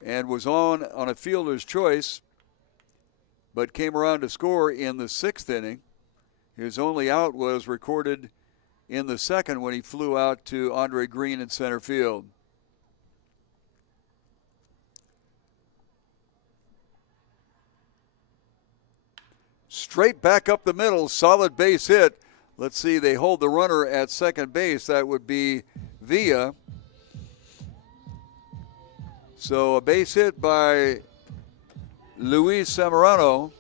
and was on a fielder's choice, but came around to score in the sixth inning. His only out was recorded in the second when he flew out to Andre Green in center field. Straight back up the middle, solid base hit. Let's see, they hold the runner at second base. That would be Villa. So a base hit by Luis Zamorano.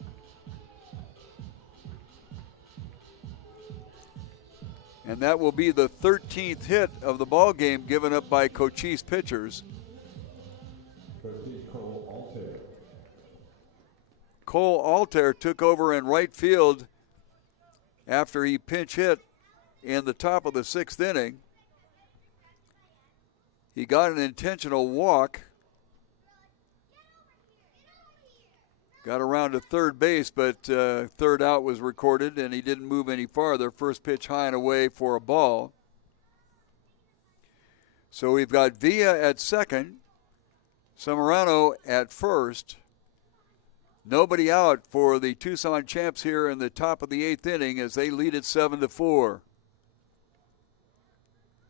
And that will be the 13th hit of the ball game given up by Cochise pitchers. 13, Cole Altair. Cole Altair took over in right field after he pinch hit in the top of the 6th inning. He got an intentional walk. Got around to third base, but third out was recorded, and he didn't move any farther. First pitch high and away for a ball. So we've got Villa at second, Samorano at first. Nobody out for the Tucson Champs here in the top of the 8th inning as they lead it 7-4.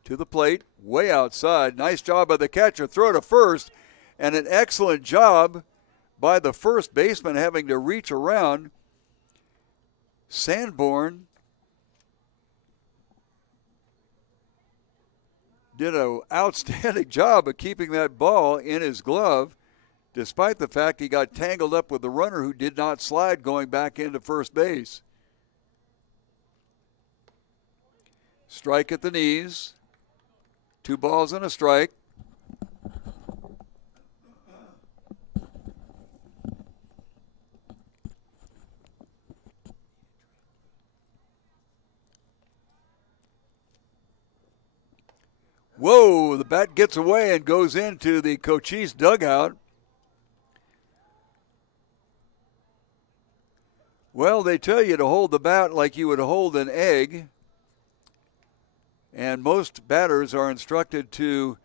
To the plate, way outside. Nice job by the catcher. Throw to first, and an excellent job by the first baseman having to reach around. Sanborn did an outstanding job of keeping that ball in his glove, despite the fact he got tangled up with the runner who did not slide going back into first base. Strike at the knees. 2 balls and a strike. Whoa, the bat gets away and goes into the Cochise dugout. Well, they tell you to hold the bat like you would hold an egg. And most batters are instructed to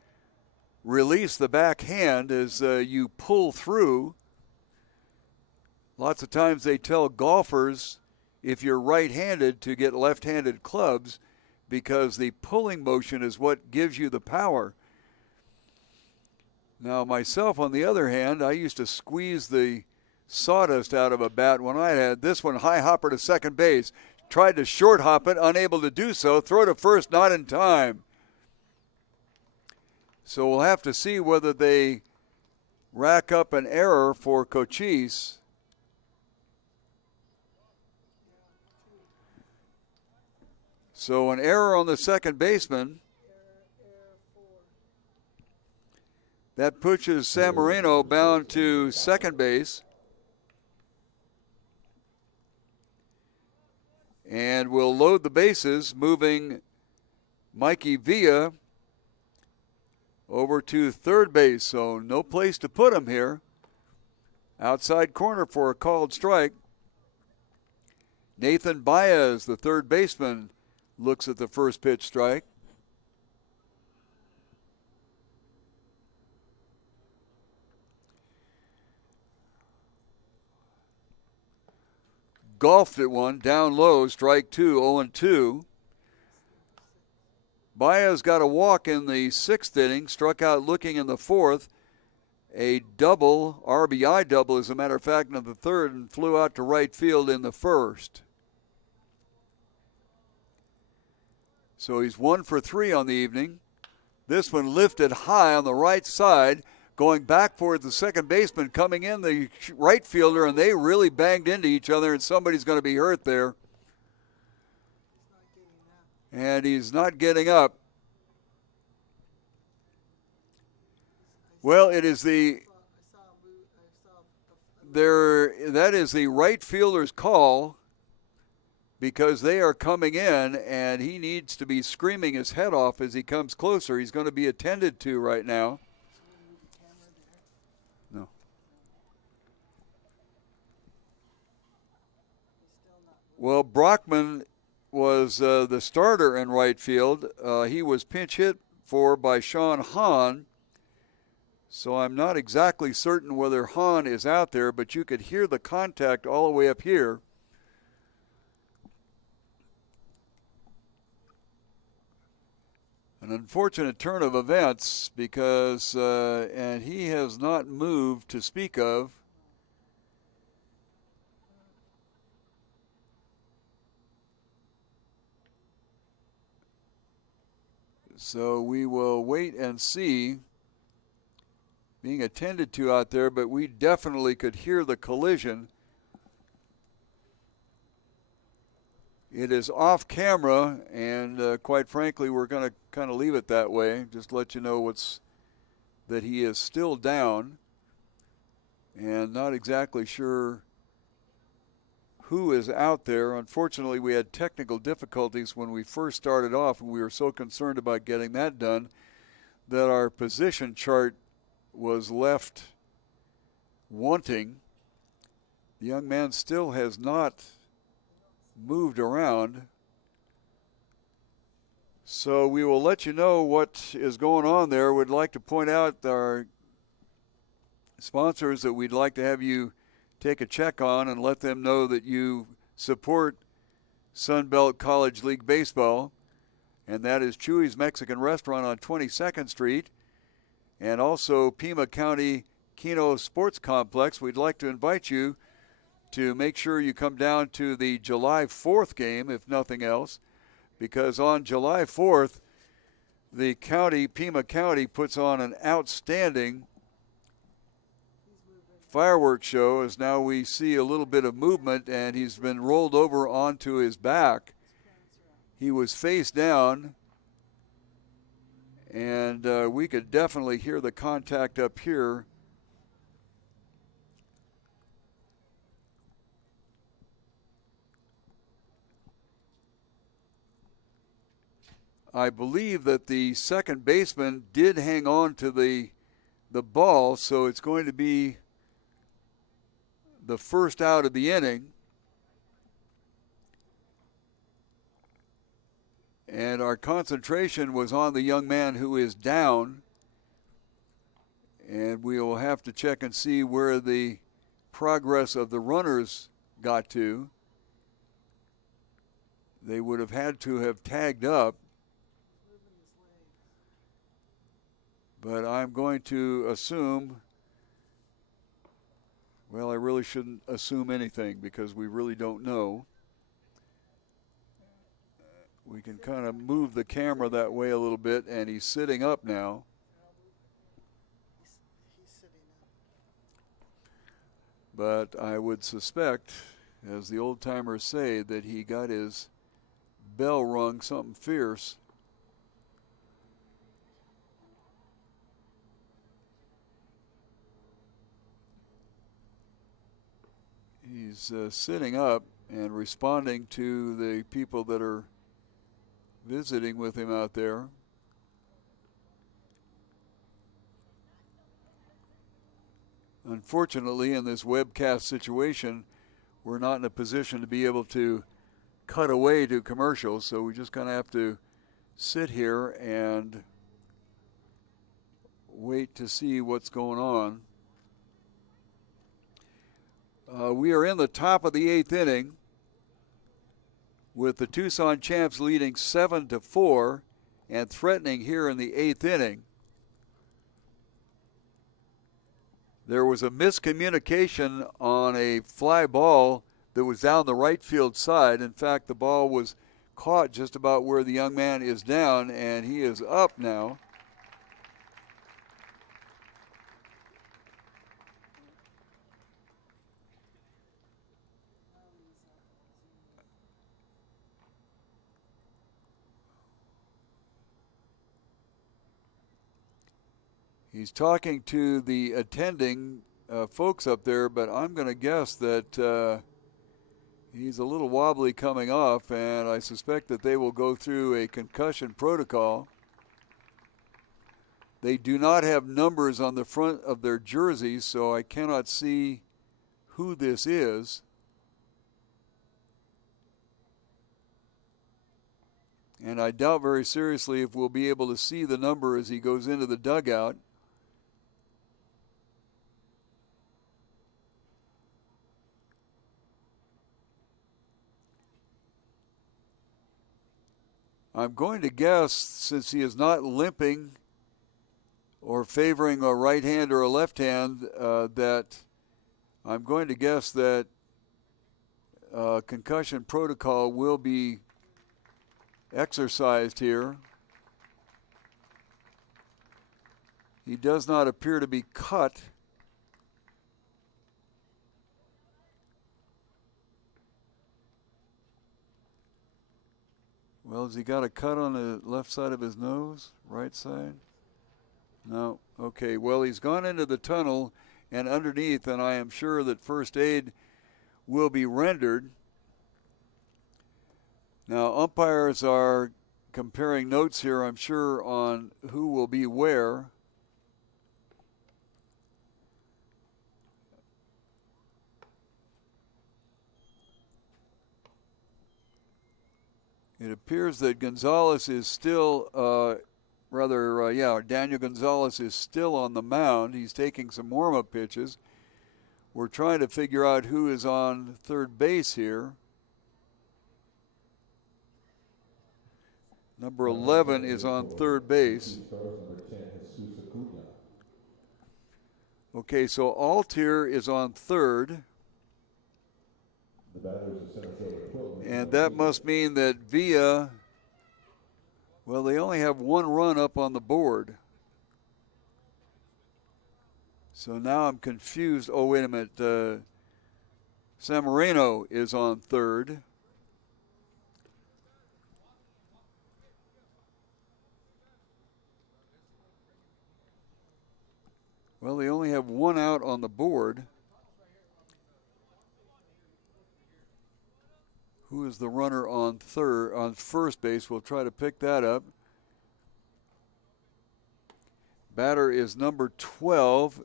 release the backhand as you pull through. Lots of times they tell golfers, if you're right-handed, to get left-handed clubs, because the pulling motion is what gives you the power. Now, myself, on the other hand, I used to squeeze the sawdust out of a bat when I had this one, high hopper to second base. Tried to short hop it, unable to do so. Throw to first, not in time. So we'll have to see whether they rack up an error for Cochise. So an error on the second baseman. That pushes Samorano bound to second base. And we'll load the bases, moving Mikey Villa over to third base. So no place to put him here. Outside corner for a called strike. Nathan Baez, the third baseman, looks at the first pitch strike. Golfed at one, down low, strike 2, 0-2. Baez got a walk in the 6th inning, struck out looking in the 4th. A double, RBI double, as a matter of fact, in the 3rd, and flew out to right field in the 1st. So he's 1 for 3 on the evening. This one lifted high on the right side, going back for the second baseman, coming in the right fielder, and they really banged into each other, and somebody's going to be hurt there. And he's not getting up. Well, it is that is the right fielder's call, because they are coming in, and he needs to be screaming his head off as he comes closer. He's going to be attended to right now. No. Well, Brockman was the starter in right field. He was pinch hit for by Sean Hahn. So I'm not exactly certain whether Hahn is out there, but you could hear the contact all the way up here. An unfortunate turn of events, because, and he has not moved to speak of. So we will wait and see. Being attended to out there, but we definitely could hear the collision. It is off camera, and quite frankly, we're going to kind of leave it that way. Just let you know that he is still down, and not exactly sure who is out there. Unfortunately, we had technical difficulties when we first started off, and we were so concerned about getting that done that our position chart was left wanting. The young man still has not moved around. So we will let you know what is going on there. We'd like to point out our sponsors that we'd like to have you take a check on and let them know that you support Sunbelt College League Baseball. And that is Chuy's Mexican Restaurant on 22nd Street and also Pima County Kino Sports Complex. We'd like to invite you to make sure you come down to the July 4th game, if nothing else, because on July 4th, the county, Pima County, puts on an outstanding fireworks show, as now we see a little bit of movement, and he's been rolled over onto his back. He was face down, and we could definitely hear the contact up here. I believe that the second baseman did hang on to the ball, so it's going to be the first out of the inning. And our concentration was on the young man who is down. And we will have to check and see where the progress of the runners got to. They would have had to have tagged up. But I'm going to assume, well, I really shouldn't assume anything because we really don't know. We can kind of move the camera that way a little bit, and he's sitting up now. But I would suspect, as the old timers say, that he got his bell rung something fierce. He's sitting up and responding to the people that are visiting with him out there. Unfortunately, in this webcast situation, we're not in a position to be able to cut away to commercials, so we just kind of have to sit here and wait to see what's going on. We are in the top of the 8th inning with the Tucson Champs leading 7-4 and threatening here in the 8th inning. There was a miscommunication on a fly ball that was down the right field side. In fact, the ball was caught just about where the young man is down, and he is up now. He's talking to the attending folks up there, but I'm going to guess that he's a little wobbly coming off, and I suspect that they will go through a concussion protocol. They do not have numbers on the front of their jerseys, so I cannot see who this is. And I doubt very seriously if we'll be able to see the number as he goes into the dugout. I'm going to guess, since he is not limping or favoring a right hand or a left hand, that I'm going to guess that concussion protocol will be exercised here. He does not appear to be cut. Well, has he got a cut on the left side of his nose? Right side? No. Okay, well, he's gone into the tunnel and underneath, and I am sure that first aid will be rendered. Now, umpires are comparing notes here, I'm sure, on who will be where. It appears that Gonzalez is still, Daniel Gonzalez is still on the mound. He's taking some warm-up pitches. We're trying to figure out who is on third base here. Number 11 is on third base. Okay, so Altier is on third. And that must mean that Villa, well, they only have one run up on the board. So now I'm confused. Oh, wait a minute. Samoreno is on third. Well, they only have one out on the board. Who is the runner on first base? We'll try to pick that up. Batter is number 12,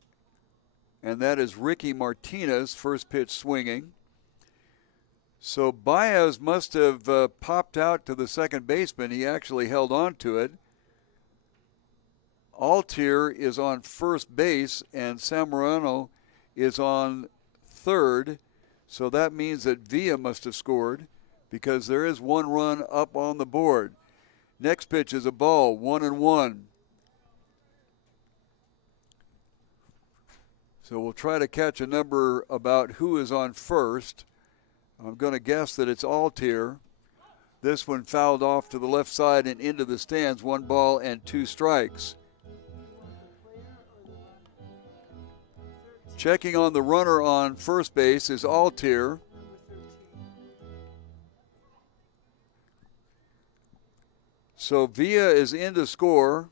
and that is Ricky Martinez, first pitch swinging. So Baez must have popped out to the second baseman. He actually held on to it. Altier is on first base, and Samorano is on third. So that means that Villa must have scored, because there is one run up on the board. Next pitch is a ball, 1-1. So we'll try to catch a number about who is on first. I'm going to guess that it's Altier. This one fouled off to the left side and into the stands. 1 ball and 2 strikes. Checking on the runner on first base is Altier. So Villa is in to score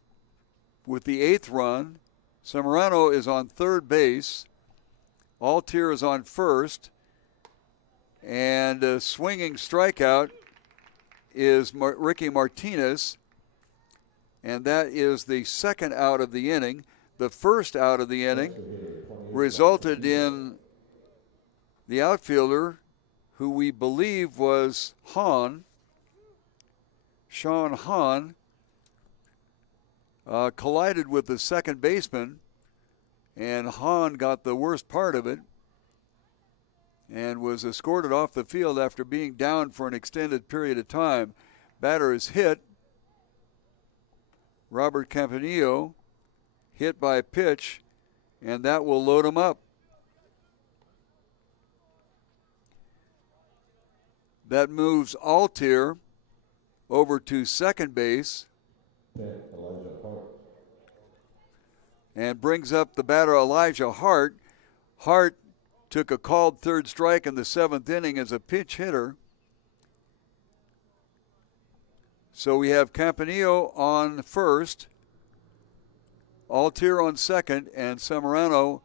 with the 8th run. Samorano is on third base. Altier is on first. And a swinging strikeout is Ricky Martinez. And that is the second out of the inning. The first out of the inning resulted in the outfielder, who we believe was Sean Hahn, collided with the second baseman, and Hahn got the worst part of it and was escorted off the field after being down for an extended period of time. Batter is hit. Robert Campanillo hit by a pitch, and that will load him up. That moves Altier over to second base and brings up the batter Elijah Hart. Hart took a called third strike in the 7th inning as a pinch hitter. So we have Campanillo on first, Altier on second, and Samorano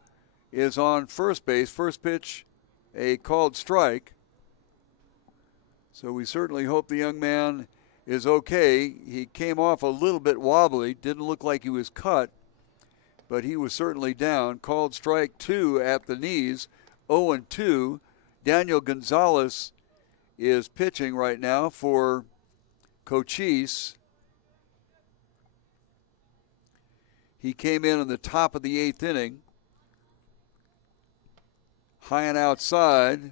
is on first base. First pitch, a called strike. So we certainly hope the young man is okay. He came off a little bit wobbly, didn't look like he was cut, but he was certainly down. Called strike 2 at the knees, 0-2. Daniel Gonzalez is pitching right now for Cochise. He came in the top of the 8th inning. High and outside.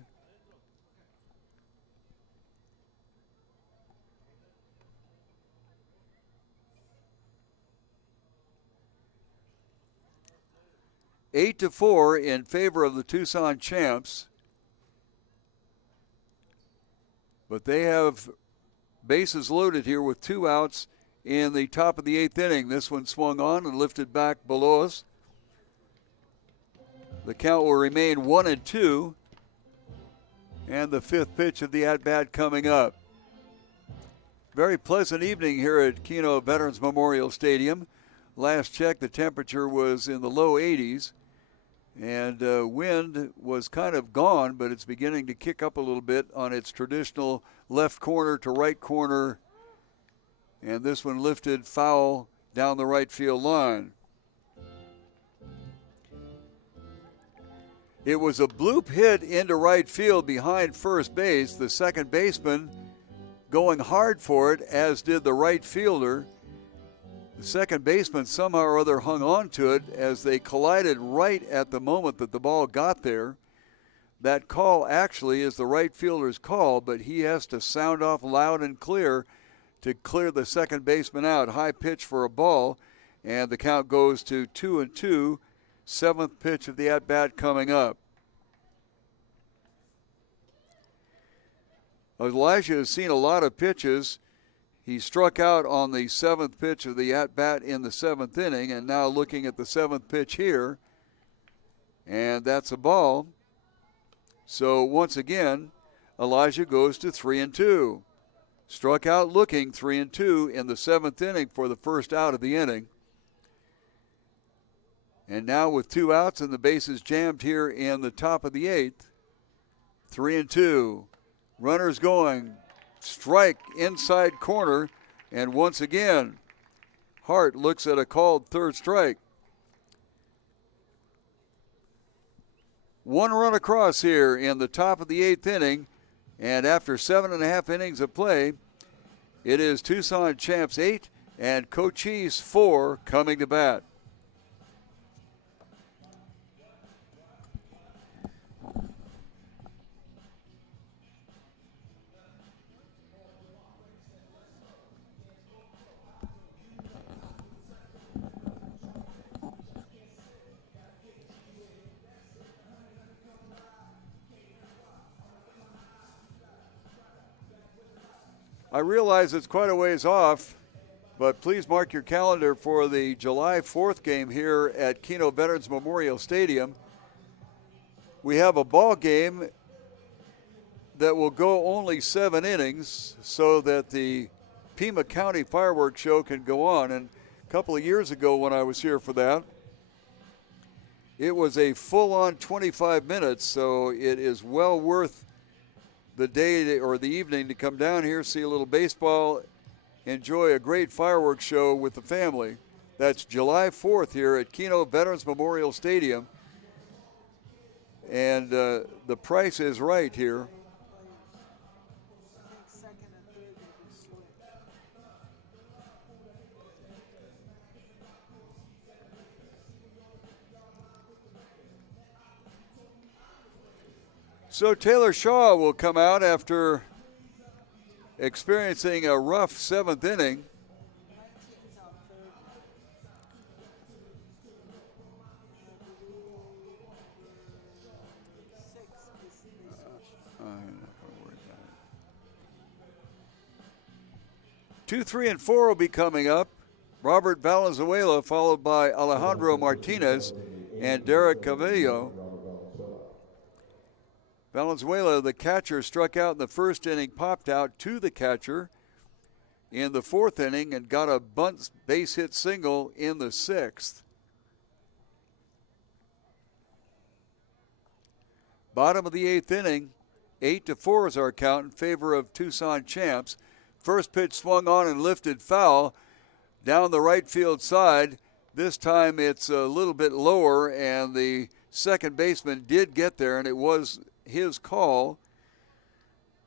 Eight to 4 in favor of the Tucson champs. But they have bases loaded here with 2 outs in the top of the 8th inning. This one swung on and lifted back below us. The count will remain 1-2. And the 5th pitch of the at-bat coming up. Very pleasant evening here at Kino Veterans Memorial Stadium. Last check, the temperature was in the low 80s, and wind was kind of gone, but it's beginning to kick up a little bit on its traditional left corner to right corner, and this one lifted foul down the right field line. It was a bloop hit into right field behind first base. The second baseman going hard for it, as did the right fielder. The second baseman somehow or other hung on to it as they collided right at the moment that the ball got there. That call actually is the right fielder's call, but he has to sound off loud and clear to clear the second baseman out. High pitch for a ball, and the count goes to 2-2. Seventh pitch of the at-bat coming up. Elijah has seen a lot of pitches. He struck out on the seventh pitch of the at-bat in the seventh inning, and now looking at the seventh pitch here, and that's a ball. So once again, Elijah goes to 3-2. Struck out looking 3-2 in the seventh inning for the first out of the inning. And now with 2 outs and the bases jammed here in the top of the eighth, 3-2. Runners going, strike inside corner, and once again, Hart looks at a called third strike. 1 run across here in the top of the eighth inning, and after 7.5 innings of play, it is Tucson Champs 8 and Cochise 4 coming to bat. I realize it's quite a ways off, but please mark your calendar for the July 4th game here at Kino Veterans Memorial Stadium. We have a ball game that will go only 7 innings so that the Pima County fireworks show can go on. And a couple of years ago when I was here for that, it was a full-on 25 minutes, so it is well worth the day or the evening to come down here, see a little baseball, enjoy a great fireworks show with the family. That's July 4th here at Kino Veterans Memorial Stadium. And the price is right here. I think second and third will be split. So Taylor Shaw will come out after experiencing a rough 7th inning. 19's on third. 6 is the base. I'm not going to worry about it. 2, 3, and 4 will be coming up. Robert Valenzuela, followed by Alejandro Martinez and Derek Cavillo. Valenzuela, the catcher, struck out in the first inning, popped out to the catcher in the 4th inning and got a bunt base hit single in the 6th. Bottom of the 8th inning, 8-4 is our count in favor of Tucson Champs. First pitch swung on and lifted foul down the right field side. This time it's a little bit lower, and the second baseman did get there, and it was his call.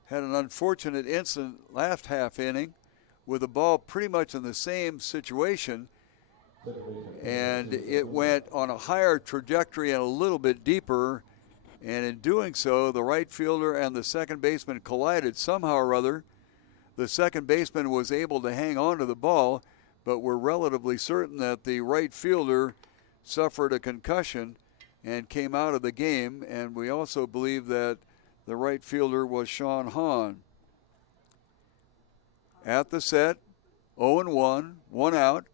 Had an unfortunate incident last half inning with the ball pretty much in the same situation, and it went on a higher trajectory and a little bit deeper, and in doing so the right fielder and the second baseman collided somehow or other. The second baseman was able to hang on to the ball, but we're relatively certain that the right fielder suffered a concussion and came out of the game, and we also believe that the right fielder was Sean Hahn. At the set, 0-1, 1 out,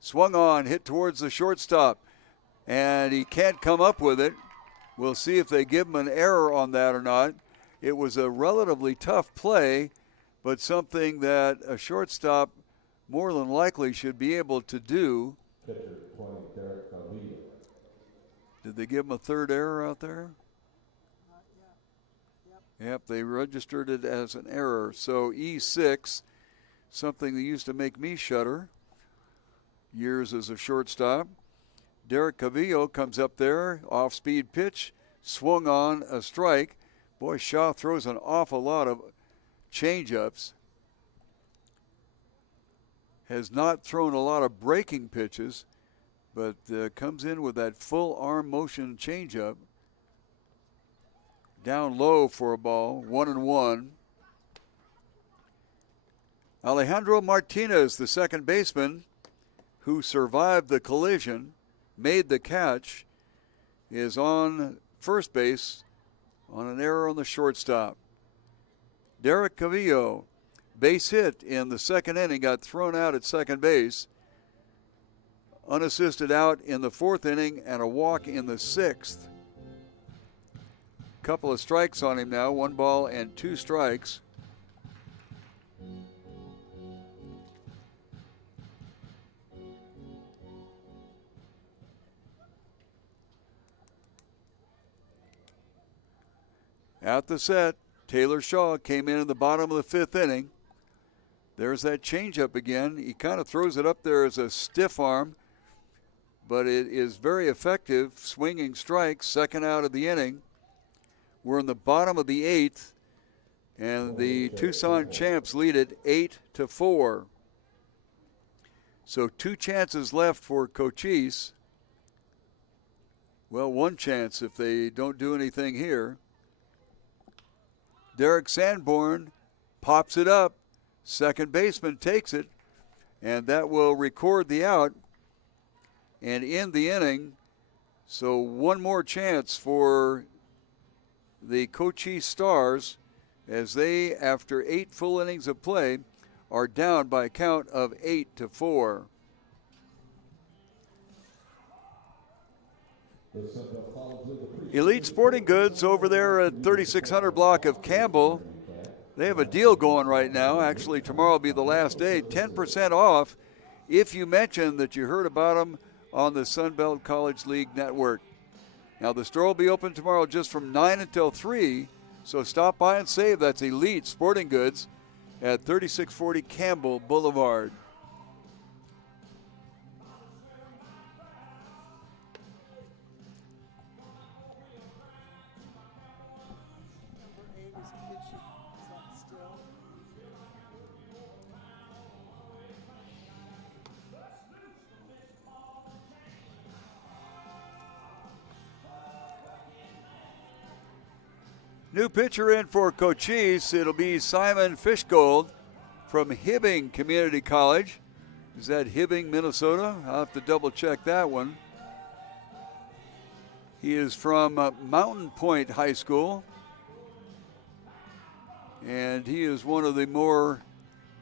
swung on, hit towards the shortstop, and he can't come up with it. We'll see if they give him an error on that or not. It was a relatively tough play but something that a shortstop more than likely should be able to do. Pitcher 20, Derek Calvillo. Did they give him a third error out there? Not yet. Yep. Yep, they registered it as an error. So E6, something that used to make me shudder years as a shortstop. Derek Cavillo comes up there, off-speed pitch, swung on a strike. Boy, Shaw throws an awful lot of change-ups. Has not thrown a lot of breaking pitches, but comes in with that full arm motion changeup. Down low for a ball, 1-1. Alejandro Martinez, the second baseman, who survived the collision, made the catch, is on first base on an error on the shortstop. Derek Cavillo, base hit in the second inning, got thrown out at second base. Unassisted out in the fourth inning and a walk in the sixth. Couple of strikes on him now, 1 ball and 2 strikes. At the set, Taylor Shaw came in the bottom of the fifth inning. There's that changeup again. He kind of throws it up there as a stiff arm, but it is very effective. Swinging strike, second out of the inning. We're in the bottom of the eighth, and the Tucson champs lead it 8-4. So 2 chances left for Cochise. Well, 1 chance if they don't do anything here. Derek Sanborn pops it up. Second baseman takes it, and that will record the out and end the inning. So 1 more chance for the Cochise Stars as they, after 8 full innings of play, are down by a count of 8-4. Elite Sporting Goods over there at 3600 block of Campbell. They have a deal going right now. Actually, tomorrow will be the last day. 10% off if you mention that you heard about them on the Sunbelt College League Network. Now, the store will be open tomorrow just from 9 until 3, so stop by and save. That's Elite Sporting Goods at 3640 Campbell Boulevard. Number 8 is pitching. Is that still? New pitcher in for Cochise. It'll be Simon Fishgold from Hibbing Community College. Is that Hibbing, Minnesota? I'll have to double check that one. He is from Mountain Point High School. And he is one of the more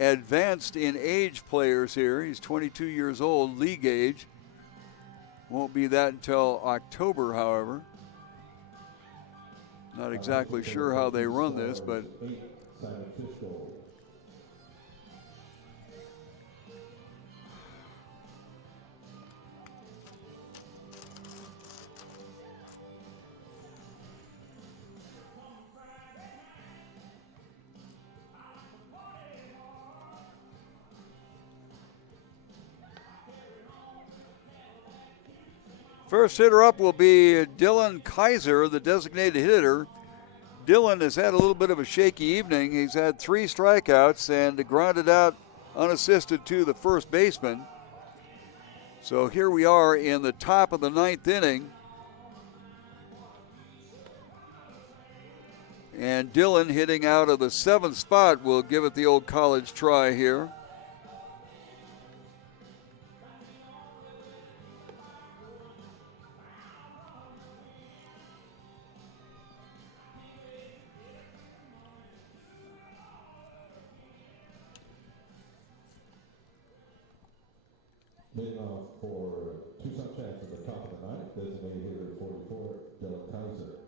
advanced in age players here. He's 22 years old, league age. Won't be that until October, however. Not exactly sure how they run this, but first hitter up will be Dylan Kaiser, the designated hitter. Dylan has had a little bit of a shaky evening. He's had 3 strikeouts and grounded out unassisted to the first baseman. So here we are in the top of the 9th inning. And Dylan hitting out of the 7th spot will give it the old college try here. Leading off for Tucson Champs at the top of the 9th, designated hitter 44, Dylan Kaiser.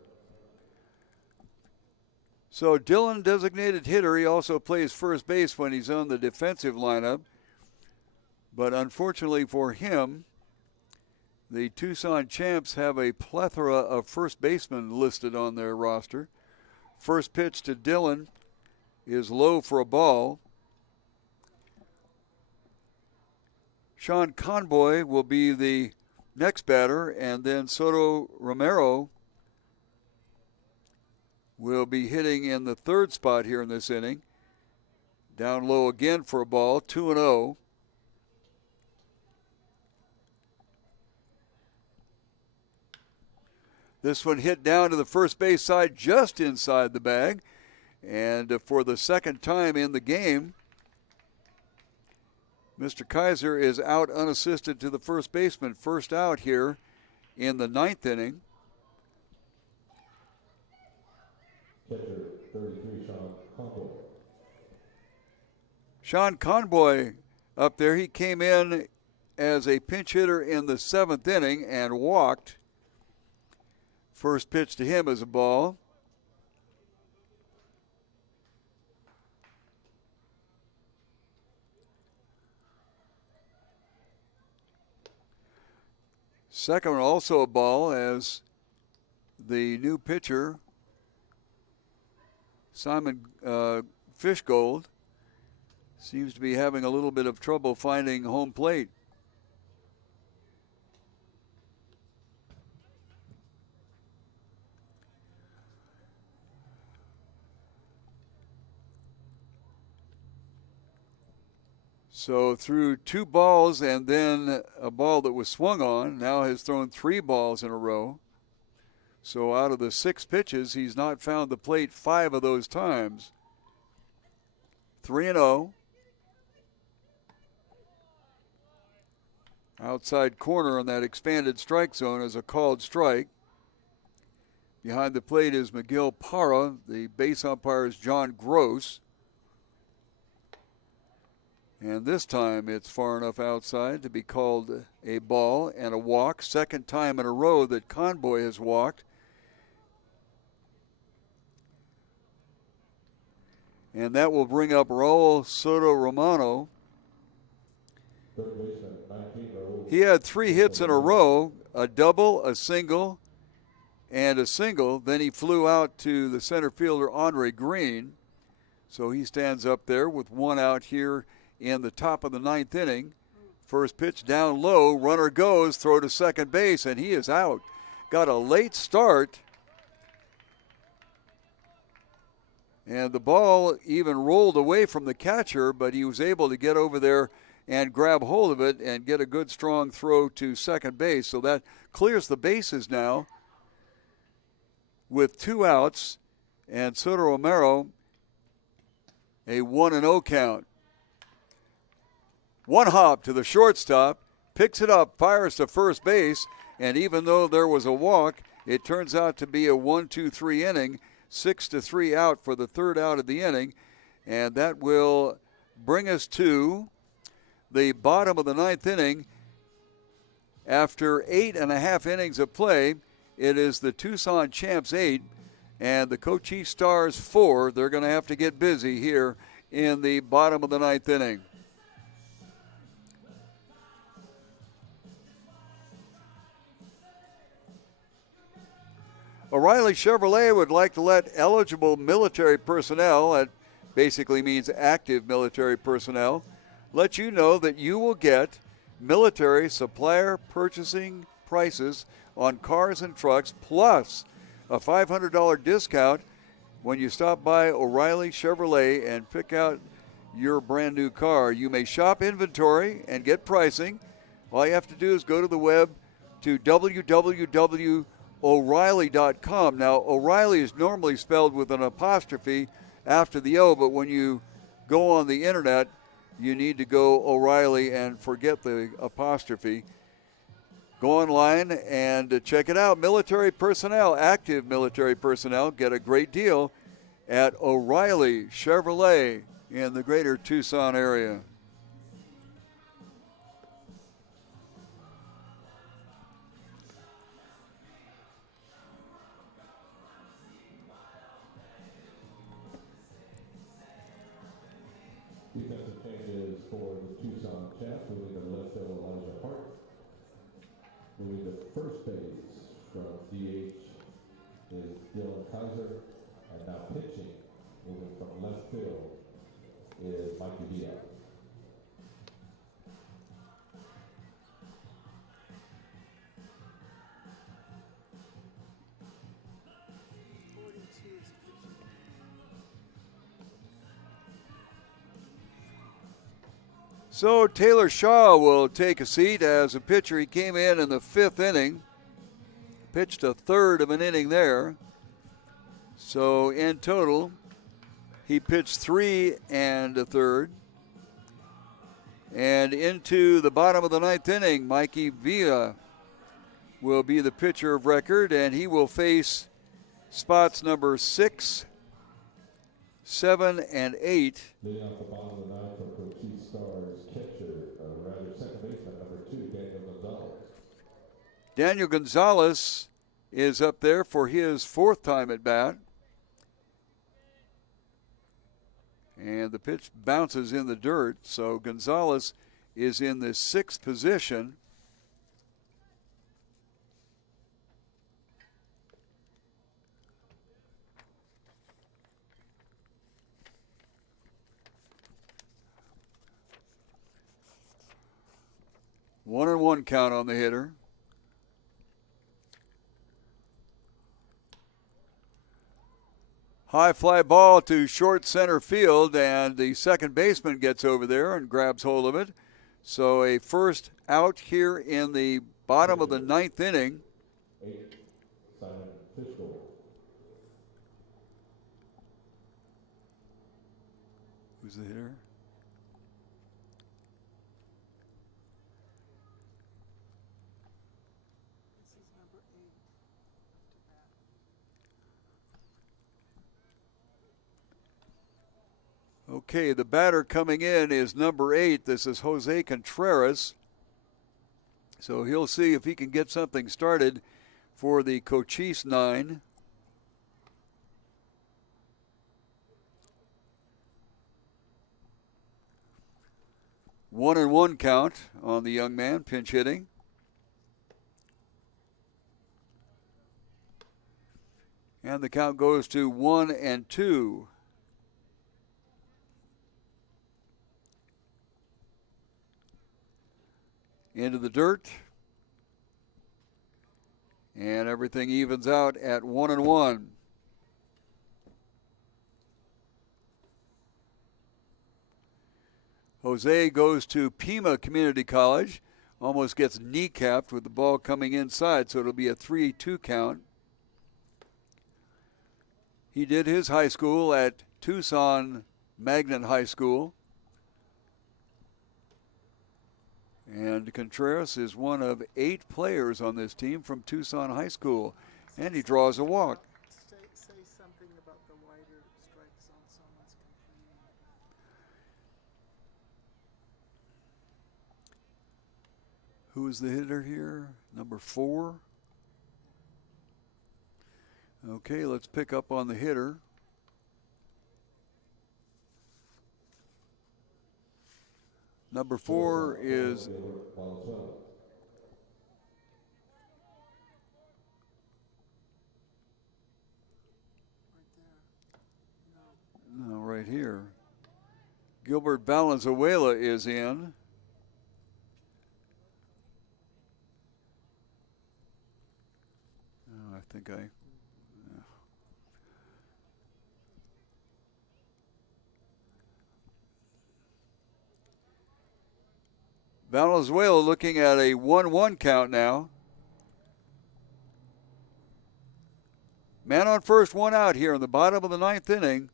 So Dillon, designated hitter. He also plays first base when he's on the defensive lineup. But unfortunately for him, the Tucson Champs have a plethora of first basemen listed on their roster. First pitch to Dillon is low for a ball. Sean Conboy will be the next batter, and then Soto Romero will be hitting in the third spot here in this inning. Down low again for a ball, 2-0. This one hit down to the first base side, just inside the bag. And for the second time in the game, Mr. Kaiser is out unassisted to the first baseman. First out here in the ninth inning. Catcher 33, Sean Conboy. Sean Conboy up there. He came in as a pinch hitter in the seventh inning and walked. First pitch to him is a ball. Second one also a ball, as the new pitcher, Simon Fishgold, seems to be having a little bit of trouble finding home plate. So through two balls and then a ball that was swung on, now has thrown three balls in a row. So out of the 6 pitches, he's not found the plate 5 of those times. 3-0. Outside corner on that expanded strike zone is a called strike. Behind the plate is Miguel Parra. The base umpire is John Gross. And this time it's far enough outside to be called a ball and a walk. Second time in a row that Conboy has walked. And that will bring up Raul Soto Romano. He had 3 hits in a row, a double, a single, and a single. Then he flew out to the center fielder, Andre Green. So he stands up there with 1 out here in the top of the 9th inning. First pitch down low, runner goes, throw to second base, and he is out. Got a late start. And the ball even rolled away from the catcher, but he was able to get over there and grab hold of it and get a good strong throw to second base. So that clears the bases now with 2 outs, and Soto Romero a 1-0 count. One hop to the shortstop, picks it up, fires to first base, and even though there was a walk, it turns out to be a 1-2-3 inning, 6-3 out for the third out of the inning, and that will bring us to the bottom of the 9th inning. After 8.5 innings of play, it is the Tucson Champs 8 and the Cochise Stars 4. They're going to have to get busy here in the bottom of the 9th inning. O'Reilly Chevrolet would like to let eligible military personnel, that basically means active military personnel, let you know that you will get military supplier purchasing prices on cars and trucks, plus a $500 discount when you stop by O'Reilly Chevrolet and pick out your brand new car. You may shop inventory and get pricing. All you have to do is go to the web to www.o'reilly.com. Now, O'Reilly is normally spelled with an apostrophe after the O, but when you go on the internet, you need to go O'Reilly and forget the apostrophe. Go online and check it out. Military personnel, active military personnel, get a great deal at O'Reilly Chevrolet in the greater Tucson area. Moving to first base from DH is Dylan Kaiser, and now pitching, moving from left field, is Mikey Villa. So Taylor Shaw will take a seat as a pitcher. He came in the 5th inning, pitched a third of an inning there. So in total, he pitched 3 1/3. And into the bottom of the 9th inning, Mikey Villa will be the pitcher of record, and he will face spots number 6, 7, and 8. Leading off the bottom of the ninth for Cochise Stars catcher, second baseman, number 2, Daniel Gonzalez. Daniel Gonzalez is up there for his 4th time at bat. And the pitch bounces in the dirt, so Gonzalez is in the 6th position. One and one count on the hitter. High fly ball to short center field, and the second baseman gets over there and grabs hold of it. So a first out here in the bottom of the 9th inning. 8, Simon Fishgold. Who's the hitter? Okay, the batter coming in is number 8. This is Jose Contreras. So he'll see if he can get something started for the Cochise 9. One and one count on the young man, pinch hitting. And the count goes to 1 and 2. Into the dirt. And everything evens out at 1 and 1. Jose goes to Pima Community College. Almost gets kneecapped with the ball coming inside, so it'll be a 3-2 count. He did his high school at Tucson Magnet High School. And Contreras is one of 8 players on this team from Tucson High School. And he draws a walk. Say something about the wider strike zone. Someone's complaining. Who is the hitter here? Number 4. Okay, let's pick up on the hitter. Number 4 is no, right here. Gilbert Valenzuela is in. Oh, I think I. Valenzuela looking at a 1-1 count now. Man on first, 1 out here in the bottom of the 9th inning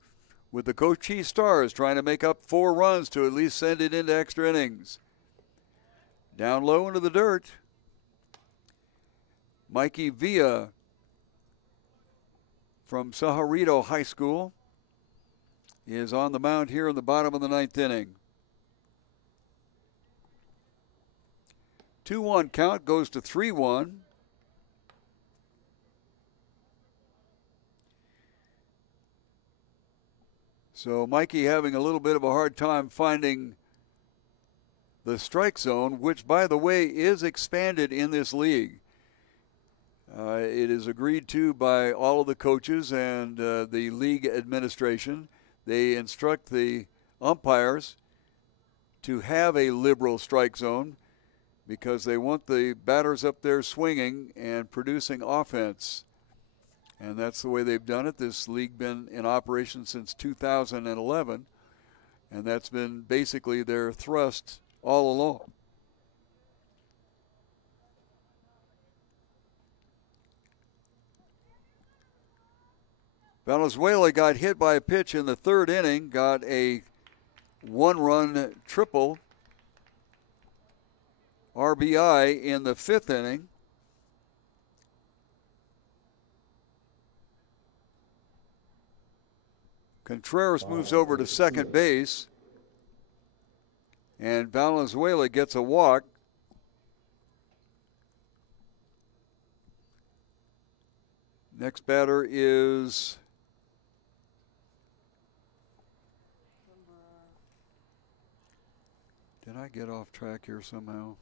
with the Cochise Stars trying to make up 4 runs to at least send it into extra innings. Down low into the dirt. Mikey Villa from Sajarito High School is on the mound here in the bottom of the 9th inning. 2-1 count goes to 3-1. So Mikey having a little bit of a hard time finding the strike zone, which, by the way, is expanded in this league. It is agreed to by all of the coaches and the league administration. They instruct the umpires to have a liberal strike zone because they want the batters up there swinging and producing offense. And that's the way they've done it. This league been in operation since 2011, and that's been basically their thrust all along. Valenzuela got hit by a pitch in the third inning, got a one-run triple RBI in the fifth inning. Contreras moves over to second base, and Valenzuela gets a walk. Next batter is did I get off track here somehow?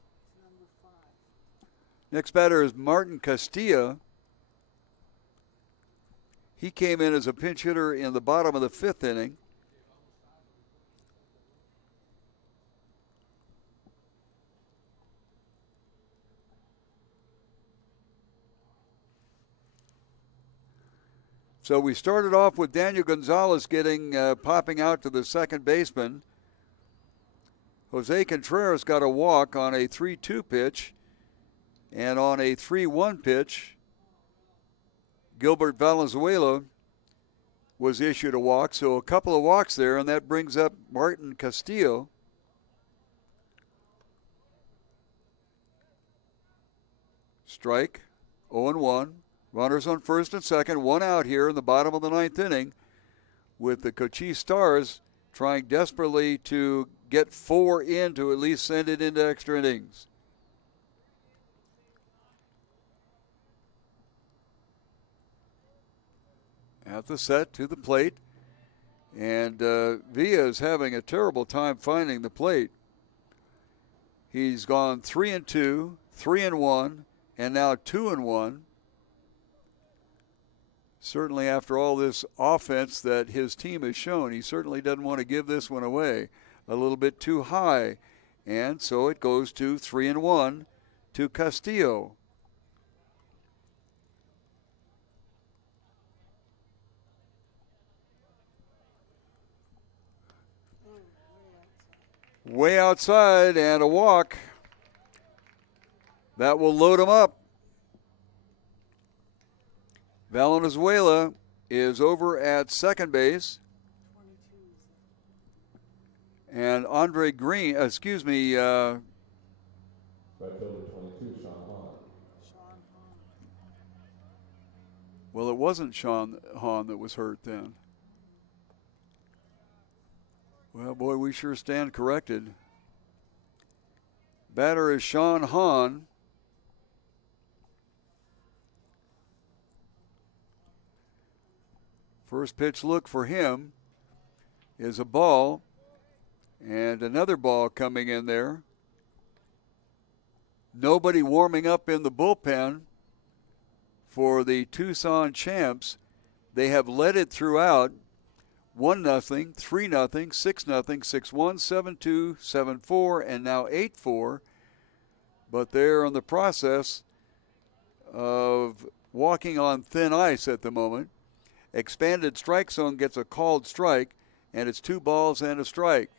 Next batter is Martin Castilla. He came in as a pinch hitter in the bottom of the fifth inning. So we started off with Daniel Gonzalez popping out to the second baseman. Jose Contreras got a walk on a 3-2 pitch, and on a 3-1 pitch, Gilbert Valenzuela was issued a walk. So a couple of walks there, and that brings up Martin Castillo. Strike, 0-1. Runners on first and second, one out here in the bottom of the ninth inning, with the Cochise Stars trying desperately to get 4 in to at least send it into extra innings. At the set to the plate, and Villa is having a terrible time finding the plate. He's gone 3-2, 3-1, and now 2-1. Certainly after all this offense that his team has shown, he certainly doesn't want to give this one away. A little bit too high, and so it goes to 3-1 to Castillo. Way outside and a walk. That will load him up. Valenzuela is over at second base. And Andre Green, Right fielder 22, Sean Hahn. well, it wasn't Sean Hahn that was hurt then. Well, boy, we sure stand corrected. Batter is Sean Hahn. First pitch look for him is a ball, and another ball coming in there. Nobody warming up in the bullpen for the Tucson champs. They have led it throughout. 1-0, 3-0, 6-0, 6-1, 7-2, 7-4, and now 8-4. But they're in the process of walking on thin ice at the moment. Expanded strike zone gets a called strike, and it's 2 balls and a strike.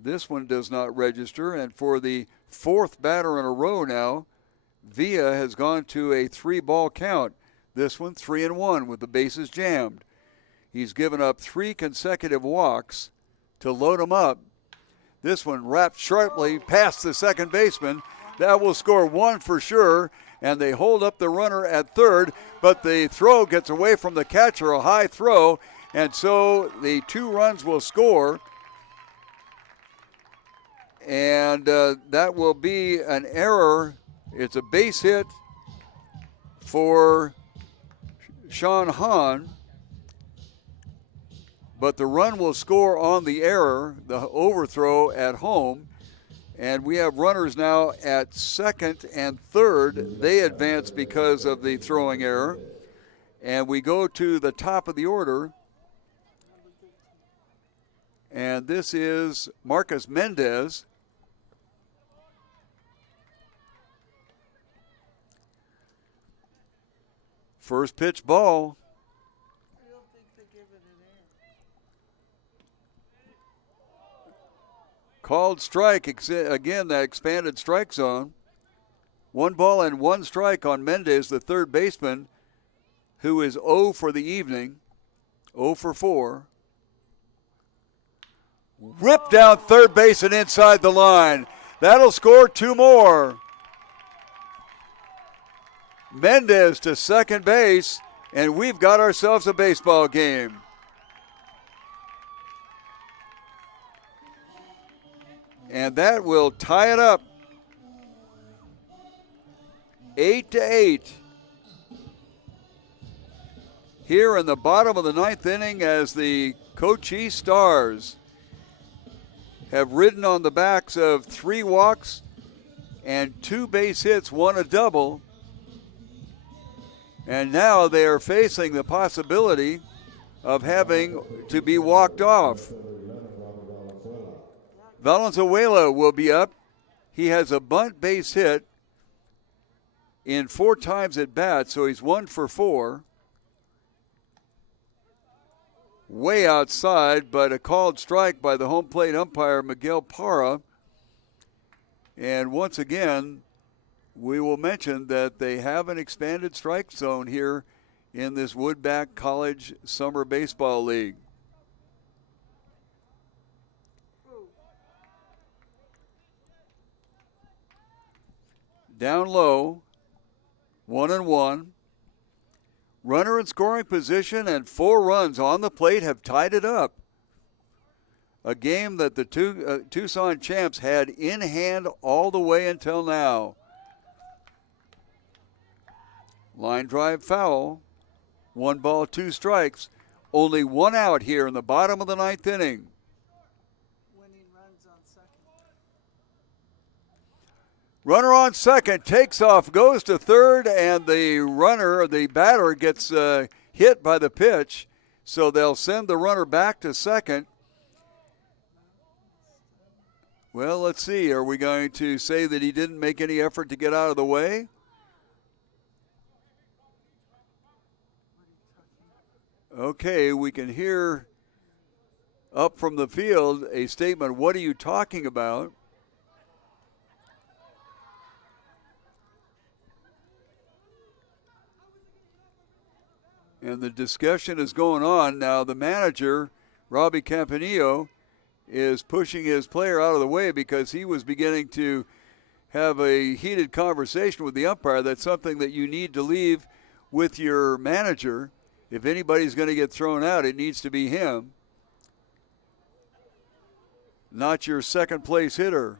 This one does not register, and for the fourth batter in a row now, Villa has gone to a 3-ball count. This one 3-1 with the bases jammed. He's given up 3 consecutive walks to load him up. This one wrapped sharply past the second baseman. That will score 1 for sure, and they hold up the runner at third, but the throw gets away from the catcher, a high throw, and so the 2 runs will score. And that will be an error. It's a base hit for Sean Hahn. but the run will score on the error, the overthrow at home. And we have runners now at second and third. They advance because of the throwing error. And we go to the top of the order. And this is Marcus Mendez. First pitch ball. I don't think they give it an air. Called strike, again, that expanded strike zone. 1 ball and 1 strike on Mendez, the third baseman, who is 0 for the evening, 0 for 4. Ripped down third base and inside the line. That'll score 2 more. Mendez to second base, and we've got ourselves a baseball game. And that will tie it up 8-8 here in the bottom of the 9th inning, as the Cochise Stars have ridden on the backs of 3 walks and 2 base hits, 1 a double. And now they are facing the possibility of having to be walked off. Valenzuela will be up. He has a bunt base hit in 4 times at bat, so he's 1 for 4. Way outside, but a called strike by the home plate umpire, Miguel Parra. And once again, we will mention that they have an expanded strike zone here in this Woodback College Summer Baseball League. Down low, 1-1. Runner in scoring position and 4 runs on the plate have tied it up. A game that the Tucson champs had in hand all the way until now. Line drive foul. 1 ball, 2 strikes. Only 1 out here in the bottom of the 9th inning. Winning runs on second. Runner on second, takes off, goes to third, and the batter gets hit by the pitch. So they'll send the runner back to second. Well, let's see. Are we going to say that he didn't make any effort to get out of the way? Okay, we can hear up from the field a statement, "What are you talking about?" And the discussion is going on. Now the manager, Robbie Campanillo, is pushing his player out of the way because he was beginning to have a heated conversation with the umpire. That's something that you need to leave with your manager. If anybody's going to get thrown out, it needs to be him, not your second place hitter.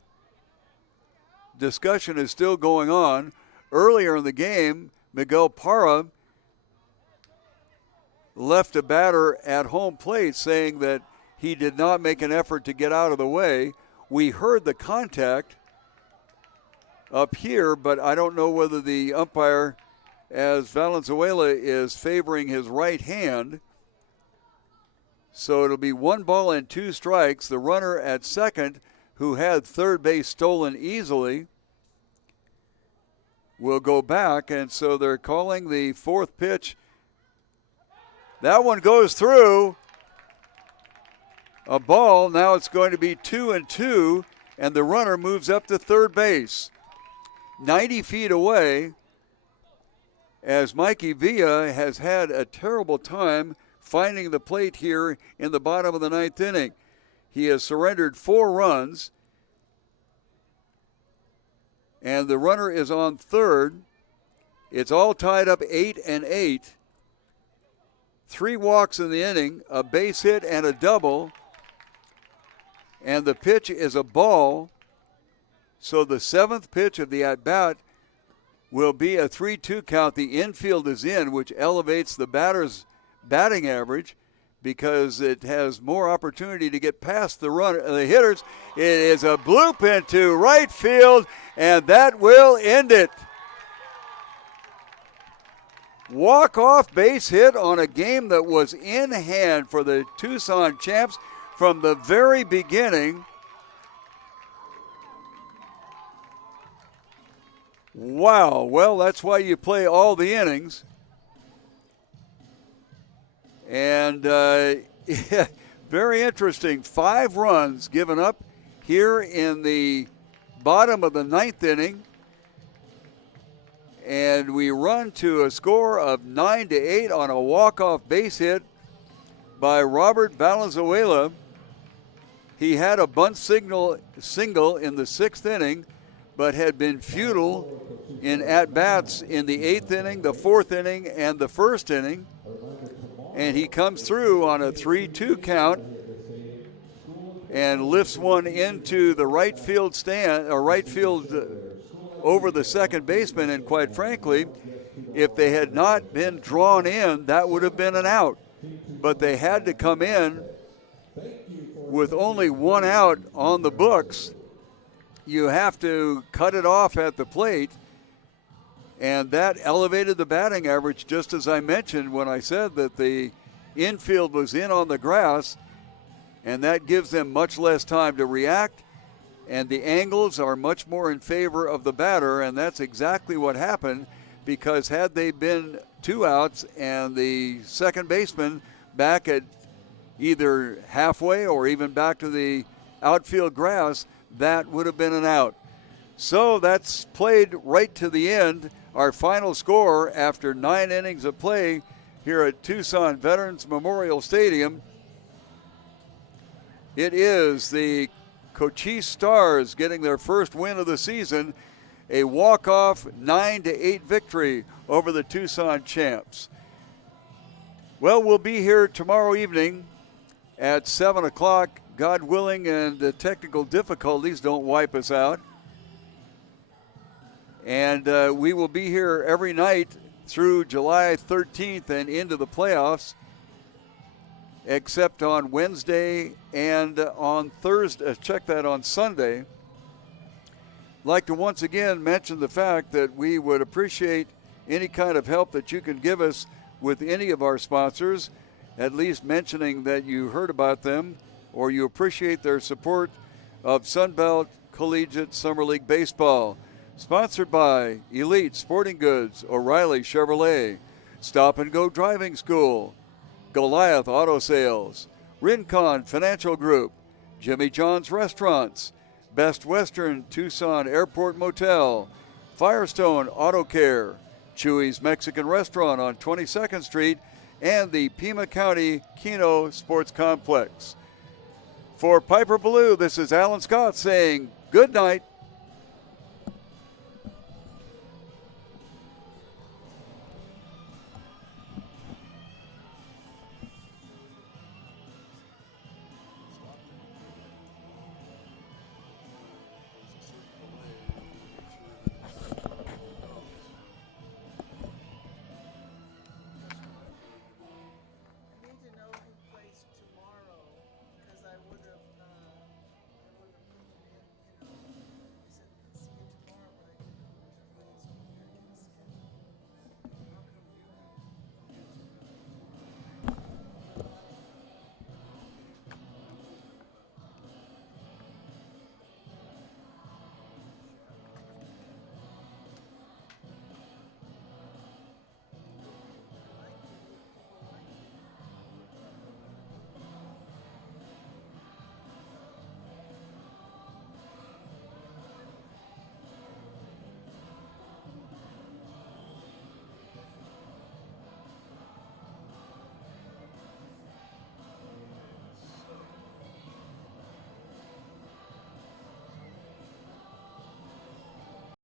Discussion is still going on. Earlier in the game, Miguel Parra left a batter at home plate saying that he did not make an effort to get out of the way. We heard the contact up here, but I don't know whether the umpire, as Valenzuela is favoring his right hand. So it'll be 1 ball and 2 strikes. The runner at second, who had third base stolen easily, will go back, and so they're calling the 4th pitch. That one goes through. A ball. Now it's going to be 2-2, and the runner moves up to third base. 90 feet away, as Mikey Villa has had a terrible time finding the plate here in the bottom of the 9th inning. He has surrendered 4 runs, and the runner is on third. It's all tied up 8-8. 3 walks in the inning, a base hit and a double, and the pitch is a ball. So the 7th pitch of the at-bat will be a 3-2 count. The infield is in, which elevates the batter's batting average because it has more opportunity to get past the hitters. It is a bloop into right field, and that will end it. Walk-off base hit on a game that was in hand for the Tucson Champs from the very beginning. Wow, well, that's why you play all the innings. And yeah, very interesting. 5 runs given up here in the bottom of the 9th inning. And we run to a score of 9-8 on a walk-off base hit by Robert Valenzuela. He had a bunt single in the 6th inning, but had been futile in at-bats in the 8th inning, the 4th inning, and the 1st inning. And he comes through on a 3-2 count and lifts one into the right field stand, or right field over the second baseman. And quite frankly, if they had not been drawn in, that would have been an out. But they had to come in with only 1 out on the books. You have to cut it off at the plate, and that elevated the batting average, just as I mentioned when I said that the infield was in on the grass, and that gives them much less time to react, and the angles are much more in favor of the batter, and that's exactly what happened, because had they been 2 outs and the second baseman back at either halfway or even back to the outfield grass, that would have been an out. So that's played right to the end. Our final score after 9 innings of play here at Tucson Veterans Memorial Stadium, it is the Cochise Stars getting their first win of the season, a walk-off 9-8 victory over the Tucson Champs. Well, we'll be here tomorrow evening at 7 o'clock, God willing, and the technical difficulties don't wipe us out. And we will be here every night through July 13th and into the playoffs, except on Wednesday and on Thursday. Check that on Sunday. I'd like to once again mention the fact that we would appreciate any kind of help that you can give us with any of our sponsors, at least mentioning that you heard about them or you appreciate their support of Sunbelt Collegiate Summer League Baseball. Sponsored by Elite Sporting Goods, O'Reilly Chevrolet, Stop and Go Driving School, Goliath Auto Sales, Rincon Financial Group, Jimmy John's Restaurants, Best Western Tucson Airport Motel, Firestone Auto Care, Chewy's Mexican Restaurant on 22nd Street, and the Pima County Kino Sports Complex. For Piper Blue, this is Alan Scott saying good night.